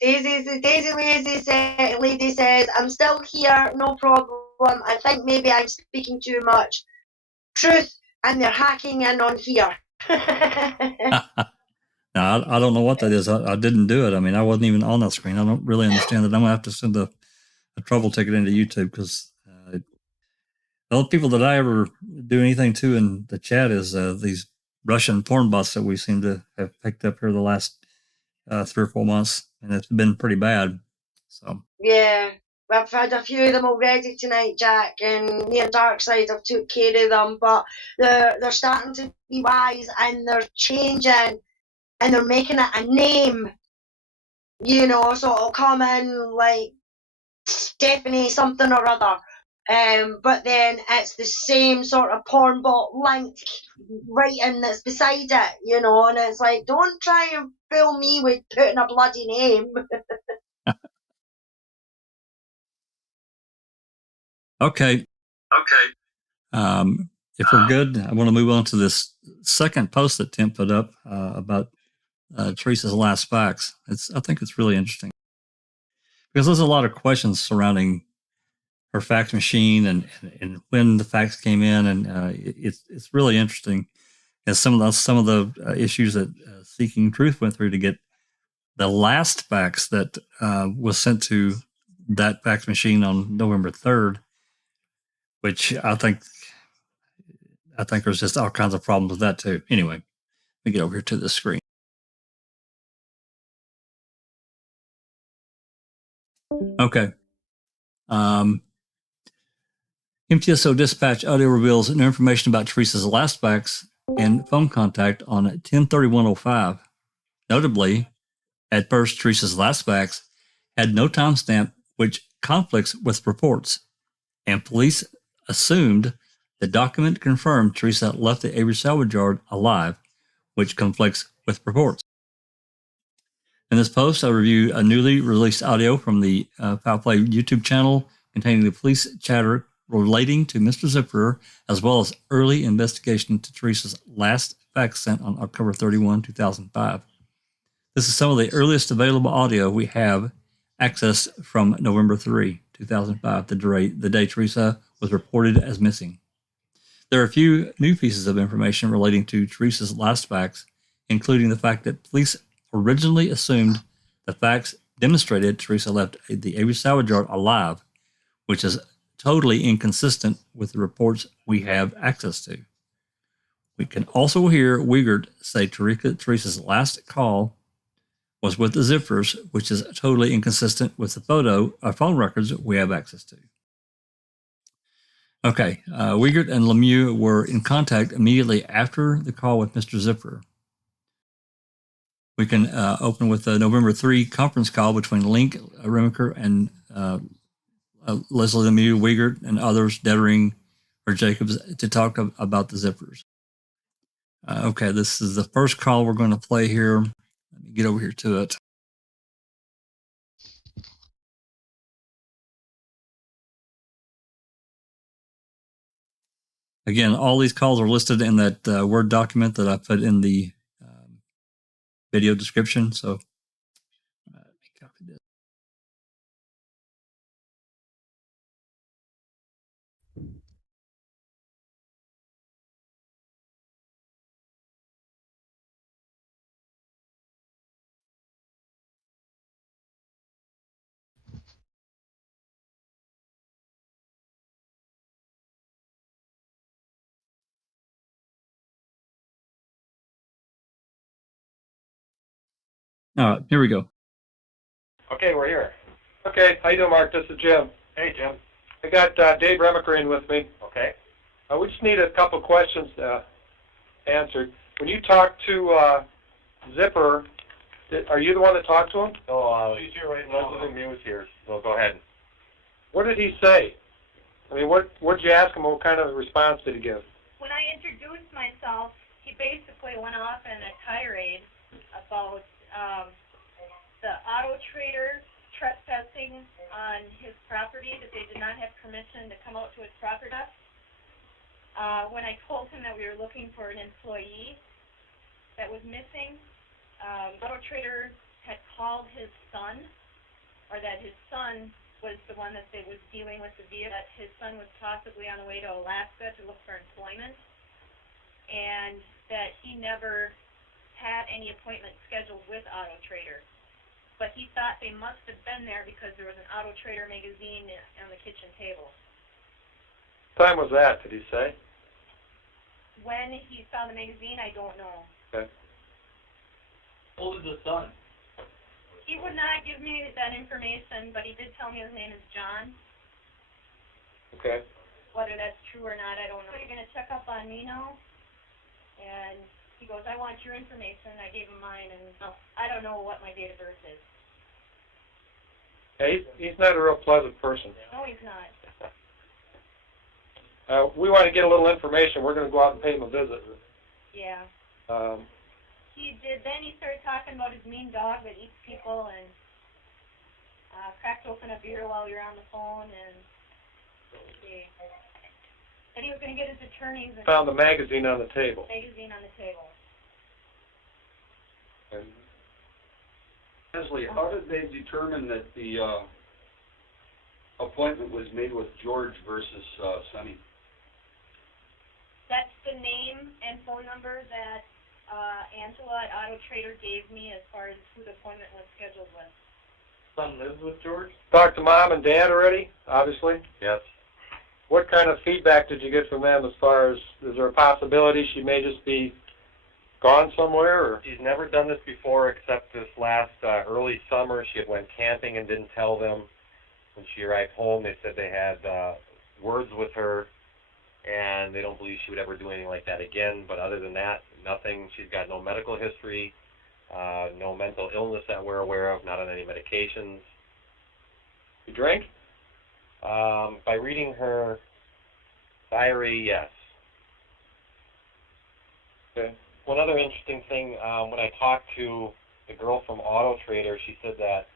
Daisy lady says, I'm still here, no problem. I think maybe I'm speaking too much. Truth, and they're hacking in on here. Now, I don't know what that is. I didn't do it. I mean, I wasn't even on that screen. I don't really understand it. I'm going to have to send a trouble ticket into YouTube, because the only people that I ever do anything to in the chat is these Russian porn bots that we seem to have picked up here the last 3 or 4 months, and it's been pretty bad. So yeah, I've had a few of them already tonight, Jack, and me and Darkside have took care of them, but they're starting to be wise, and they're changing, and they're making it a name, so it'll come in like Stephanie something or other. But then it's the same sort of porn bot link writing that's beside it, and it's like, don't try and fool me with putting a bloody name. Okay. If we're good, I want to move on to this second post that Tim put up about Teresa's last fax. I think it's really interesting, because there's a lot of questions surrounding her fax machine and when the fax came in, and it's really interesting. And some of the issues that Seeking Truth went through to get the last fax that was sent to that fax machine on November 3rd, which I think there's just all kinds of problems with that too. Anyway, let me get over here to the screen. Okay. MTSO dispatch audio reveals new information about Teresa's last fax and phone contact on 10/31/05. Notably, at first, Teresa's last fax had no timestamp, which conflicts with reports, and police assumed the document confirmed Teresa left the Avery salvage yard alive, which conflicts with reports. In this post, I review a newly released audio from the Foul Play YouTube channel containing the police chatter relating to Mr. Zipperer, as well as early investigation into Teresa's last fax sent on October 31, 2005. This is some of the earliest available audio we have access from November 3, 2005, the day Teresa was reported as missing. There are a few new pieces of information relating to Teresa's last fax, including the fact that police originally assumed the fax demonstrated Teresa left the Avery salvage yard alive, which is totally inconsistent with the reports we have access to. We can also hear Wiegert say Teresa's last call was with the Zippers, which is totally inconsistent with the phone records we have access to. Okay, Wiegert and Lemieux were in contact immediately after the call with Mr. Zipperer. We can open with the November 3 conference call between Link Remaker and Leslie Lemieux, Wiegert, and others, Dettering or Jacobs, to talk about the Zippers. Okay, this is the first call we're going to play here. Let me get over here to it. Again, all these calls are listed in that Word document that I put in the video description. So let me copy this. All right, here we go. Okay, we're here. Okay, how you doing, Mark? This is Jim. Hey, Jim. I got Dave Remakrine with me. Okay. We just need a couple questions answered. When you talked to Zipper, are you the one that talked to him? No, he's here right now. He was here, so go ahead. What did he say? I mean, what did you ask him? What kind of response did he give? When I introduced myself, he basically went off in a tirade about the auto trader trespassing on his property, that they did not have permission to come out to his property. When I told him that we were looking for an employee that was missing, auto trader had called his son, or that his son was the one that was dealing with the vehicle, that his son was possibly on the way to Alaska to look for employment, and that he never had any appointment scheduled with Auto Trader. But he thought they must have been there because there was an Auto Trader magazine on the kitchen table. What time was that, did he say? When he saw the magazine, I don't know. Okay. How old is the son? He would not give me that information, but he did tell me his name is John. Okay. Whether that's true or not, I don't know. You're going to check up on me now? And he goes, I want your information. I gave him mine, and I don't know what my date of birth is. Yeah, he's not a real pleasant person. No, he's not. We want to get a little information. We're going to go out and pay him a visit. Yeah. He did. Then he started talking about his mean dog that eats people, and cracked open a beer while we were on the phone, and said he was going to get his attorneys. And found the magazine on the table. Magazine on the table. Okay. Leslie, how did they determine that the appointment was made with George versus Sonny? That's the name and phone number that Angela at Auto Trader gave me as far as who the appointment was scheduled with. Son lives with George? Talked to Mom and Dad already, obviously? Yes. What kind of feedback did you get from them as far as, is there a possibility she may just be gone somewhere? Or? She's never done this before except this last early summer. She had went camping and didn't tell them. When she arrived home, they said they had words with her, and they don't believe she would ever do anything like that again. But other than that, nothing. She's got no medical history, no mental illness that we're aware of, not on any medications. You drink? By reading her diary, yes. Okay. One other interesting thing, when I talked to the girl from Auto Trader, she said that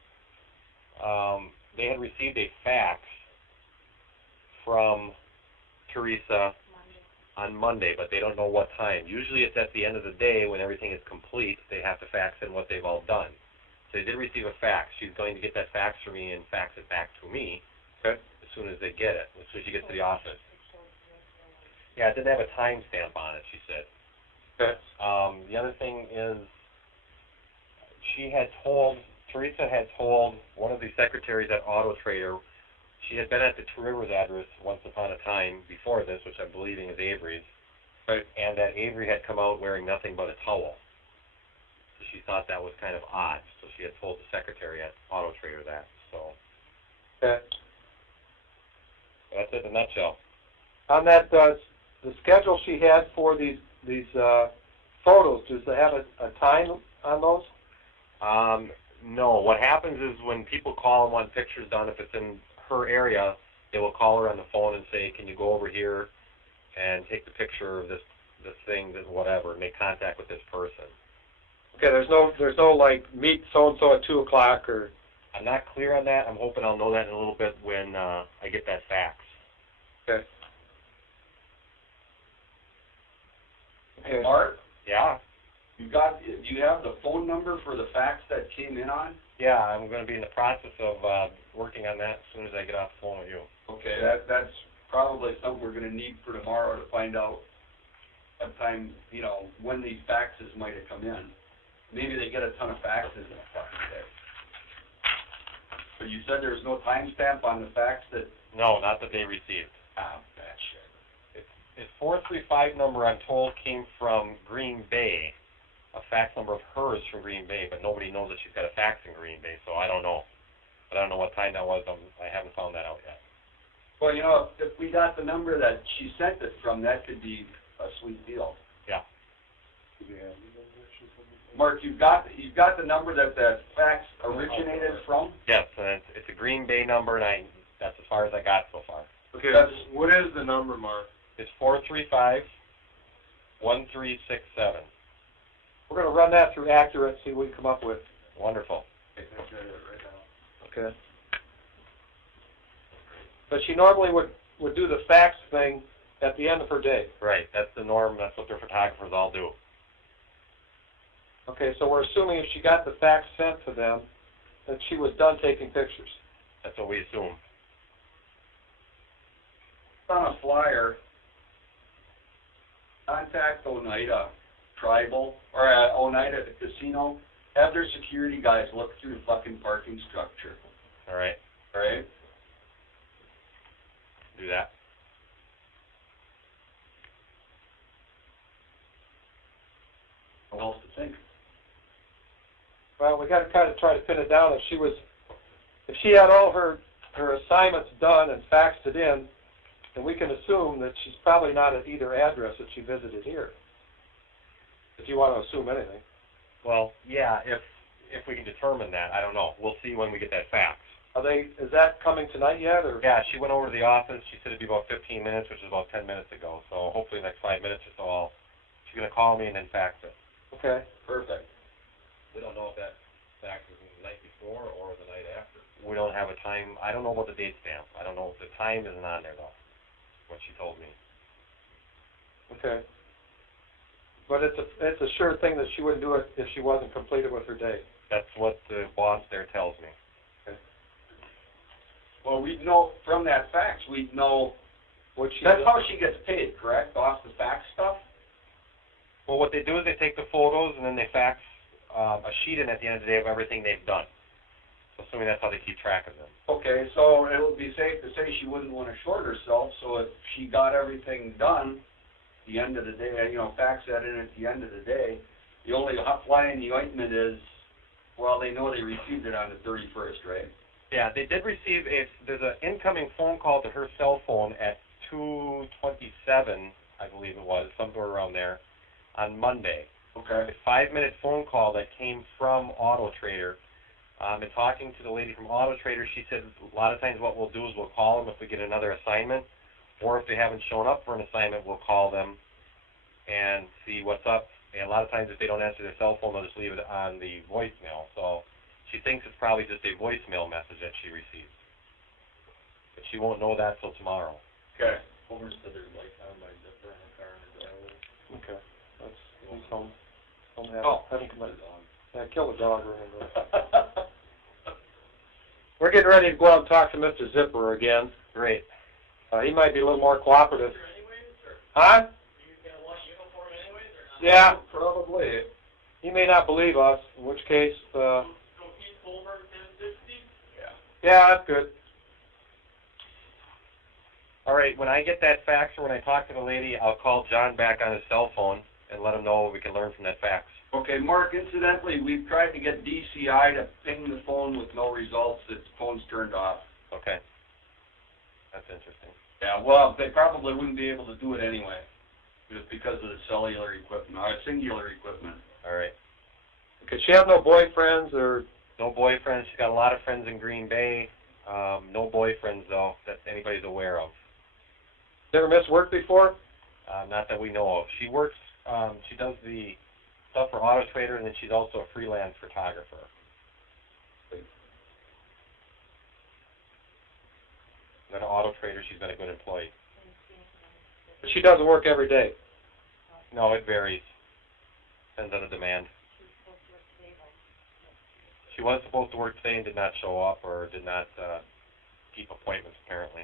they had received a fax from Teresa on Monday, but they don't know what time. Usually it's at the end of the day when everything is complete. They have to fax in what they've all done. So they did receive a fax. She's going to get that fax for me and fax it back to me as soon as they get it, as soon as she gets to the office. Yeah, it didn't have a timestamp on it, she said. Okay. The other thing is Teresa had told one of the secretaries at Auto Trader, she had been at the Two Rivers address once upon a time before this, which I'm believing is Avery's, and that Avery had come out wearing nothing but a towel. So she thought that was kind of odd, so she had told the secretary at Auto Trader that. So that's it in a nutshell. On that, the schedule she had for these photos, does it have a time on those? No. What happens is when people call and want pictures done, if it's in her area, they will call her on the phone and say, can you go over here and take the picture of this this thing, this whatever, make contact with this person. Okay, there's no like meet so and so at 2 o'clock or. I'm not clear on that. I'm hoping I'll know that in a little bit when I get that fax. Okay. Hey, Mark, Yeah. do you have the phone number for the fax that came in on? Yeah, I'm going to be in the process of working on that as soon as I get off the phone with you. Okay, that's probably something we're going to need for tomorrow to find out what time, when these faxes might have come in. Maybe they get a ton of faxes in a fucking day. But you said there's no timestamp on the fax that... No, not that they received. Ah, that shit. His 435 number, I'm told, came from Green Bay. A fax number of hers from Green Bay, but nobody knows that she's got a fax in Green Bay, so I don't know. But I don't know what time that was. I haven't found that out yet. Well, if we got the number that she sent it from, that could be a sweet deal. Yeah. Mark, you've got the number that fax originated from? Yes, and it's a Green Bay number, and that's as far as I got so far. Okay, what is the number, Mark? It's 435-1367. We're going to run that through Accurate, see what we come up with. Wonderful. Okay. But she normally would do the fax thing at the end of her day. Right, that's the norm. That's what their photographers all do. Okay, so we're assuming if she got the fax sent to them, that she was done taking pictures. That's what we assume. On a flyer, contact Oneida Tribal, or Oneida at the casino, have their security guys look through the fucking parking structure. All right. All right? Do that. What else to think? Well, we got to kind of try to pin it down. If she had all her assignments done and faxed it in, then we can assume that she's probably not at either address that she visited here. If you want to assume anything. Well, yeah, if we can determine that, I don't know. We'll see when we get that fax. Is that coming tonight yet? Or? Yeah, she went over to the office. She said it'd be about 15 minutes, which is about 10 minutes ago. So hopefully the next 5 minutes or so, she's going to call me and then fax it. Okay. Perfect. We don't know if that fax was the night before or the night after. We don't have a time. I don't know about the date stamp. I don't know if the time isn't on there, though, what she told me. Okay. But it's a sure thing that she wouldn't do it if she wasn't completed with her day. That's what the boss there tells me. Okay. Well, we'd know from that fax, we'd know that's how she gets paid, correct? Off the fax stuff? Well, what they do is they take the photos and then they fax a sheet in at the end of the day of everything they've done. So assuming that's how they keep track of them. Okay, so it would be safe to say she wouldn't want to short herself, so if she got everything done at the end of the day, fax that in at the end of the day, the only fly in the ointment is, well, they know they received it on the 31st, right? Yeah, they did receive there's an incoming phone call to her cell phone at 2:27, I believe it was, somewhere around there, on Monday. Okay. A 5-minute phone call that came from Auto Trader. And talking to the lady from Auto Trader, she said a lot of times what we'll do is we'll call them if we get another assignment, or if they haven't shown up for an assignment, we'll call them and see what's up. And a lot of times if they don't answer their cell phone, they'll just leave it on the voicemail. So she thinks it's probably just a voicemail message that she received. But she won't know that till tomorrow. Okay. Homer said there's like on my zipper in the car in the driveway. Okay. He's home. Oh. Haven't come in. Yeah, kill the dog. We're getting ready to go out and talk to Mr. Zipper again. Great. He might be a little more cooperative. Huh? Yeah. Probably. He may not believe us, in which case, yeah, that's good. All right, when I get that fax or when I talk to the lady, I'll call John back on his cell phone and let him know what we can learn from that fax. Okay, Mark, incidentally, we've tried to get DCI to ping the phone with no results. Its phone's turned off. Okay. That's interesting. Yeah, well, they probably wouldn't be able to do it anyway, just because of the cellular equipment, singular equipment. All right. Could she have no boyfriends or? No boyfriends. She's got a lot of friends in Green Bay. No boyfriends, though, that anybody's aware of. Never missed work before? not that we know of. She works, she does the stuff for Auto Trader, and then she's also a freelance photographer. Then an Auto Trader, she's been a good employee. But she doesn't work every day. No, it varies. Depends on the demand. She was supposed to work today and did not show up, or did not keep appointments, apparently.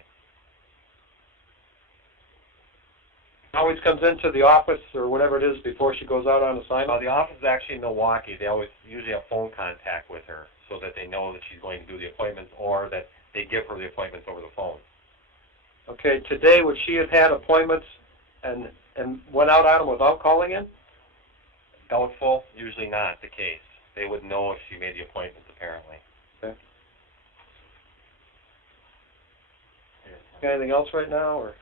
Always comes into the office or whatever it is before she goes out on assignment? The office is actually in Milwaukee. They always usually have phone contact with her so that they know that she's going to do the appointments, or that they give her the appointments over the phone. Okay, today would she have had appointments and went out on them without calling in? Doubtful, usually not the case. They would know if she made the appointments, apparently. Okay. Got anything else right now, or?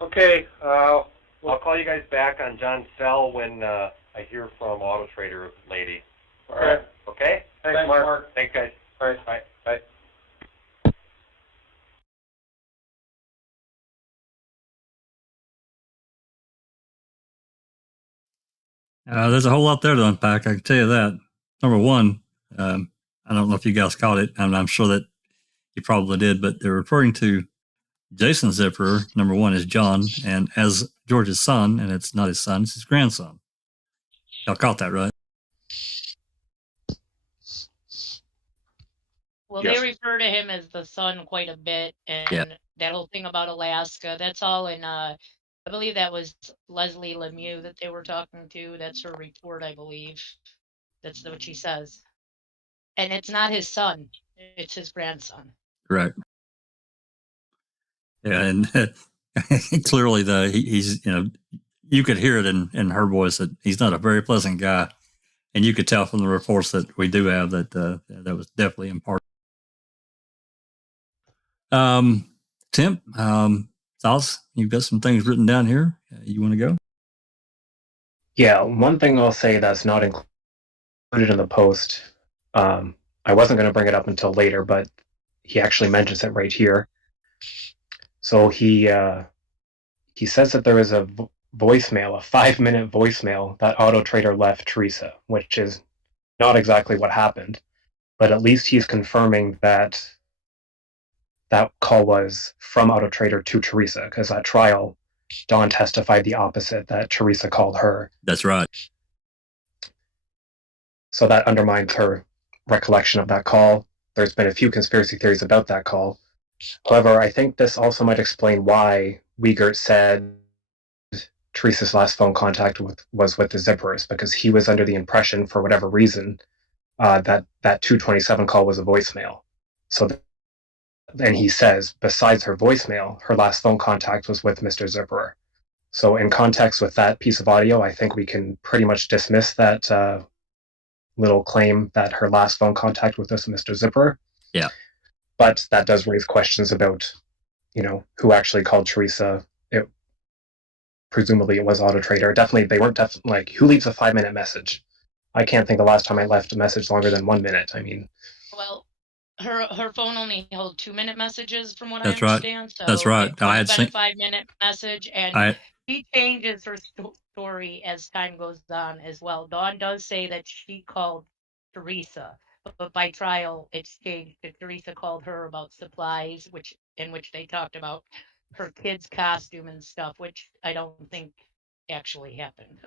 Okay. I'll call you guys back on John's cell when I hear from Auto Trader lady. All right. Okay? Thanks, Mark. Thanks, guys. All right. Bye. Bye. There's a whole lot there to unpack. I can tell you that. Number one, I don't know if you guys caught it, and I'm sure that you probably did, but they're referring to Jason Zipperer. Number one is John, and as George's son, and it's not his son, it's his grandson. Y'all caught that, right? Well, Yes. they refer to him as the son quite a bit, and Yeah. that whole thing about Alaska, that's all in, I believe that was Leslie Lemieux that they were talking to. That's her report, I believe. That's what she says. And it's not his son, it's his grandson. Right. Yeah, and clearly he's, you could hear it in her voice that he's not a very pleasant guy, and you could tell from the reports that we do have that that was definitely important. Tim, thoughts? You've got some things written down here. You want to go? Yeah, one thing I'll say that's not included in the post, I wasn't going to bring it up until later, but he actually mentions it right here. So he says that there is a voicemail, a 5-minute voicemail that Auto Trader left Teresa, which is not exactly what happened, but at least he's confirming that that call was from Auto Trader to Teresa, because at trial, Dawn testified the opposite, that Teresa called her. That's right. So that undermines her recollection of that call. There's been a few conspiracy theories about that call. However, I think this also might explain why Wiegert said Teresa's last phone contact was with the Zipperers, because he was under the impression, for whatever reason, that 227 call was a voicemail. So then he says, besides her voicemail, her last phone contact was with Mr. Zipperer. So in context with that piece of audio, I think we can pretty much dismiss that little claim that her last phone contact was with Mr. Zipperer. Yeah. But that does raise questions about, who actually called Teresa. Presumably it was Auto Trader. Definitely, they weren't like, who leaves a 5-minute message? I can't think the last time I left a message longer than 1 minute. I mean, Well, her phone only held 2-minute messages, from what That's I right. understand. So That's right. It I could had have been seen. a 5-minute message, and she changes her story as time goes on as well. Dawn does say that she called Teresa, but by trial it's changed to Teresa called her about supplies, in which they talked about her kid's costume and stuff, which I don't think actually happened.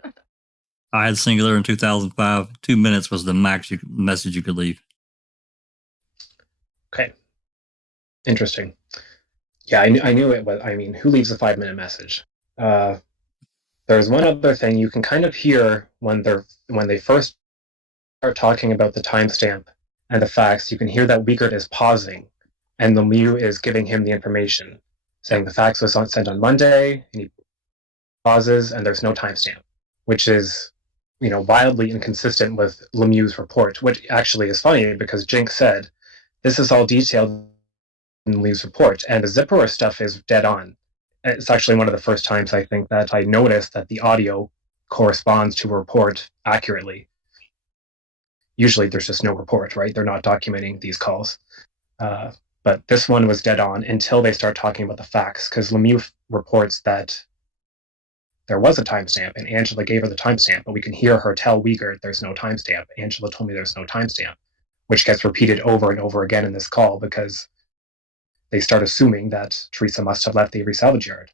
I had singular in 2005. 2 minutes was the max message you could leave. okay. Interesting. Yeah, I knew it was, who leaves a 5-minute message? There's one other thing you can kind of hear when they first start talking about the timestamp and the facts. You can hear that Wiegert is pausing, and Lemieux is giving him the information, saying the fax was sent on Monday, and he pauses, and there's no timestamp, which is, wildly inconsistent with Lemieux's report, which actually is funny because Jink said, this is all detailed in Lemieux's report, and the Zipperer stuff is dead on. It's actually one of the first times I think that I noticed that the audio corresponds to a report accurately. Usually there's just no report, right? They're not documenting these calls. But But this one was dead on until they start talking about the facts, because Lemieux reports that there was a timestamp, and Angela gave her the timestamp, but we can hear her tell Uyghur there's no timestamp. Angela told me there's no timestamp, which gets repeated over and over again in this call because they start assuming that Teresa must have left the Avery salvage yard.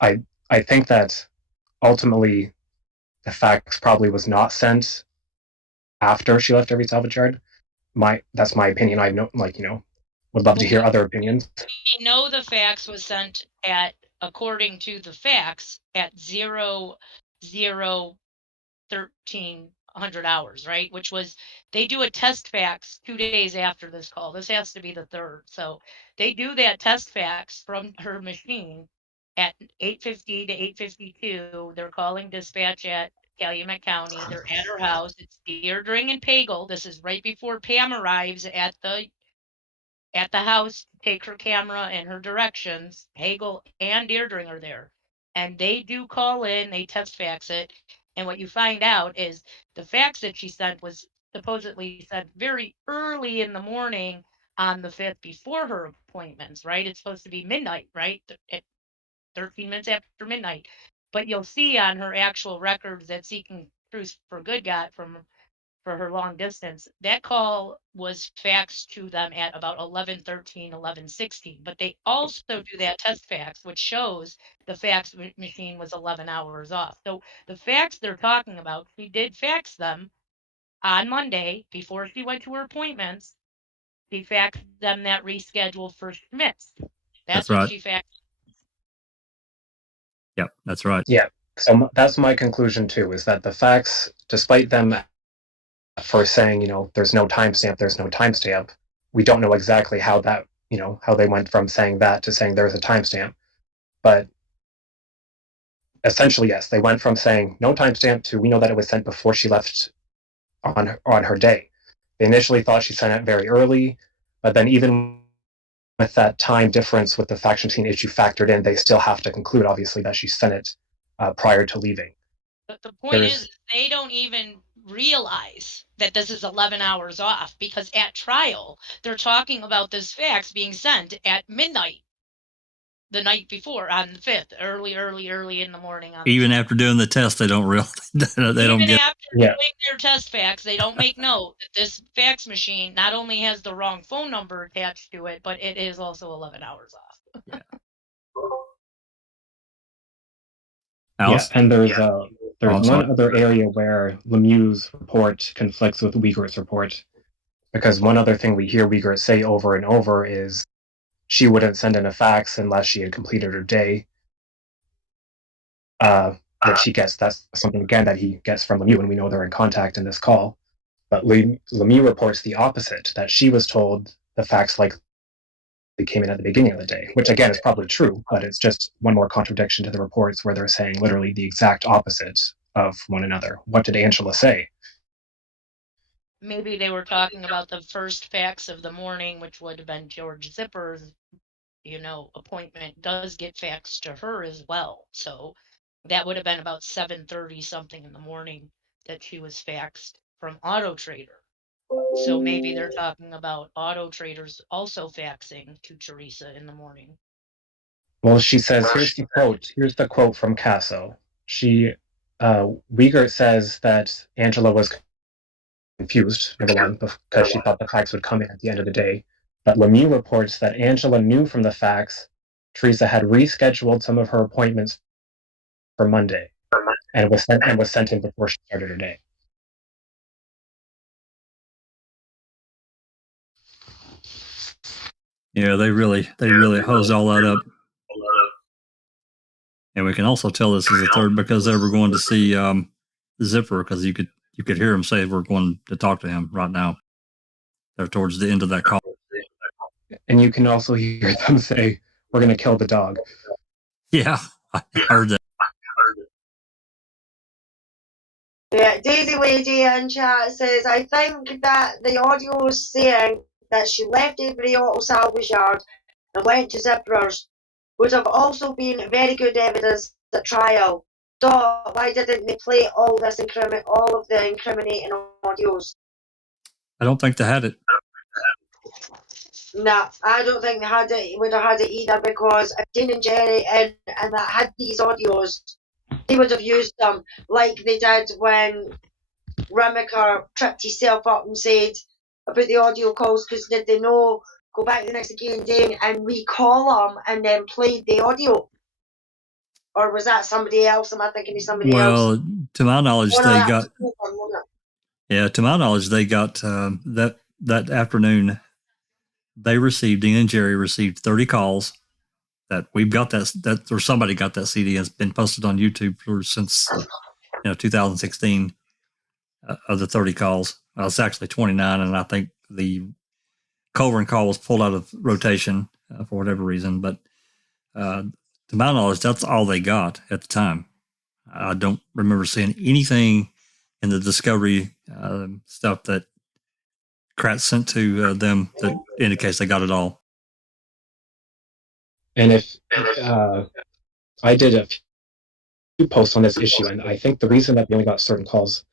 I think that ultimately the fax probably was not sent after she left Avery salvage yard. That's my opinion. I know, would love to hear other opinions. We know the fax was sent at, according to the fax, at 1300 hours, right? Which was, they do a test fax 2 days after this call. This has to be the 3rd. So they do that test fax from her machine at 8:50 to 8:52. They're calling dispatch at Calumet County. They're at her house. It's Deirdre and Pagel. This is right before Pam arrives at the house to take her camera and her directions. Hagel and Deirdre are there. And they do call in, they test fax it. And what you find out is the fax that she sent was supposedly sent very early in the morning on the 5th before her appointments, right? It's supposed to be midnight, right? At 13 minutes after midnight. But you'll see on her actual records that Seeking Truth for Good got for her long distance, that call was faxed to them at about 11:13, 11:16. But they also do that test fax, which shows the fax machine was 11 hours off. So the fax they're talking about, she did fax them on Monday before she went to her appointments. She faxed them that reschedule for Schmitz. That's what right. she faxed. Yep, that's right. Yeah, so that's my conclusion too, is that the fax, despite them for saying, there's no timestamp, we don't know exactly how that, how they went from saying that to saying there's a timestamp. But essentially, yes, they went from saying no timestamp to we know that it was sent before she left on her day. They initially thought she sent it very early, but then even with that time difference with the fax machine issue factored in, they still have to conclude, obviously, that she sent it prior to leaving. But the point is, they don't even realize that this is 11 hours off, because at trial, they're talking about this fax being sent at midnight the night before on the 5th, early in the morning. Even after doing the test, they don't realize they don't get. After doing their test fax, they don't make note that this fax machine not only has the wrong phone number attached to it, but it is also 11 hours off. Alice? Yeah, and there's one other area where Lemieux's report conflicts with Uyghur's report, because one other thing we hear Uyghur say over and over is she wouldn't send in a fax unless she had completed her day. That she gets, that's something again that he gets from Lemieux, and we know they're in contact in this call. But Lemieux reports the opposite, that she was told the fax they came in at the beginning of the day, which again is probably true, but it's just one more contradiction to the reports where they're saying literally the exact opposite of one another. What did Angela say? Maybe they were talking about the first fax of the morning, which would have been George Zipper's, appointment does get faxed to her as well. So that would have been about 7:30 something in the morning that she was faxed from Auto Trader. So maybe they're talking about Auto Traders also faxing to Teresa in the morning. Well, she says, here's the quote from Casso. Uyghur says that Angela was confused, number one, because she thought the fax would come in at the end of the day. But Lemieux reports that Angela knew from the fax Teresa had rescheduled some of her appointments for Monday and was sent in before she started her day. Yeah, they really hose all that up. And we can also tell this is a third because they were going to see Zipper, because you could hear him say we're going to talk to him right now. They're towards the end of that call. And you can also hear them say, we're going to kill the dog. Yeah, I heard that. Yeah, Daisy Lady in chat says, I think that the audio is saying that she left Avery Auto Salvage Yard and went to Zipper's would have also been very good evidence at trial. Why didn't they play all of the incriminating audios? I don't think they had it. No, I don't think they had it. Would have had it either, because if Dean and Jerry and that had these audios, they would have used them like they did when Ramaker tripped himself up and said about the audio calls, because did they know go back the next day and recall them and then played the audio? Or was that somebody else? Am I thinking of somebody else? Well, to my knowledge, Oh, no, they that got. was Silkman, wasn't Yeah, to my knowledge, they got that afternoon. They received, Dean and Jerry received 30 calls. That we've got that or somebody got that CD, has been posted on YouTube since 2016 of the 30 calls. It's actually 29, and I think the Culverin call was pulled out of rotation for whatever reason. But to my knowledge, that's all they got at the time. I don't remember seeing anything in the discovery stuff that Kratz sent to them that indicates they got it all. And if I did a few posts on this issue, and I think the reason that we only got certain calls,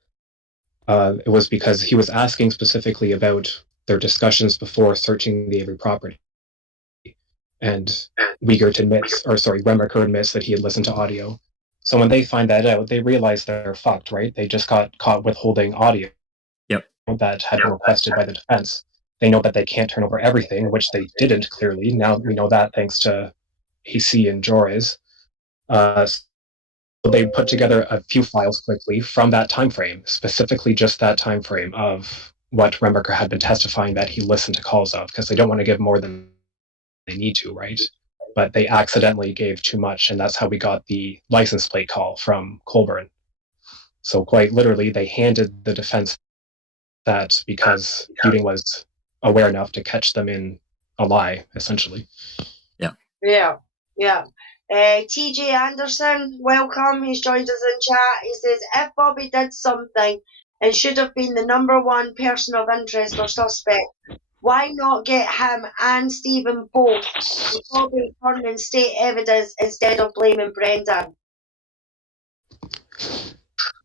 it was because he was asking specifically about their discussions before searching the Avery property. And Remaker admits that he had listened to audio. So when they find that out, they realize they're fucked, right? They just got caught withholding audio that had been requested by the defense. They know that they can't turn over everything, which they didn't, clearly. Now we know that thanks to PC and Joris. So they put together a few files quickly from that time frame, specifically just that time frame of what Remaker had been testifying that he listened to calls of, because they don't want to give more than they need to, right? But they accidentally gave too much, and that's how we got the license plate call from Colburn. So quite literally, they handed the defense that because Hewing was aware enough to catch them in a lie, essentially. Yeah. TJ Anderson, welcome. He's joined us in chat. He says, if Bobby did something and should have been the number one person of interest or suspect, why not get him and Stephen both? Bobby turning state evidence instead of blaming Brendan.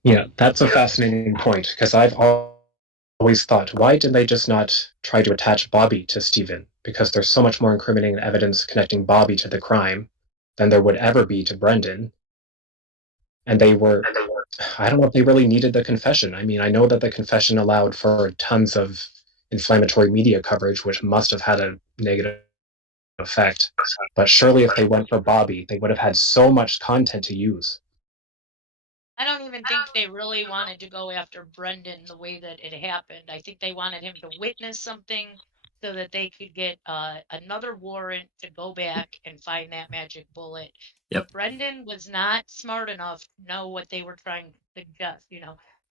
Yeah, that's a fascinating point, because I've always thought, why did they just not try to attach Bobby to Stephen? Because there's so much more incriminating evidence connecting Bobby to the crime than there would ever be to Brendan. And I don't know if they really needed the confession. I mean, I know that the confession allowed for tons of inflammatory media coverage, which must have had a negative effect. But surely if they went for Bobby, they would have had so much content to use. I don't even think they really wanted to go after Brendan the way that it happened. I think they wanted him to witness something so that they could get another warrant to go back and find that magic bullet. But Brendan was not smart enough to know what they were trying to suggest,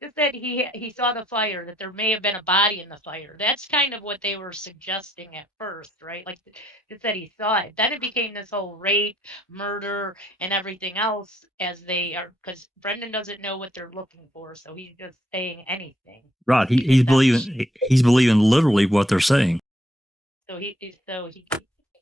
Just that he saw the fire, that there may have been a body in the fire. That's kind of what they were suggesting at first, right? Like, just that he saw it. Then it became this whole rape, murder, and everything else, as they are, because Brendan doesn't know what they're looking for, so he's just saying anything. Right. He's believing literally what they're saying. So he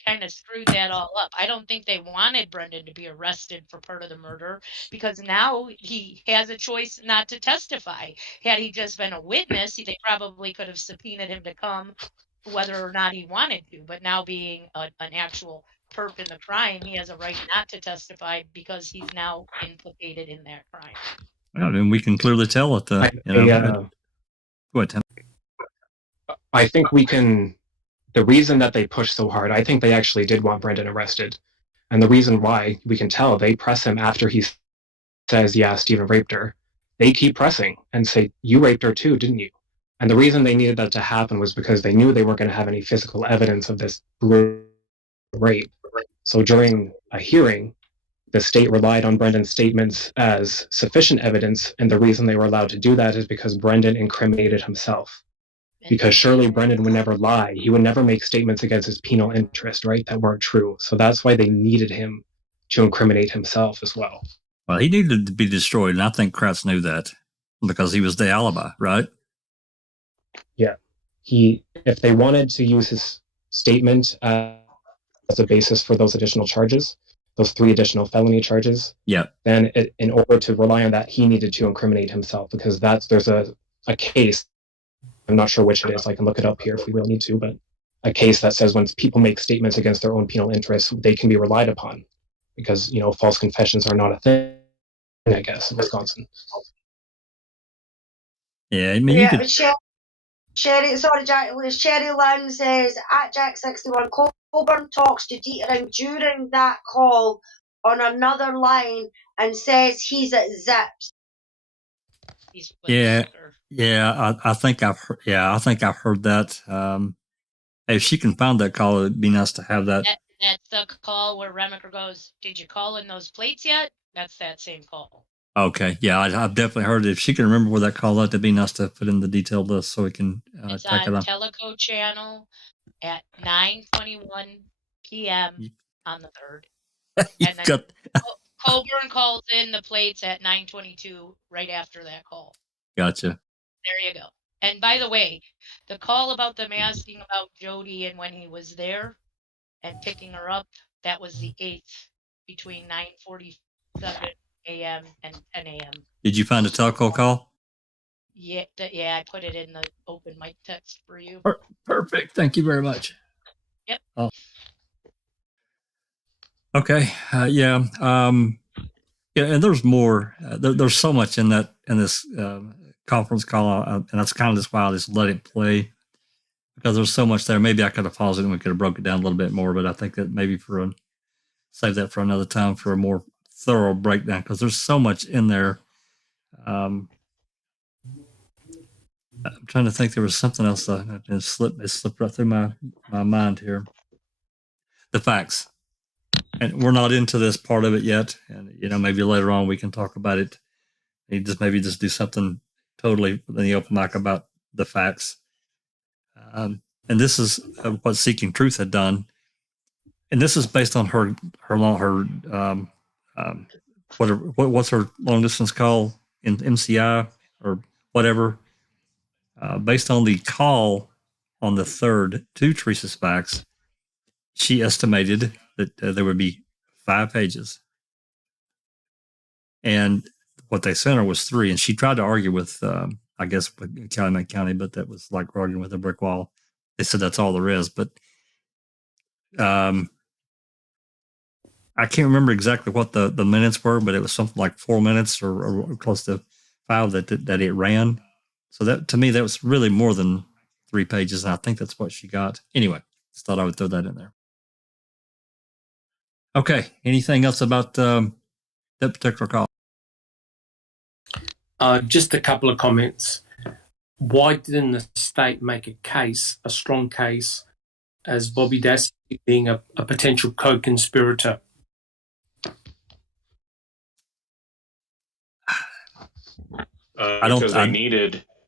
kind of screwed that all up. I don't think they wanted Brendan to be arrested for part of the murder, because now he has a choice not to testify. Had he just been a witness, they probably could have subpoenaed him to come whether or not he wanted to. But now, being an actual perp in the crime, he has a right not to testify because he's now implicated in that crime. I mean, we can clearly tell at the. Go ahead, Tim. I think we can. The reason that they push so hard, I think they actually did want Brendan arrested. And the reason why, we can tell, they press him after he says, yeah, Stephen raped her. They keep pressing and say, you raped her too, didn't you? And the reason they needed that to happen was because they knew they weren't going to have any physical evidence of this brutal rape. So during a hearing, the state relied on Brendan's statements as sufficient evidence, and the reason they were allowed to do that is because Brendan incriminated himself. Because surely Brendan would never lie. He would never make statements against his penal interest, right? That weren't true. So that's why they needed him to incriminate himself as well. Well, he needed to be destroyed, and I think Kratz knew that because he was the alibi, right? Yeah. If they wanted to use his statement as a basis for those additional charges, those 3 additional felony charges, then in order to rely on that, he needed to incriminate himself, because there's a case. I'm not sure which it is. I can look it up here if we really need to, but a case that says when people make statements against their own penal interests, they can be relied upon because, false confessions are not a thing, I guess, in Wisconsin. Yeah, I mean, you could. Sherry, sorry, Jack. Sherry Lynn says at Jack61, Coburn talks to Dieter during that call on another line and says he's at Zips. Yeah, I think I've heard. Yeah, I think I've heard that. If she can find that call, it'd be nice to have that. That's the call where Remaker goes, "Did you call in those plates yet?" That's that same call. Okay, yeah, I've definitely heard it. If she can remember where that call at, it'd be nice to put in the detailed list so we can It's check it on out. Teleco channel at 9:21 p.m. on the 3rd. And then Coburn calls in the plates at 9:22 right after that call. Gotcha. There you go. And by the way, the call about them asking about Jody and when he was there and picking her up, that was the 8th between 9:47 a.m. and 10 a.m. Did you find a telco call? Yeah, I put it in the open mic text for you. Perfect. Thank you very much. Yep. Oh. Okay. Yeah. And there's more. There's so much in this conference call, and that's kind of just why I just let it play because there's so much there. Maybe I could have paused it and we could have broke it down a little bit more, but I think that maybe save that for another time for a more thorough breakdown because there's so much in there. I'm trying to think. There was something else that it slipped right through my mind here. The facts. And we're not into this part of it yet. And, maybe later on we can talk about it. Maybe just do something totally in the open mic about the facts. And this is what Seeking Truth had done. And this is based on what's her long distance call in MCI or whatever. Based on the call on the 3rd to Teresa Spax, she estimated that there would be 5 pages. And what they sent her was 3. And she tried to argue with, I guess, with Calumet County, but that was like arguing with a brick wall. They said that's all there is. But I can't remember exactly what the minutes were, but it was something like 4 minutes or close to 5 that it ran. So that, to me, that was really more than 3 pages. And I think that's what she got. Anyway, just thought I would throw that in there. Okay. Anything else about that particular call? Just a couple of comments. Why didn't the state make a strong case, as Bobby Dassey being a potential co-conspirator?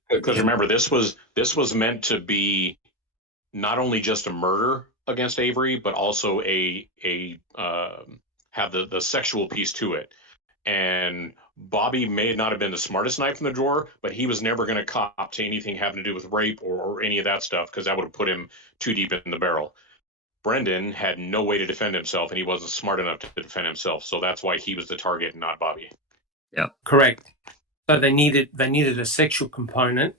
Because remember, this was meant to be not only just a murder against Avery, but also have the sexual piece to it. And Bobby may not have been the smartest knife in the drawer, but he was never going to cop to anything having to do with rape or any of that stuff because that would have put him too deep in the barrel. Brendan had no way to defend himself, and he wasn't smart enough to defend himself, so that's why he was the target and not Bobby. Yeah, correct. So they needed a sexual component,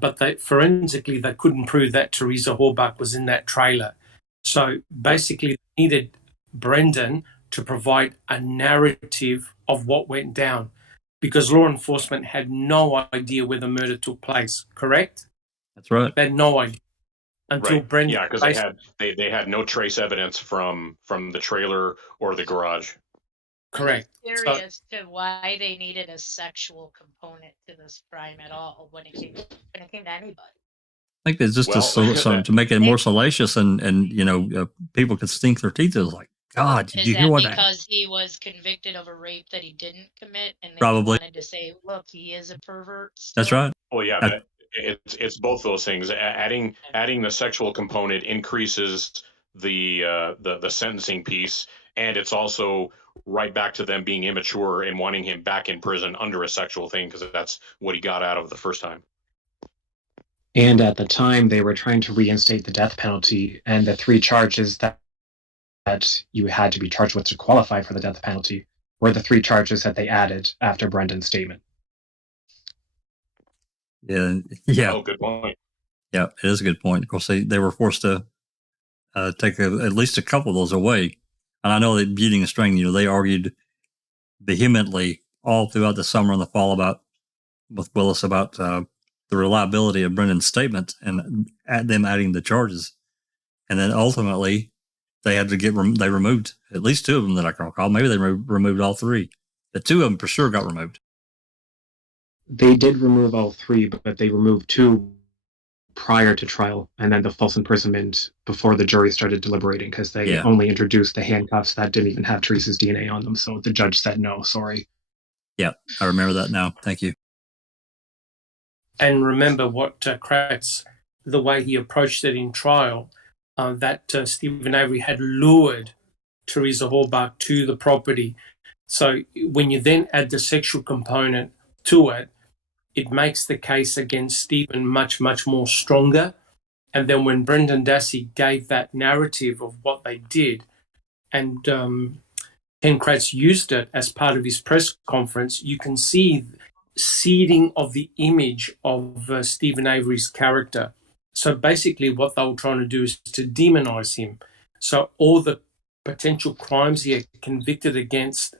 but forensically they couldn't prove that Teresa Halbach was in that trailer. So basically, they needed Brendan to provide a narrative of what went down, because law enforcement had no idea where the murder took place. Correct? That's right. They had no idea until right. Brendan. Yeah, because they had no trace evidence from the trailer or the garage. Correct. I'm curious to why they needed a sexual component to this crime at all when it came to anybody. I think it's just to make it more salacious and people could stink their teeth. It was like, God, did you hear what? Because he was convicted of a rape that he didn't commit, and they probably wanted to say, "Look, he is a pervert." Still. That's right. Well, yeah, it's both those things. Adding the sexual component increases the sentencing piece, and it's also right back to them being immature and wanting him back in prison under a sexual thing because that's what he got out of the first time. And at the time, they were trying to reinstate the death penalty, and the 3 charges that you had to be charged with to qualify for the death penalty were the 3 charges that they added after Brendan's statement. Yeah. Oh, good point. Yeah, it is a good point. Of course, they were forced to take at least a couple of those away. And I know that Beauty and String, they argued vehemently all throughout the summer and the fall with Willis about the reliability of Brendan's statement and at them adding the charges. And then ultimately they had to they removed at least 2 of them that I can recall. Maybe they removed all 3. The 2 of them for sure got removed. They did remove all 3, but they removed 2 prior to trial, and then the false imprisonment before the jury started deliberating, because they only introduced the handcuffs that didn't even have Teresa's DNA on them. So the judge said no, sorry. Yeah, I remember that now. Thank you. And remember what Kratz, the way he approached it in trial, that Stephen Avery had lured Teresa Halbach to the property. So when you then add the sexual component to it, it makes the case against Stephen much, much more stronger. And then when Brendan Dassey gave that narrative of what they did, and Ken Kratz used it as part of his press conference, you can see seeding of the image of Stephen Avery's character. So basically what they were trying to do is to demonize him. So all the potential crimes he had convicted against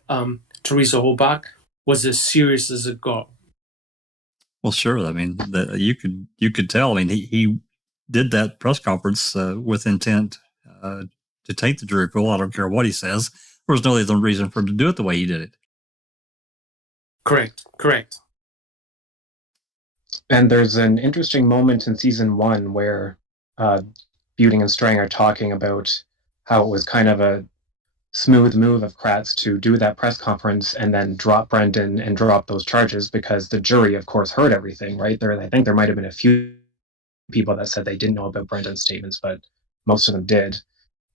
Teresa Halbach was as serious as it got. Well, sure. I mean, you could tell. I mean, he did that press conference with intent to take the jury pool. I don't care what he says. There was no other reason for him to do it the way he did it. Correct. And there's an interesting moment in season 1 where Beauty and Strang are talking about how it was kind of a smooth move of Kratz to do that press conference and then drop Brendan and drop those charges, because the jury, of course, heard everything, right? I think there might have been a few people that said they didn't know about Brendan's statements, but most of them did.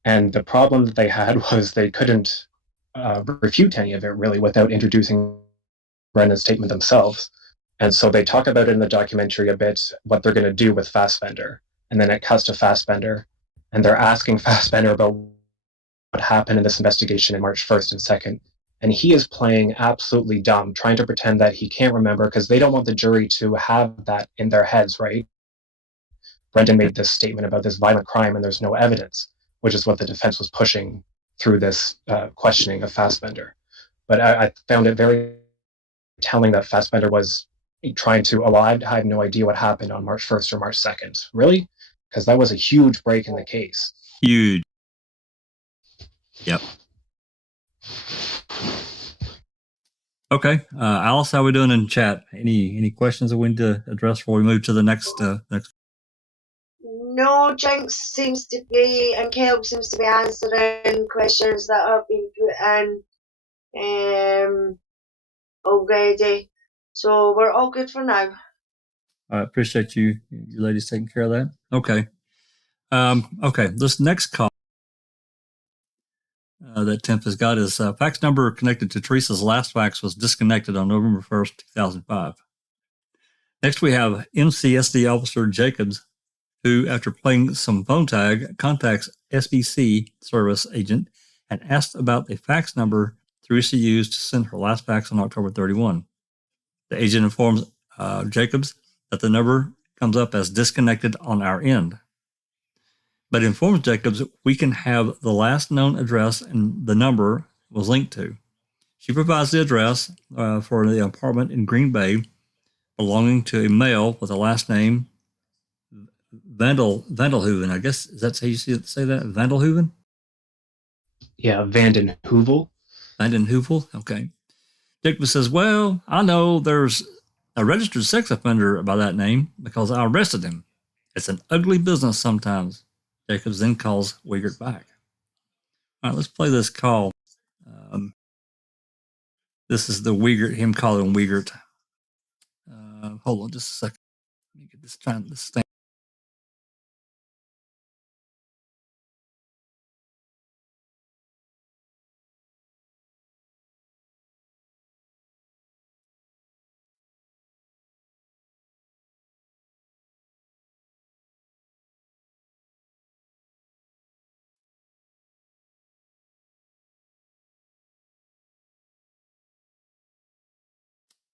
And the problem that they had was they couldn't refute any of it, really, without introducing Brendan's statement themselves. And so they talk about it in the documentary a bit, what they're going to do with Fassbender. And then it cuts to Fassbender, and they're asking Fassbender about what happened in this investigation in March 1st and 2nd. And he is playing absolutely dumb, trying to pretend that he can't remember, because they don't want the jury to have that in their heads, right? Brendan made this statement about this violent crime and there's no evidence, which is what the defense was pushing through this questioning of Fassbender. But I found it very telling that Fassbender was trying to, I have no idea what happened on March 1st or March 2nd. Really? Because that was a huge break in the case. Huge. Yep. Okay, Alice, how are we doing in chat? Any questions that we need to address before we move to the next? No, Jinx seems to be, and Kelb seems to be answering questions that have been put in already. So we're all good for now. I appreciate you ladies taking care of that. Okay. Okay, this next call that Temp has got is fax number connected to Teresa's last fax was disconnected on November 1st, 2005. Next, we have MCSD Officer Jacobs, who, after playing some phone tag, contacts SBC service agent and asked about the fax number Teresa used to send her last fax on October 31. The agent informs Jacobs that the number comes up as disconnected on our end, but informs Jacobs we can have the last known address and the number was linked to. She provides the address for the apartment in Green Bay belonging to a male with a last name Vandelhoeven. I guess, is that how you say that? Vandelhoeven? Yeah, Vanden Heuvel. Vanden Heuvel? Okay. Jacobs says, well, I know there's a registered sex offender by that name because I arrested him. It's an ugly business sometimes. Jacobs then calls Wiegert back. All right, let's play this call. This is the Wiegert, him calling Wiegert. Hold on just a second. Let me get this thing.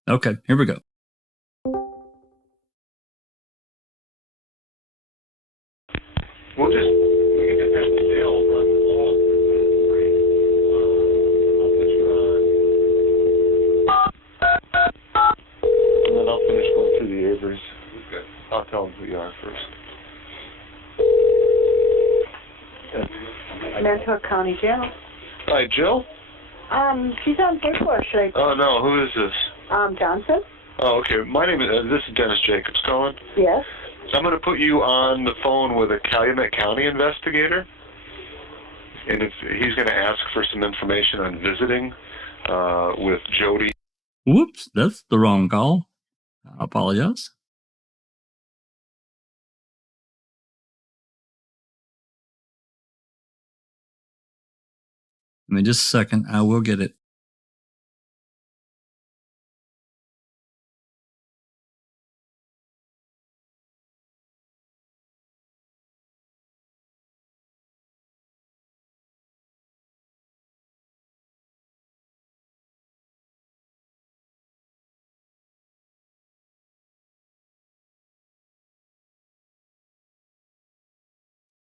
Okay, here we go. We can just finish going through the Averys. Okay. I'll tell them who you are first. Mantua County Jail. Hi, Jill? She's on paperwork. Should I? Oh, no. Who is this? Johnson? Oh, okay. My name is, this is Dennis Jacobs calling. Yes. So I'm going to put you on the phone with a Calumet County investigator. And he's going to ask for some information on visiting with Jody. Whoops, that's the wrong call. I apologize. Give me just a second. I will get it.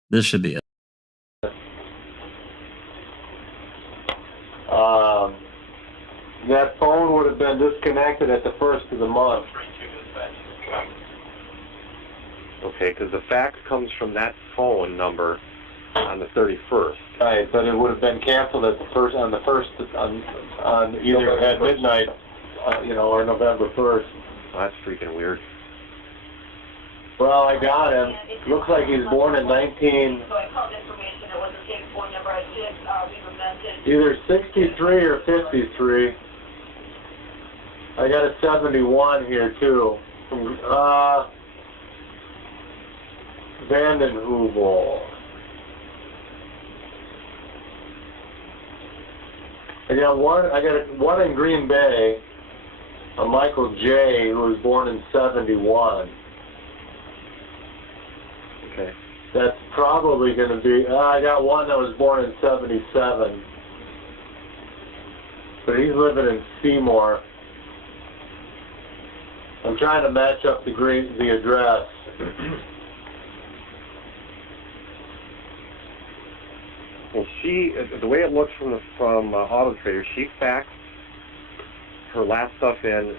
This should be it. That phone would have been disconnected at the first of the month. Okay, because the fax comes from that phone number on the 31st. Right, but it would have been canceled at the first on either at midnight, or November 1st. Oh, that's freaking weird. Well, I got him. Looks like he was born in either 63 or 53. I got a 71 here too. From Vandenheuvel. I got one in Green Bay, a Michael J, who was born in 71. Okay. That's probably going to be, I got one that was born in 77. But he's living in Seymour. I'm trying to match up the address. Well, the way it looks from Auto Trader, she faxed her last stuff in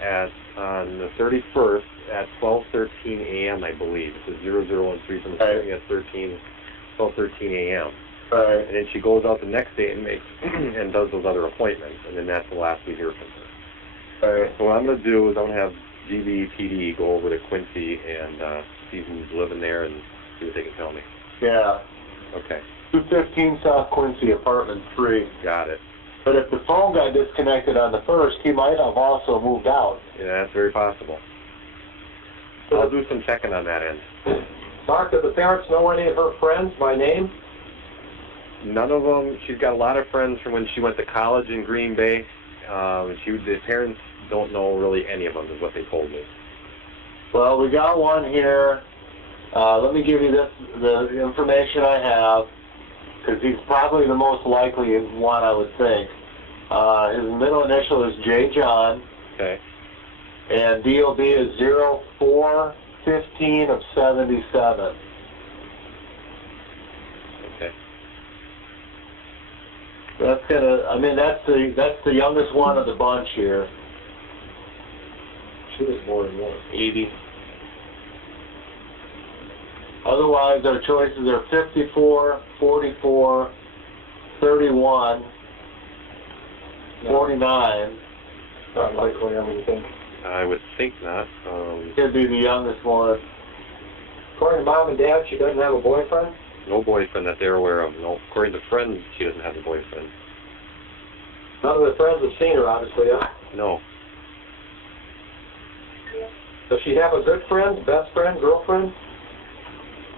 on the 31st at 12:13 a.m. I believe. It's a 0013 from the beginning at 12:13 a.m. Right. And then she goes out the next day and makes and does those other appointments, and then that's the last we hear from her. Right. So what I'm going to do is I'm going to have GBPD go over to Quincy and see who's living there and see what they can tell me. Yeah. Okay. 215 South Quincy, apartment 3. Got it. But if the phone got disconnected on the 1st, he might have also moved out. Yeah, that's very possible. I'll do some checking on that end. Mark, do the parents know any of her friends by name? None of them. She's got a lot of friends from when she went to college in Green Bay. The parents don't know really any of them, is what they told me. Well, we got one here. Let me give you the information I have, because he's probably the most likely one, I would think. His middle initial is J. John. Okay. And DOB is 0415 of 77. Okay. That's that's the youngest one of the bunch here. She was born in 80. Otherwise, our choices are 54, 44, 31, 49. Not likely, I would think. I would think not. Could be the youngest one. According to Mom and Dad, she doesn't have a boyfriend? No boyfriend that they're aware of. No. According to friends, she doesn't have a boyfriend. None of the friends have seen her, obviously, huh? No. Does she have a good friend, best friend, girlfriend?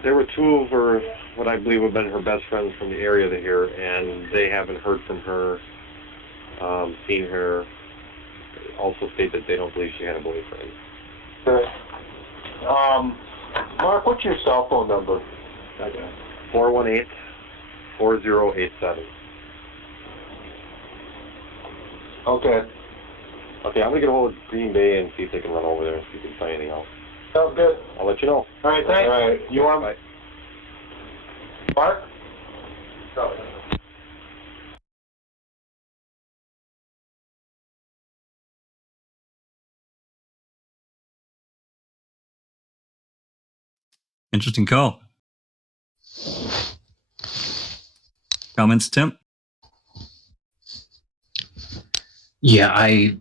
There were two of her, what I believe have been her best friends from the area here, and they haven't heard from her, seen her. Also state that they don't believe she had a boyfriend. Okay. Mark, what's your cell phone number? 418-4087. Okay. Okay, I'm going to get a hold of Green Bay and see if they can run over there and see if they can find anything else. Sounds good. I'll let you know. All right, thanks. All right. You want Mark? Interesting call. Comments, Tim? Yeah, I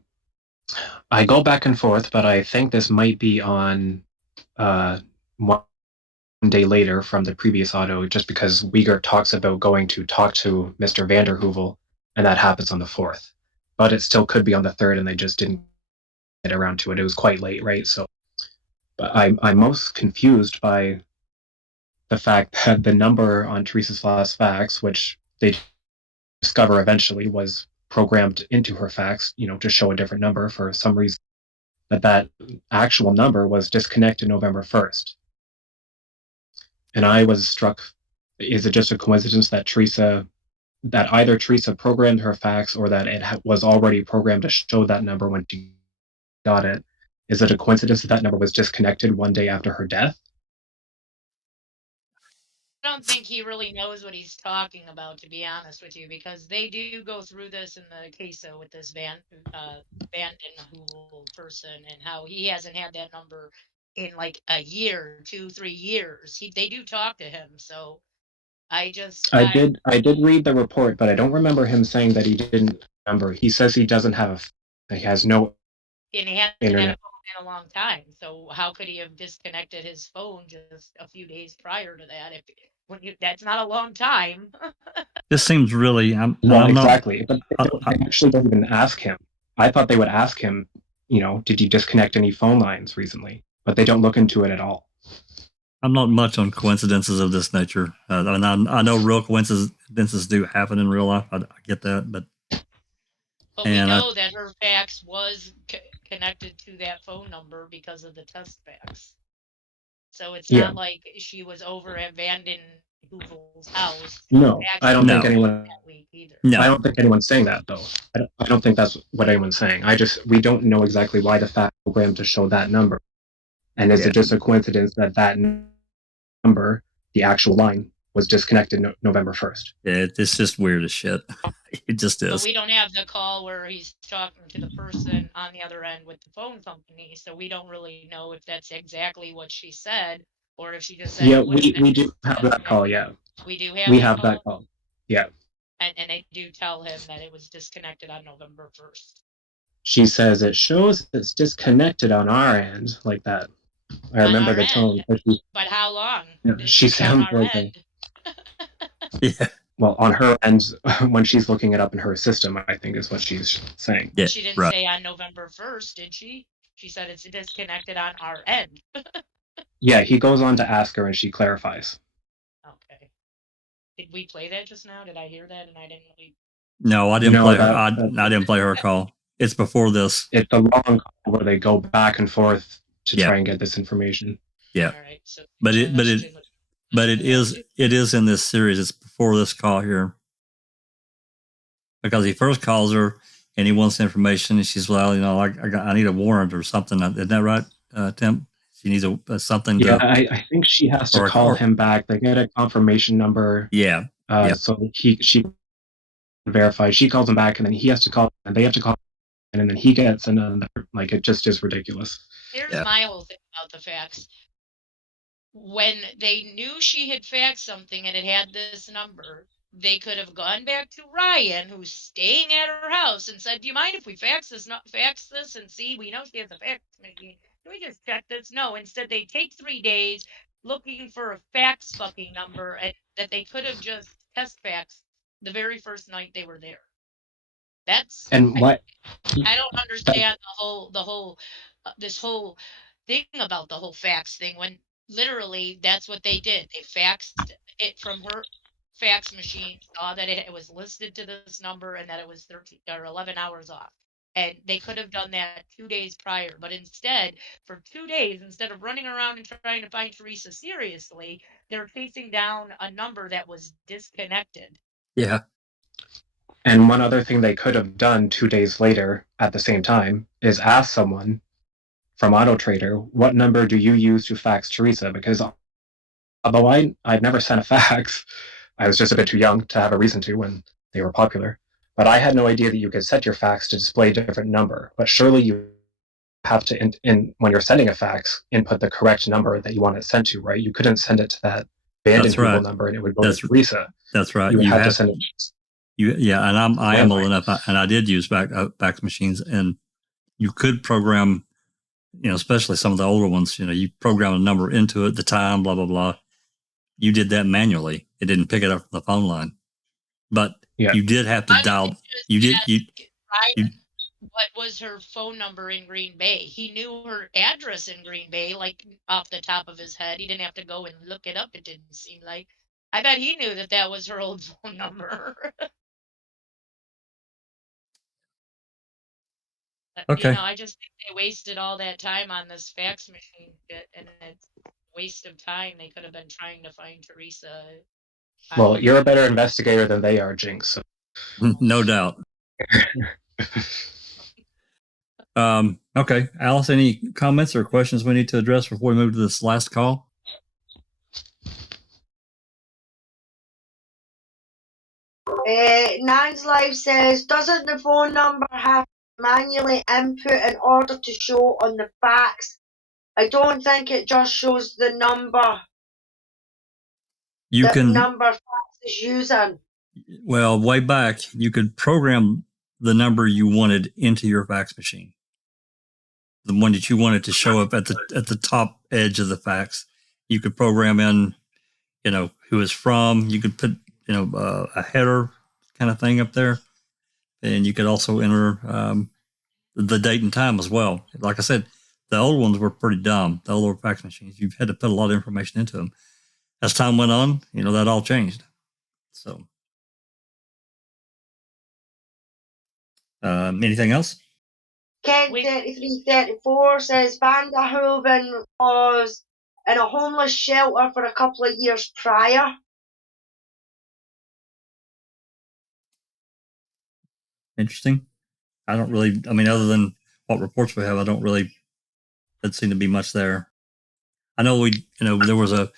go back and forth, but I think this might be on one day later from the previous auto, just because Uyghur talks about going to talk to Mr. Vanderhoovel, and that happens on the 4th. But it still could be on the 3rd, and they just didn't get around to it. It was quite late, right? So, but I'm most confused by the fact that the number on Teresa's last fax, which they discover eventually was programmed into her fax, to show a different number for some reason, that actual number was disconnected November 1st. And I was struck, is it just a coincidence that either Teresa programmed her fax or that it was already programmed to show that number when she got it? Is it a coincidence that number was disconnected one day after her death? I don't think he really knows what he's talking about, to be honest with you, because they do go through this in the case with this Vandenhoovel person, and how he hasn't had that number in like a year, 2-3 years. They do talk to him, so I did read the report, but I don't remember him saying that he didn't remember. He says he doesn't have he has no and he hasn't internet. had a phone in a long time. So how could he have disconnected his phone just a few days prior to that? That's not a long time. This seems really. Exactly. But they actually don't even ask him. I thought they would ask him, did you disconnect any phone lines recently? But they don't look into it at all. I'm not much on coincidences of this nature. I know real coincidences do happen in real life. I get that, but we know that her fax was connected to that phone number because of the test fax. So it's not like she was over at Vandenhoovel's house. No, I don't think anyone. No, I don't think anyone's saying that though. I don't think that's what anyone's saying. We don't know exactly why the fax programmed to show that number, and is it just a coincidence that number, the actual line, was disconnected November 1st? Yeah, it's just weird as shit. It just is. But we don't have the call where he's talking to the person on the other end with the phone company, so we don't really know if that's exactly what she said, or if she just said. Yeah, we do have that call. Yeah, we do have. We have that call. Yeah. And they do tell him that it was disconnected on November 1st. She says it shows it's disconnected on our end, like that. I remember the tone. But how long? She sounds like yeah. Well, on her end, when she's looking it up in her system, I think is what she's saying. Yeah, she didn't say on November 1st, did she? She said it's disconnected on our end. Yeah, he goes on to ask her, and she clarifies. Okay. Did we play that just now? Did I hear that and I didn't really? No, I didn't play her. I didn't play her call. It's before this. It's a long call where they go back and forth to try and get this information. Yeah. All right, so but it is in this series. It's before this call here, because he first calls her and he wants information, and she's I need a warrant or something. Isn't that right, Tim? She needs something. Yeah, I think she has to call him back. They get a confirmation number. Yeah. So she verifies. She calls him back, and then he has to call, and they have to call, and then he gets another. Like, it just is ridiculous. Here's my whole thing about the fax. When they knew she had faxed something and it had this number, they could have gone back to Ryan, who's staying at her house, and said, "Do you mind if we fax this and see? We know she has a fax machine. Can we just check this?" No. Instead, they take 3 days looking for a fax fucking number, and that they could have just test faxed the very first night they were there. I don't understand this whole thing about the whole fax thing, when literally that's what they did. They faxed it from her fax machine, saw that it was listed to this number and that it was 13 or 11 hours off. And they could have done that 2 days prior, but instead, for 2 days, instead of running around and trying to find Teresa seriously, they're chasing down a number that was disconnected. Yeah. And one other thing they could have done 2 days later at the same time is ask someone from AutoTrader, what number do you use to fax Teresa? Because although I'd never sent a fax, I was just a bit too young to have a reason to when they were popular. But I had no idea that you could set your fax to display a different number. But surely you have to, when you're sending a fax, input the correct number that you want it sent to, right? You couldn't send it to that abandoned Google number and it would go to Teresa. That's right. You had to send it. And I am old enough, and I did use fax machines, and you could program, especially some of the older ones, you program a number into it, the time, blah, blah, blah. You did that manually. It didn't pick it up from the phone line. But you did have to dial. What was her phone number in Green Bay? He knew her address in Green Bay, like off the top of his head. He didn't have to go and look it up. It didn't seem like. I bet he knew that was her old phone number. Okay. I just think they wasted all that time on this fax machine shit, and it's a waste of time. They could have been trying to find Teresa. Well, you're a better investigator than they are, Jinx. So. No doubt. Okay. Alice, any comments or questions we need to address before we move to this last call? Nan's Life says, doesn't the phone number have to manually input in order to show on the fax? I don't think it just shows the number. Number fax is using. Well, way back, you could program the number you wanted into your fax machine. The one that you wanted to show up at the top edge of the fax. You could program in, who it's from. You could put, a header kind of thing up there. And you could also enter the date and time as well. Like I said, the old ones were pretty dumb. The older fax machines, you had to put a lot of information into them. As time went on, that all changed. So, anything else? Ken 3334 says Van der Hoeven was in a homeless shelter for a couple of years prior. Interesting. I don't really, other than what reports we have, I don't really, doesn't seem to be much there. I know there was a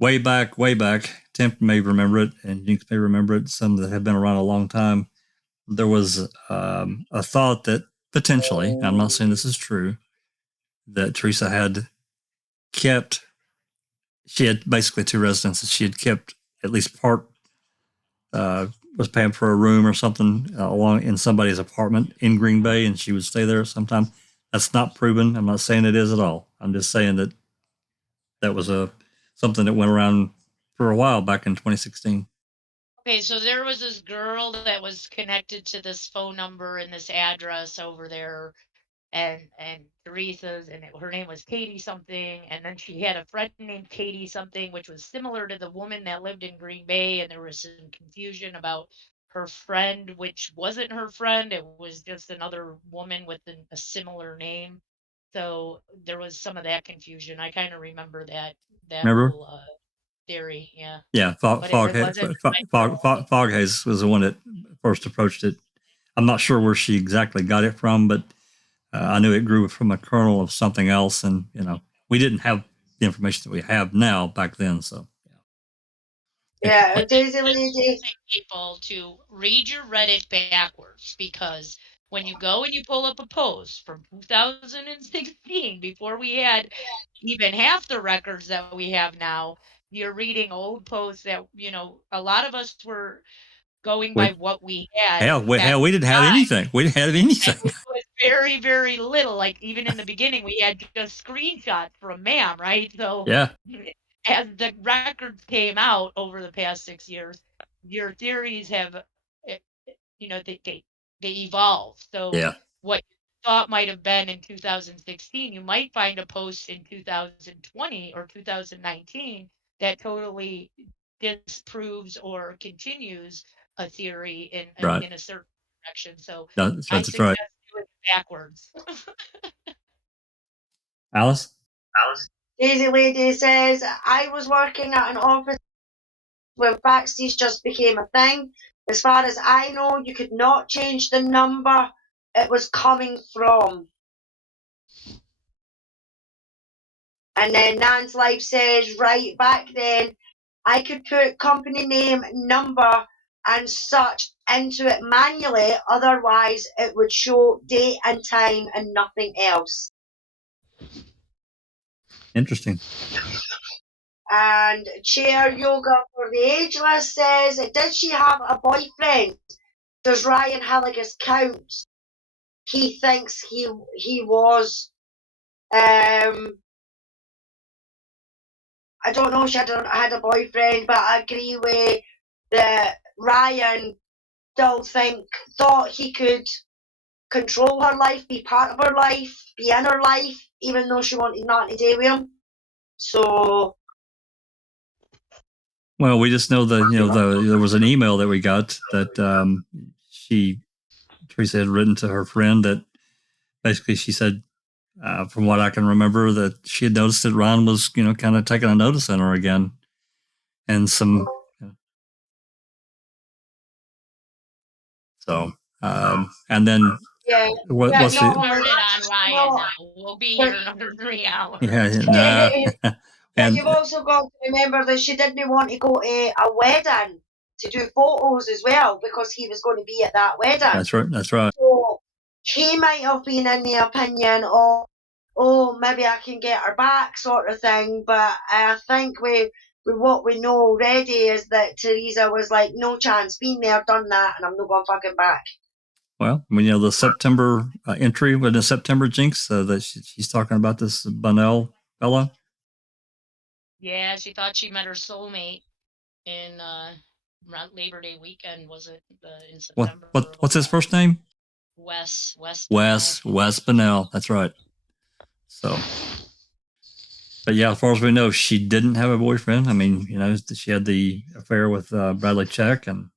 way back, Temp may remember it, and Jinx may remember it, some that have been around a long time. There was a thought that potentially, I'm not saying this is true, that Teresa had kept, she had basically two residences. She had kept at least part, was paying for a room or something along in somebody's apartment in Green Bay, and she would stay there sometime. That's not proven. I'm not saying it is at all. I'm just saying that was something that went around for a while back in 2016. Okay, so there was this girl that was connected to this phone number and this address over there, and Teresa's, and her name was Katie something, and then she had a friend named Katie something, which was similar to the woman that lived in Green Bay, and there was some confusion about her friend, which wasn't her friend. It was just another woman with a similar name. So there was some of that confusion. I kind of remember that whole theory, yeah. Yeah, Foghaze was the one that first approached it. I'm not sure where she exactly got it from, but I knew it grew from a kernel of something else, and we didn't have the information that we have now back then. So yeah, Daisy Lady. People to read your Reddit backwards, because when you go and you pull up a post from 2016, before we had even half the records that we have now, you're reading old posts that, a lot of us were going by what we had. Hell, we didn't have anything. We didn't have anything. It was very, very little. Like, even in the beginning, we had just screenshots from MAM, right? So, yeah. As the records came out over the past 6 years, your theories have, they evolved. So, what you thought might have been in 2016, you might find a post in 2020 or 2019 that totally disproves or continues a theory in a certain direction. So that's I suggest right. do it backwards. Alice? Daisy Lady says, I was working at an office when faxes just became a thing. As far as I know, you could not change the number it was coming from. And then Nan's Life says, right back then, I could put company name, number, and such into it manually, otherwise it would show date and time and nothing else. Interesting. And Chair Yoga for the Ageless says, did she have a boyfriend? Does Ryan Halligus count? He thinks he was. I don't know if she had a boyfriend, but I agree with that Ryan thought he could control her life, be part of her life, be in her life, even though she wanted nothing to do with him. So, well, we just know that there was an email that we got that Teresa had written to her friend that basically she said, from what I can remember, that she had noticed that Ron was kind of taking a notice on her again, and some. So, and then what's it on Ryan now. We'll be here another 3 hours. And you've also got to remember that she didn't want to go to a wedding to do photos as well because he was going to be at that wedding. That's right. That's right. So he might have been in the opinion of, oh, maybe I can get her back, sort of thing. But I think with what we know already is that Teresa was like, no chance, been there, done that, and I'm not going fucking back. Well, I mean, the September entry with the September jinx that she's talking about this Bunnell fella. Yeah, she thought she met her soulmate in Labor Day weekend. Was it in September? What's his first name? Wes Bunnell. That's right. So, but yeah, as far as we know, she didn't have a boyfriend. I mean, she had the affair with Bradley Check, and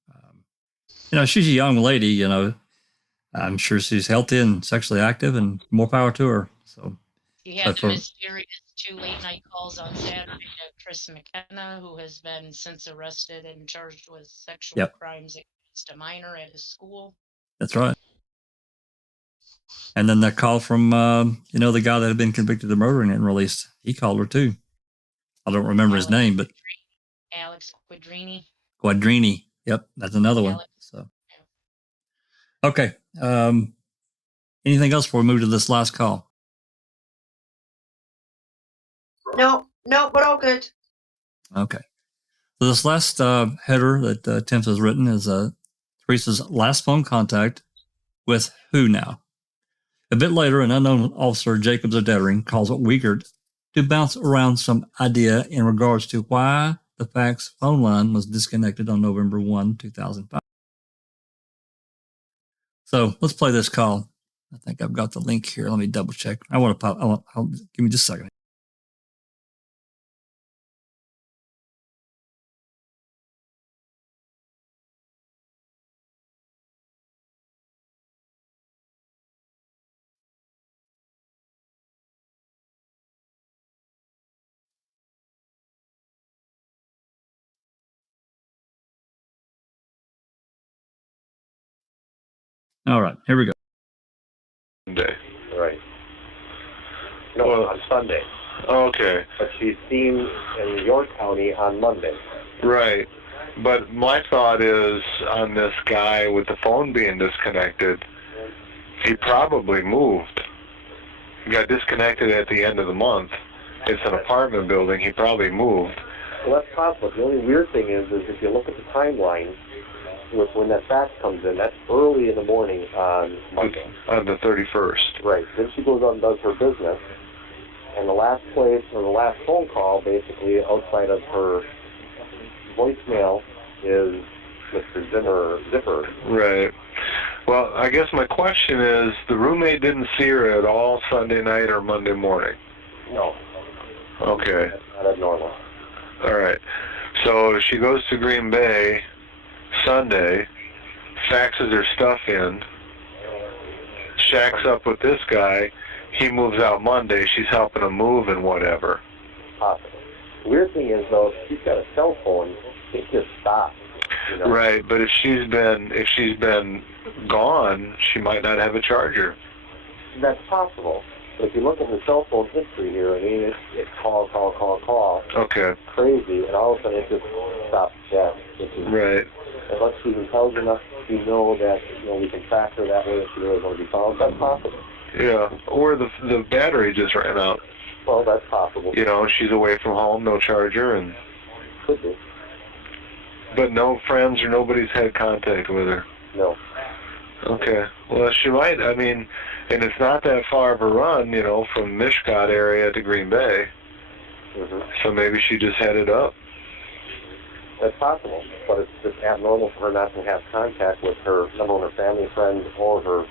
she's a young lady. I'm sure she's healthy and sexually active, and more power to her. So she had the mysterious 2 late-night calls on Saturday to Chris McKenna, who has been since arrested and charged with sexual crimes against a minor at his school. That's right. And then that call from the guy that had been convicted of murdering and released. He called her too. I don't remember his name, but Alex Quadrini. Yep, that's another one. So okay. Anything else before we move to this last call? No, we're all good. Okay. So this last header that Tim has written is Teresa's last phone contact with who now? A bit later, an unknown officer, Jacob Zedering, calls Wiegert to bounce around some idea in regards to why the fax phone line was disconnected on November 1, 2005. So let's play this call. I think I've got the link here. Let me double check. Give me just a second. All right, here we go. Sunday. Right. No, on Sunday. Okay. But she's seen in York County on Monday. Right. But my thought is on this guy with the phone being disconnected, he probably moved. He got disconnected at the end of the month. It's an apartment building. He probably moved. Well, that's possible. The only weird thing is if you look at the timeline, with when that fax comes in, that's early in the morning on Monday. On the 31st. Right. Then she goes out and does her business, and the last place, or the last phone call, basically, outside of her voicemail is Mr. Zipper. Right. Well, I guess my question is, the roommate didn't see her at all Sunday night or Monday morning? No. Okay. That's not abnormal. All right. So she goes to Green Bay Sunday, faxes her stuff in, shacks up with this guy, he moves out Monday, she's helping him move and whatever. Possible. The weird thing is, though, if she's got a cell phone, it just stops. Right, but if she's been gone, she might not have a charger. That's possible. But if you look at the cell phone history here, I mean, it's call. Okay. Crazy, and all of a sudden it just stops dead. Right. Unless she's intelligent enough we know that we can track her that way if she really want to be found. That's possible. Yeah, or the battery just ran out. Well, that's possible. She's away from home, no charger, and could be. But no friends or nobody's had contact with her. No. Okay. Well, she might. I mean, and it's not that far of a run, from Mishcot area to Green Bay. Mm-hmm. So maybe she just headed up. That's possible, but it's just abnormal for her not to have contact with her, number one, her family, friends, or her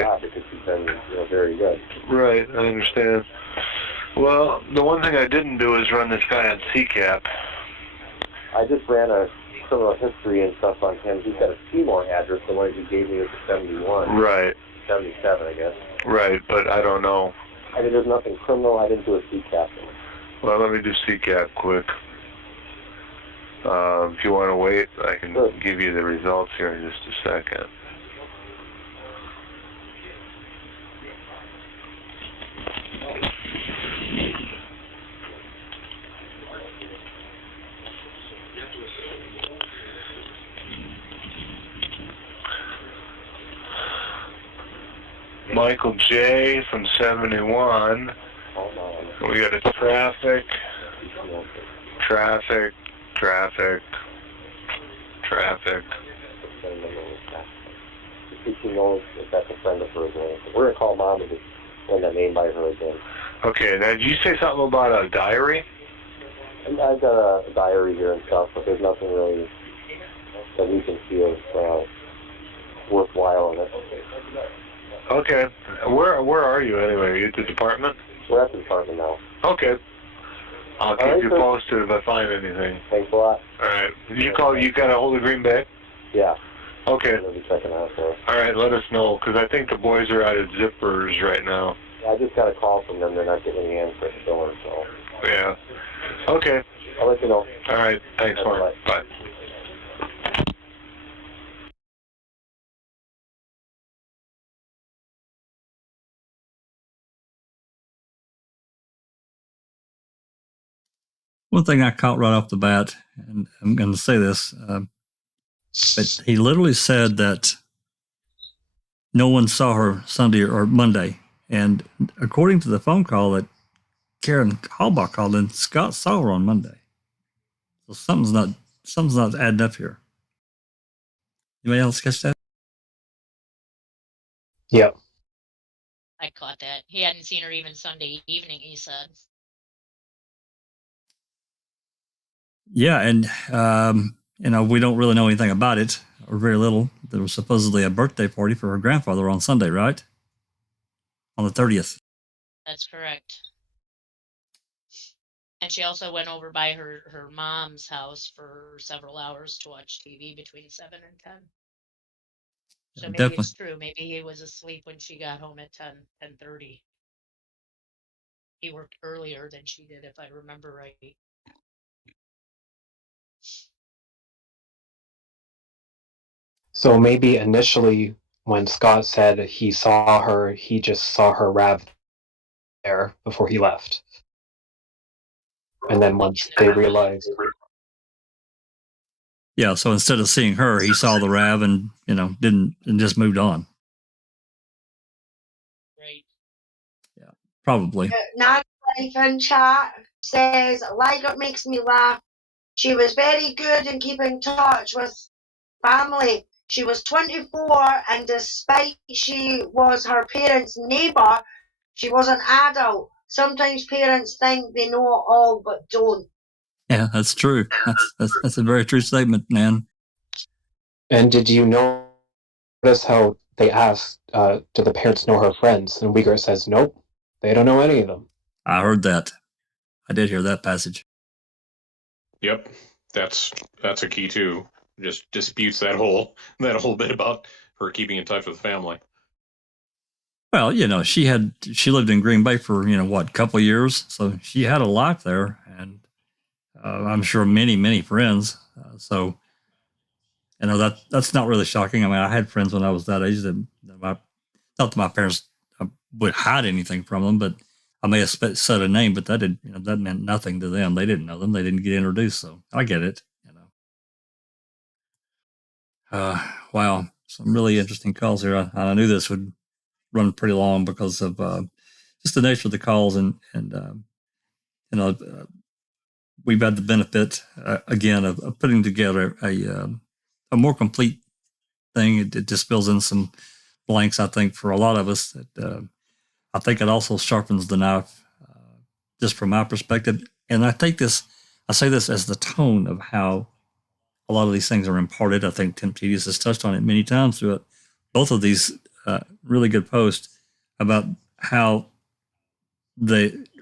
job, because she's been, very good. Right, I understand. Well, the one thing I didn't do is run this guy on CCAP. I just ran a criminal history and stuff on him. He's got a Seymour address, the one that you gave me was 71. Right. 77, I guess. Right, but I don't know. I mean, there's nothing criminal. I didn't do a CCAP. Well, let me do CCAP quick. If you want to wait, I can give you the results here in just a second. Michael J. from 71. We got a traffic. She knows if that's a friend of hers. We're going to call Mom and just run that name by her again. Okay, now did you say something about a diary? And I've got a diary here and stuff, but there's nothing really that we can see as worthwhile in it. Okay. Where are you anyway? Are you at the department? We're at the department now. Okay. I'll keep you posted if I find anything. Thanks a lot. All right. You got a hold of Green Bay? Yeah. Okay. I'll be checking out there. All right, let us know, because I think the boys are out at Zippers right now. Yeah, I just got a call from them. They're not getting any answer still, so. Yeah. Okay. I'll let you know. All right. Thanks, Mark. Bye. One thing I caught right off the bat, and I'm going to say this, but he literally said that no one saw her Sunday or Monday. And according to the phone call that Karen Halbach called in, Scott saw her on Monday. So something's not adding up here. Anybody else catch that? Yep. I caught that. He hadn't seen her even Sunday evening, he said. Yeah, and we don't really know anything about it, or very little. There was supposedly a birthday party for her grandfather on Sunday, right? On the 30th. That's correct. And she also went over by her mom's house for several hours to watch TV between 7 and 10. So maybe Definitely. it's true. Maybe he was asleep when she got home at 10:30. He worked earlier than she did, if I remember right. So maybe initially when Scott said he saw her, he just saw her RAV there before he left. And then once they realized... Yeah, so instead of seeing her, he saw the RAV and, didn't, and just moved on. Right. Yeah, probably. Nan's life in chat says, Liger makes me laugh. She was very good in keeping in touch with family. She was 24, and despite she was her parents' neighbour, she was an adult. Sometimes parents think they know it all, but don't. Yeah, that's true. That's a very true statement, man. And did you notice how they asked, do the parents know her friends? And Uyghur says, nope, they don't know any of them. I heard that. I did hear that passage. Yep, that's a key too. Just disputes that whole bit about her keeping in touch with family. Well, she lived in Green Bay for a couple of years, so she had a life there, and I'm sure many friends. So that's not really shocking. I mean, I had friends when I was that age that not that my parents would hide anything from them, but I may have said a name, but that meant nothing to them. They didn't know them. They didn't get introduced. So I get it. Wow, some really interesting calls here. I knew this would run pretty long because of just the nature of the calls, and we've had the benefit again of putting together a more complete thing. It just fills in some blanks, I think, for a lot of us. That I think it also sharpens the knife, just from my perspective. And I say this as the tone of how a lot of these things are imparted. I think Temptedious has touched on it many times throughout both of these really good posts about how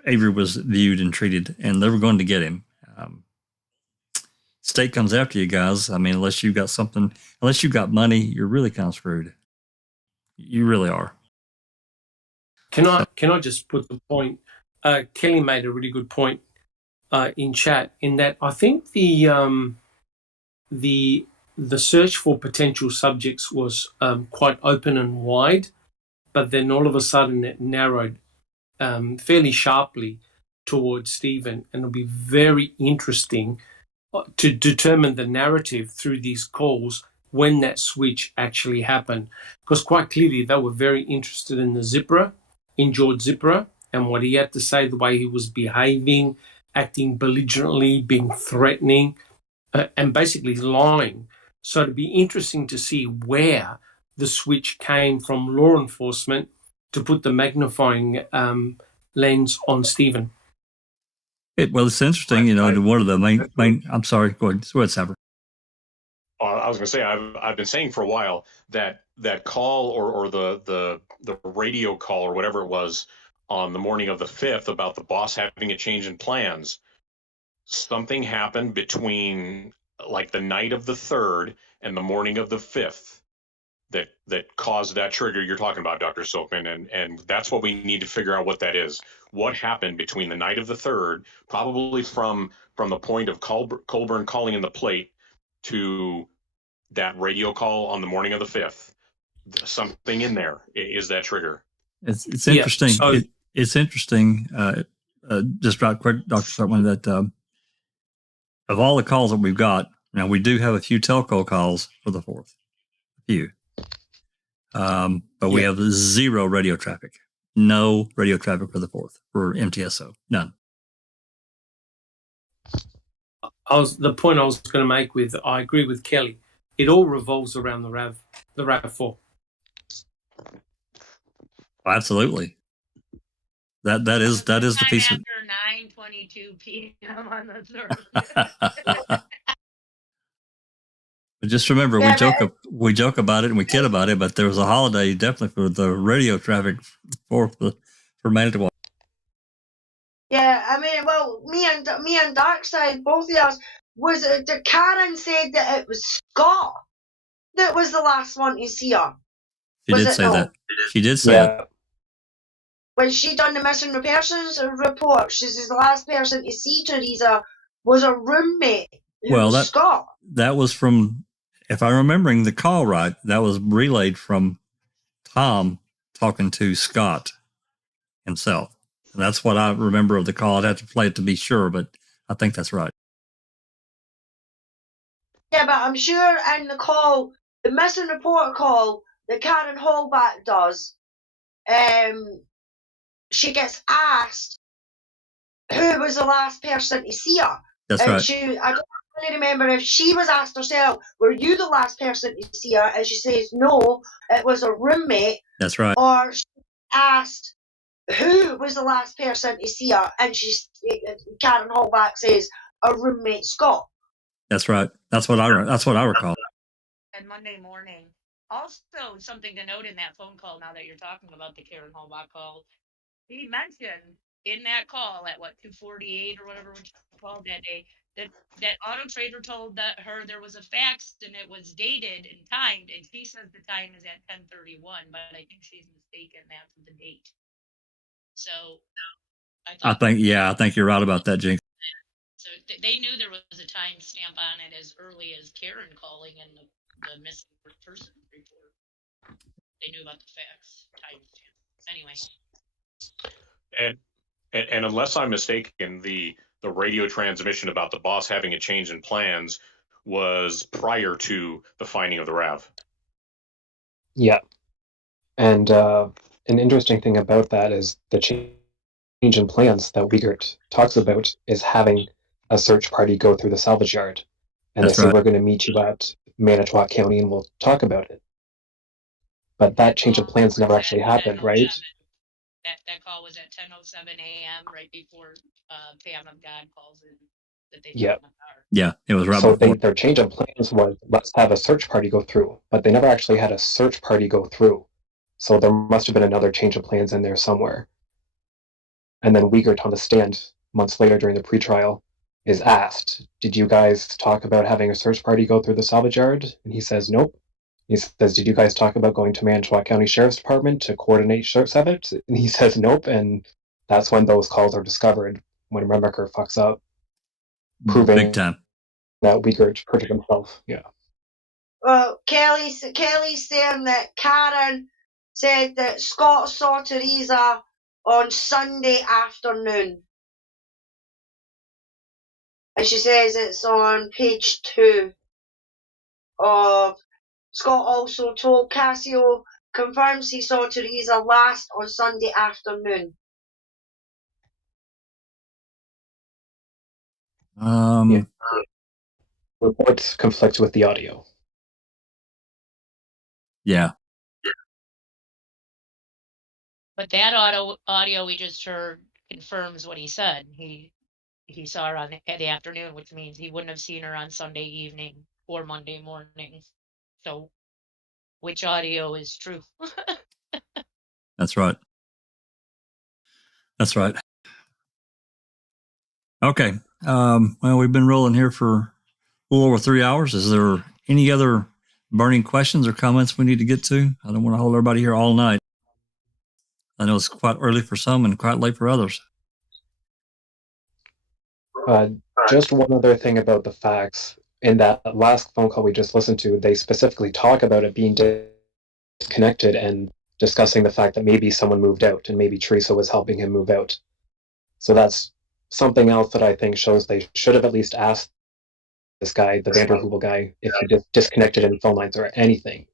Avery was viewed and treated, and they were going to get him. State comes after you guys. I mean, unless you got money, you're really kind of screwed. You really are. Can I just put the point? Kelly made a really good point in chat, in that I think the search for potential subjects was quite open and wide, but then all of a sudden it narrowed fairly sharply towards Stephen, and it'll be very interesting to determine the narrative through these calls when that switch actually happened, because quite clearly they were very interested in George Zipperer, and what he had to say, the way he was behaving, acting belligerently, being threatening, and basically lying. So it'd be interesting to see where the switch came from law enforcement to put the magnifying lens on Stephen. Well, it's interesting, one of the main. I'm sorry, go ahead, Saber. I was going to say, I've been saying for a while that call or the radio call or whatever it was on the morning of the 5th about the boss having a change in plans. Something happened between like the night of the 3rd and the morning of the 5th that caused that trigger you're talking about, Dr. Silkman, and that's what we need to figure out what that is. What happened between the night of the 3rd, probably from the point of Colburn calling in the plate to that radio call on the morning of the 5th. Something in there is that trigger. It's interesting. Yeah, it's interesting. Just right quick, Dr. Silkman, that of all the calls that we've got, now we do have a few telco calls for the 4th. A few. But we have 0 radio traffic. No radio traffic for the 4th for MTSO. None. The point I was going to make I agree with Kelly. It all revolves around the RAV4. Absolutely. That is the piece of. After 9:22 p.m. on the 3rd. But just remember, we joke about it and we kid about it, but there was a holiday definitely for the radio traffic for Manitowoc. Yeah, I mean, well, me and Darkside, both of us, Karen said that it was Scott that was the last one to see her. She did say that. She did say that. When she done the missing persons report, she says the last person to see Teresa was a roommate. Scott. That was from, if I'm remembering the call right, that was relayed from Tom talking to Scott himself. And that's what I remember of the call. I'd have to play it to be sure, but I think that's right. Yeah, but I'm sure in the call, the missing report call that Karen Halbach does, she gets asked who was the last person to see her. That's right. I don't really remember if she was asked herself, were you the last person to see her? And she says, no, it was a roommate. That's right. Or she asked who was the last person to see her? And Karen Halbach says, a roommate, Scott. That's right. That's what I recall. And Monday morning. Also, something to note in that phone call, now that you're talking about the Karen Halbach call, he mentioned in that call at 2:48 or whatever when she called that day, that Auto Trader told her there was a fax and it was dated and timed, and she says the time is at 10:31, but I think she's mistaken that for the date. So I think you're right about that, Jinx. So they knew there was a time stamp on it as early as Karen calling in the missing person report. They knew about the fax time stamp. Anyway. And unless I'm mistaken, the radio transmission about the boss having a change in plans was prior to the finding of the RAV. Yeah. And an interesting thing about that is the change in plans that Wiegert talks about is having a search party go through the salvage yard. And That's they say, right. we're going to meet you at Manitowoc County and we'll talk about it. But that change of plans never actually happened, right? That call was at 10:07 a.m. right before Pam of God calls in that they Yeah. found the car. Yeah, it was right So before. their change of plans was, let's have a search party go through, but they never actually had a search party go through. So there must have been another change of plans in there somewhere. And then Wiegert on the stand months later during the pretrial is asked, did you guys talk about having a search party go through the salvage yard? And he says, nope. He says, did you guys talk about going to Manitowoc County Sheriff's Department to coordinate search of it? And he says, nope. And that's when those calls are discovered, when Remaker fucks up, proving Big time that Wiegert hurted himself. Yeah. Well, Kelly's saying that Karen said that Scott saw Teresa on Sunday afternoon. And she says it's on page 2 of Scott also told Cassio confirms he saw Teresa last on Sunday afternoon. Yeah. Reports conflict with the audio. Yeah. But that audio we just heard confirms what he said. He saw her on the afternoon, which means he wouldn't have seen her on Sunday evening or Monday morning. So, which audio is true? That's right. That's right. Okay. Well, we've been rolling here for a little over 3 hours. Is there any other burning questions or comments we need to get to? I don't want to hold everybody here all night. I know it's quite early for some and quite late for others. Just one other thing about the facts. In that last phone call we just listened to, they specifically talk about it being disconnected and discussing the fact that maybe someone moved out and maybe Teresa was helping him move out. So that's something else that I think shows they should have at least asked this guy, the Vanderhoevel guy, if he disconnected any phone lines or anything.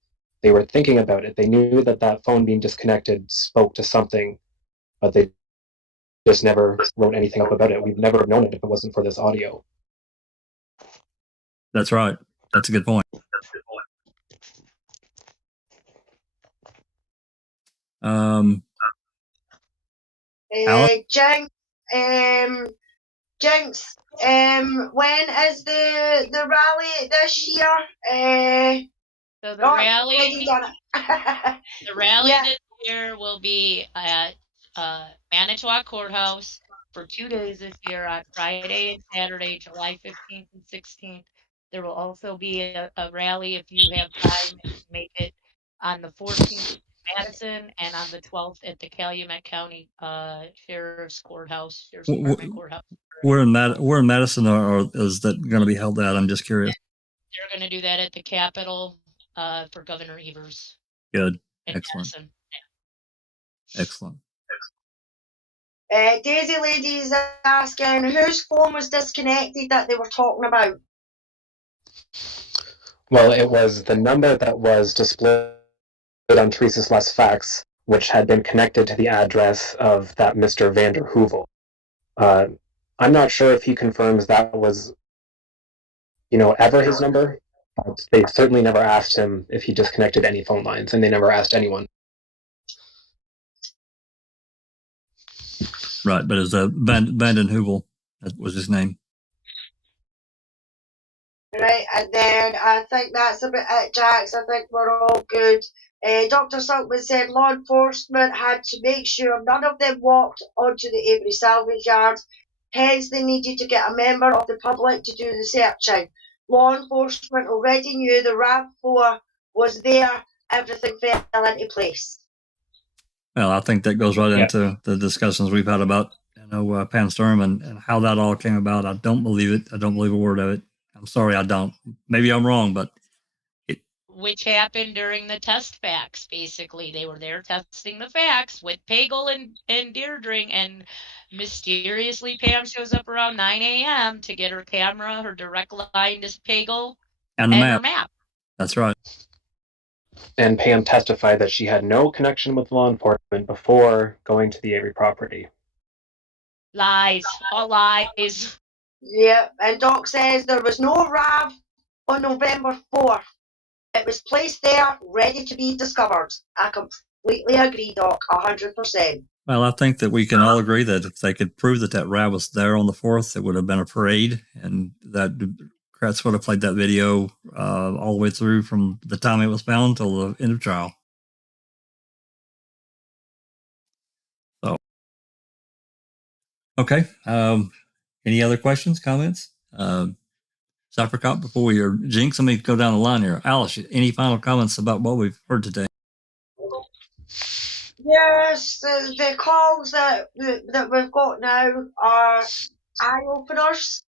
They were thinking about it. They knew that phone being disconnected spoke to something, but they just never wrote anything up about it. We'd never have known it if it wasn't for this audio. That's right. That's a good point. Jinx, when is the rally this year? So the rally, the rally this year will be at Manitowoc Courthouse for 2 days this year on Friday and Saturday, July 15th and 16th. There will also be a rally if you have time and make it on the 14th at Madison and on the 12th at the Calumet County Sheriff's Courthouse, Sheriff's Department Courthouse. Where in Madison or is that going to be held at? I'm just curious. They're going to do that at the Capitol for Governor Evers. Good. Excellent. Yeah. Excellent. Daisy Lady's asking whose phone was disconnected that they were talking about. Well, it was the number that was displayed on Teresa's last fax, which had been connected to the address of that Mr. Vanderhoevel. I'm not sure if he confirms that was, ever his number. They certainly never asked him if he disconnected any phone lines, and they never asked anyone. Right, but it's Vandenhoevel. That was his name. Right, and then I think that's about it, Jax. I think we're all good. Dr. Silkman said law enforcement had to make sure none of them walked onto the Avery salvage yard. Hence, they needed to get a member of the public to do the searching. Law enforcement already knew the RAV4 was there. Everything fell into place. Well, I think that goes right into the discussions we've had about, Pam Sturm and how that all came about. I don't believe it. I don't believe a word of it. I'm sorry, I don't. Maybe I'm wrong, but which happened during the test facts. Basically, they were there testing the facts with Pagel and Deirdre, and mysteriously Pam shows up around 9 a.m. to get her camera, her direct line to Pagel, and the her map. That's right. And Pam testified that she had no connection with law enforcement before going to the Avery property. Lies. All lies. Yeah, and Doc says there was no RAV on November 4th. It was placed there, ready to be discovered. I completely agree, Doc, 100%. Well, I think that we can all agree that if they could prove that that RAV was there on the 4th, it would have been a parade, and that Kratz would have played that video all the way through from the time it was found till the end of trial. So, okay. Any other questions, comments? Cop, before we are Jinx, let me go down the line here. Alice, any final comments about what we've heard today? Yes, the calls that we've got now are eye openers.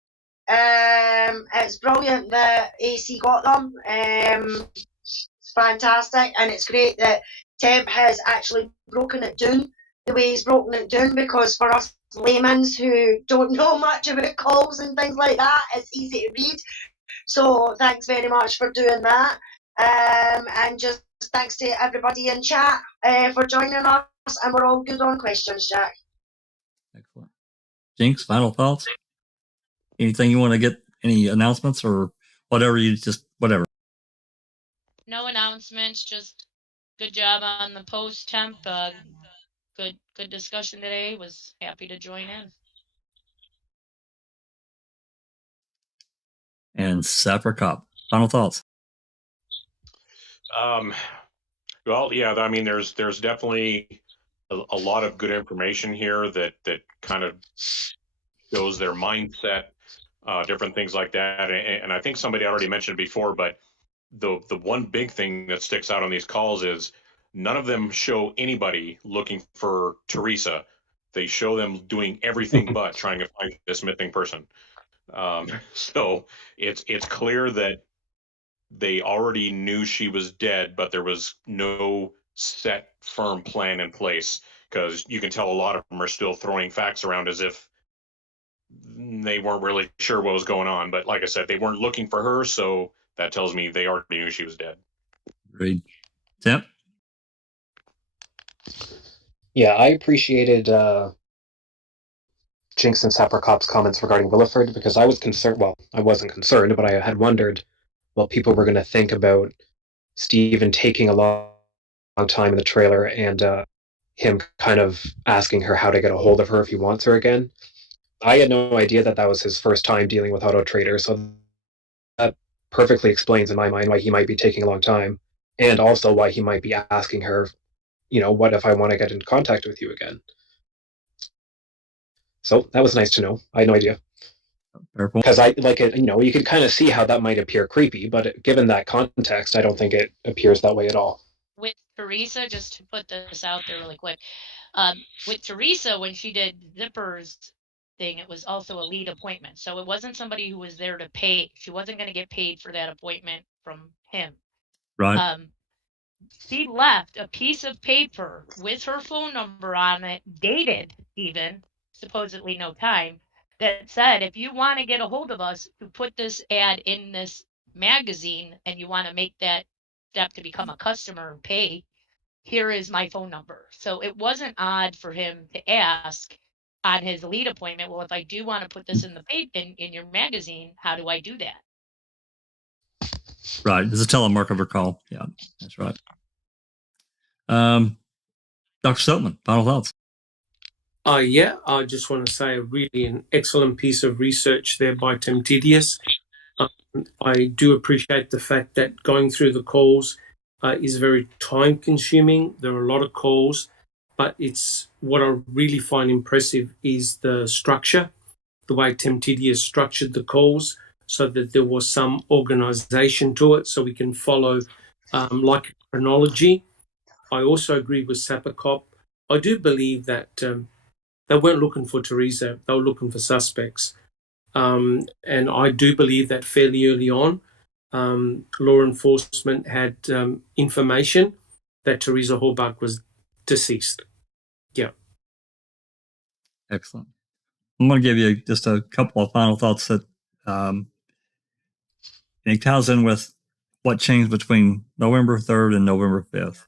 It's brilliant that AC got them. It's fantastic, and it's great that Temp has actually broken it down the way he's broken it down, because for us laymen's who don't know much about calls and things like that, it's easy to read. So thanks very much for doing that. And just thanks to everybody in chat for joining us, and we're all good on questions, Jack. Excellent. Jinx, final thoughts? Anything you want to get, any announcements or whatever, whatever? No announcements, just good job on the post, Temp. Good discussion today. Was happy to join in. And Sapper Cop, final thoughts? Well, yeah, I mean, there's definitely a lot of good information here that kind of shows their mindset, different things like that. And I think somebody already mentioned it before, but the one big thing that sticks out on these calls is none of them show anybody looking for Teresa. They show them doing everything but trying to find this missing person. So it's clear that they already knew she was dead, but there was no set, firm plan in place, because you can tell a lot of them are still throwing facts around as if they weren't really sure what was going on. But like I said, they weren't looking for her, so that tells me they already knew she was dead. Great. Tim? Yeah, I appreciated Jinx and Sapper Cop's comments regarding Williford, because I was concerned. Well, I wasn't concerned, but I had wondered what people were going to think about Steven taking a long time in the trailer and him kind of asking her how to get a hold of her if he wants her again. I had no idea that was his first time dealing with Auto Trader, so that perfectly explains in my mind why he might be taking a long time, and also why he might be asking her, what if I want to get in contact with you again? So that was nice to know. I had no idea. Because I like it, you could kind of see how that might appear creepy, but given that context, I don't think it appears that way at all. With Teresa, just to put this out there really quick, with Teresa, when she did Zipper's thing, it was also a lead appointment. So it wasn't somebody who was there to pay. She wasn't going to get paid for that appointment from him. Right. She left a piece of paper with her phone number on it, dated even, supposedly no time, that said, if you want to get a hold of us to put this ad in this magazine and you want to make that step to become a customer and pay, here is my phone number. So it wasn't odd for him to ask on his lead appointment, well, if I do want to put this in the in your magazine, how do I do that? Right. It's a telemarketer call. Yeah, that's right. Dr. Silkman, final thoughts? Yeah, I just want to say really an excellent piece of research there by Temptedious. I do appreciate the fact that going through the calls is very time consuming. There are a lot of calls, but it's what I really find impressive is the structure, the way Temptedious structured the calls so that there was some organization to it so we can follow like a chronology. I also agree with Sappercop. I do believe that they weren't looking for Teresa, they were looking for suspects. And I do believe that fairly early on, law enforcement had information that Teresa Halbach was deceased. Yeah. Excellent. I'm going to give you just a couple of final thoughts that it ties in with what changed between November 3rd and November 5th.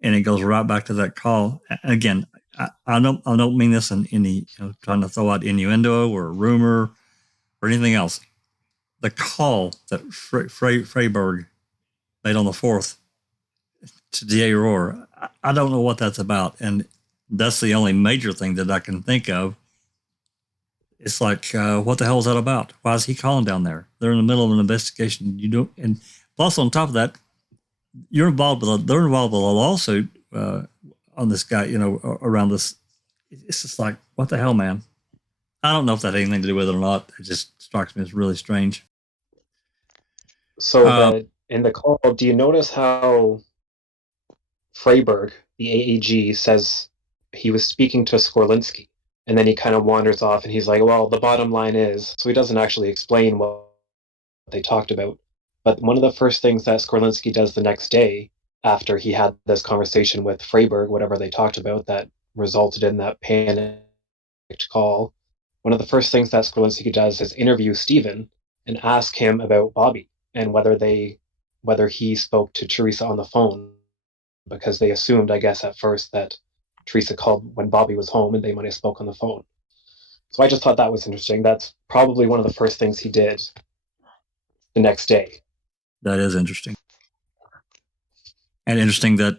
And it goes right back to that call. Again, I don't mean this in any, trying to throw out innuendo or rumor or anything else. The call that Freiberg made on the 4th to DA Rohr, I don't know what that's about. And that's the only major thing that I can think of. It's like, what the hell is that about? Why is he calling down there? They're in the middle of an investigation. And plus on top of that, they're involved with a lawsuit on this guy, around this. It's just like, what the hell, man? I don't know if that had anything to do with it or not. It just strikes me as really strange. So in the call, do you notice how Freiberg, the AAG, says he was speaking to Skorlinski, and then he kind of wanders off and he's like, well, the bottom line is, so he doesn't actually explain what they talked about. But one of the first things that Skorlinski does the next day, after he had this conversation with Freiberg, whatever they talked about that resulted in that panicked call, one of the first things that Skorlinski does is interview Stephen and ask him about Bobby and whether he spoke to Teresa on the phone, because they assumed, I guess, at first that Teresa called when Bobby was home and they might have spoke on the phone. So I just thought that was interesting. That's probably one of the first things he did the next day. That is interesting. And interesting that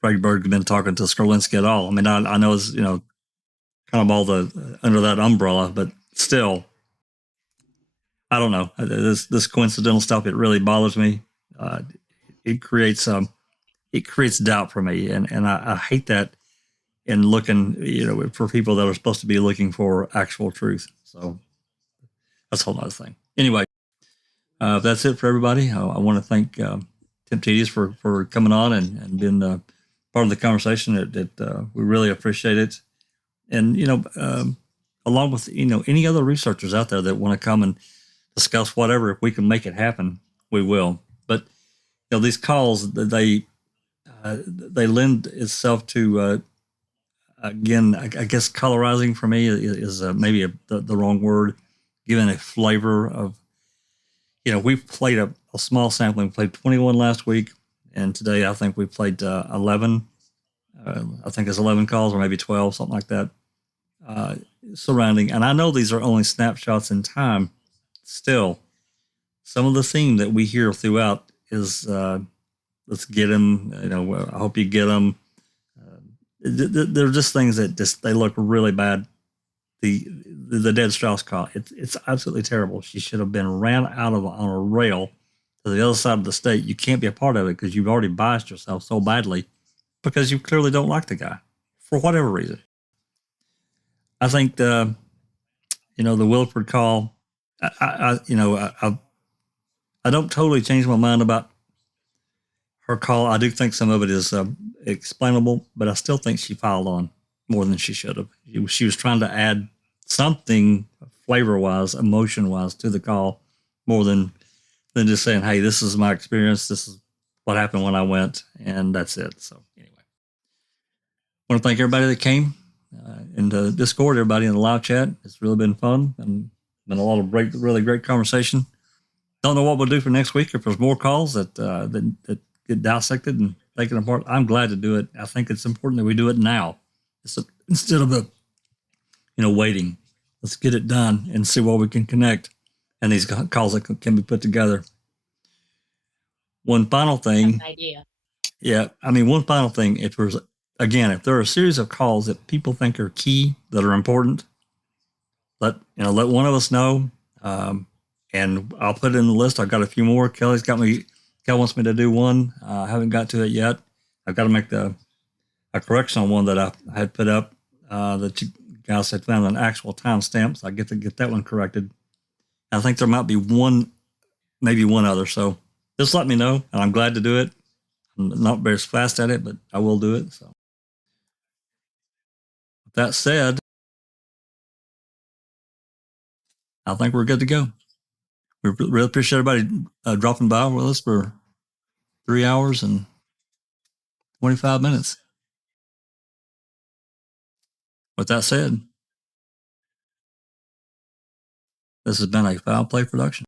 Freiberg had been talking to Skorlinski at all. I mean, I know it's, kind of all the under that umbrella, but still, I don't know. This coincidental stuff, it really bothers me. It creates doubt for me, and I hate that in looking, for people that are supposed to be looking for actual truth. So that's a whole other thing. Anyway, that's it for everybody. I want to thank Temptedious for coming on and being part of the conversation. That we really appreciate it. And, along with, any other researchers out there that want to come and discuss whatever, if we can make it happen, we will. But, these calls, they lend itself to, again, I guess colorizing for me is maybe the wrong word, giving a flavor of, we've played a small sampling. We played 21 last week, and today I think we played 11. I think it's 11 calls or maybe 12, something like that, surrounding. And I know these are only snapshots in time. Still, some of the theme that we hear throughout is, let's get him, I hope you get them. They're just things that they look really bad. The dead Strauss call, it's absolutely terrible. She should have been ran out on a rail to the other side of the state. You can't be a part of it because you've already biased yourself so badly, because you clearly don't like the guy for whatever reason. I think the Wilford call, I don't totally change my mind about her call. I do think some of it is explainable, but I still think she filed on more than she should have. She was trying to add something flavor-wise, emotion-wise to the call, more than just saying, hey, this is my experience. This is what happened when I went, and that's it. So anyway, I want to thank everybody that came in the Discord, everybody in the live chat. It's really been fun and been a lot of really great conversation. Don't know what we'll do for next week. If there's more calls that get dissected and taken apart, I'm glad to do it. I think it's important that we do it now, instead of waiting. Let's get it done and see what we can connect, and these calls that can be put together. One final thing. Idea. Yeah, one final thing. If there are a series of calls that people think are key, that are important, let one of us know, and I'll put it in the list. I've got a few more. Kelly wants me to do one. I haven't got to it yet. I've got to make a correction on one that I had put up that you guys had found an actual timestamp, so I get to get that one corrected. I think there might be maybe one other. So just let me know, and I'm glad to do it. I'm not very fast at it, but I will do it. So with that said, I think we're good to go. We really appreciate everybody dropping by with us for 3 hours and 25 minutes. With that said, this has been a Foul Play production.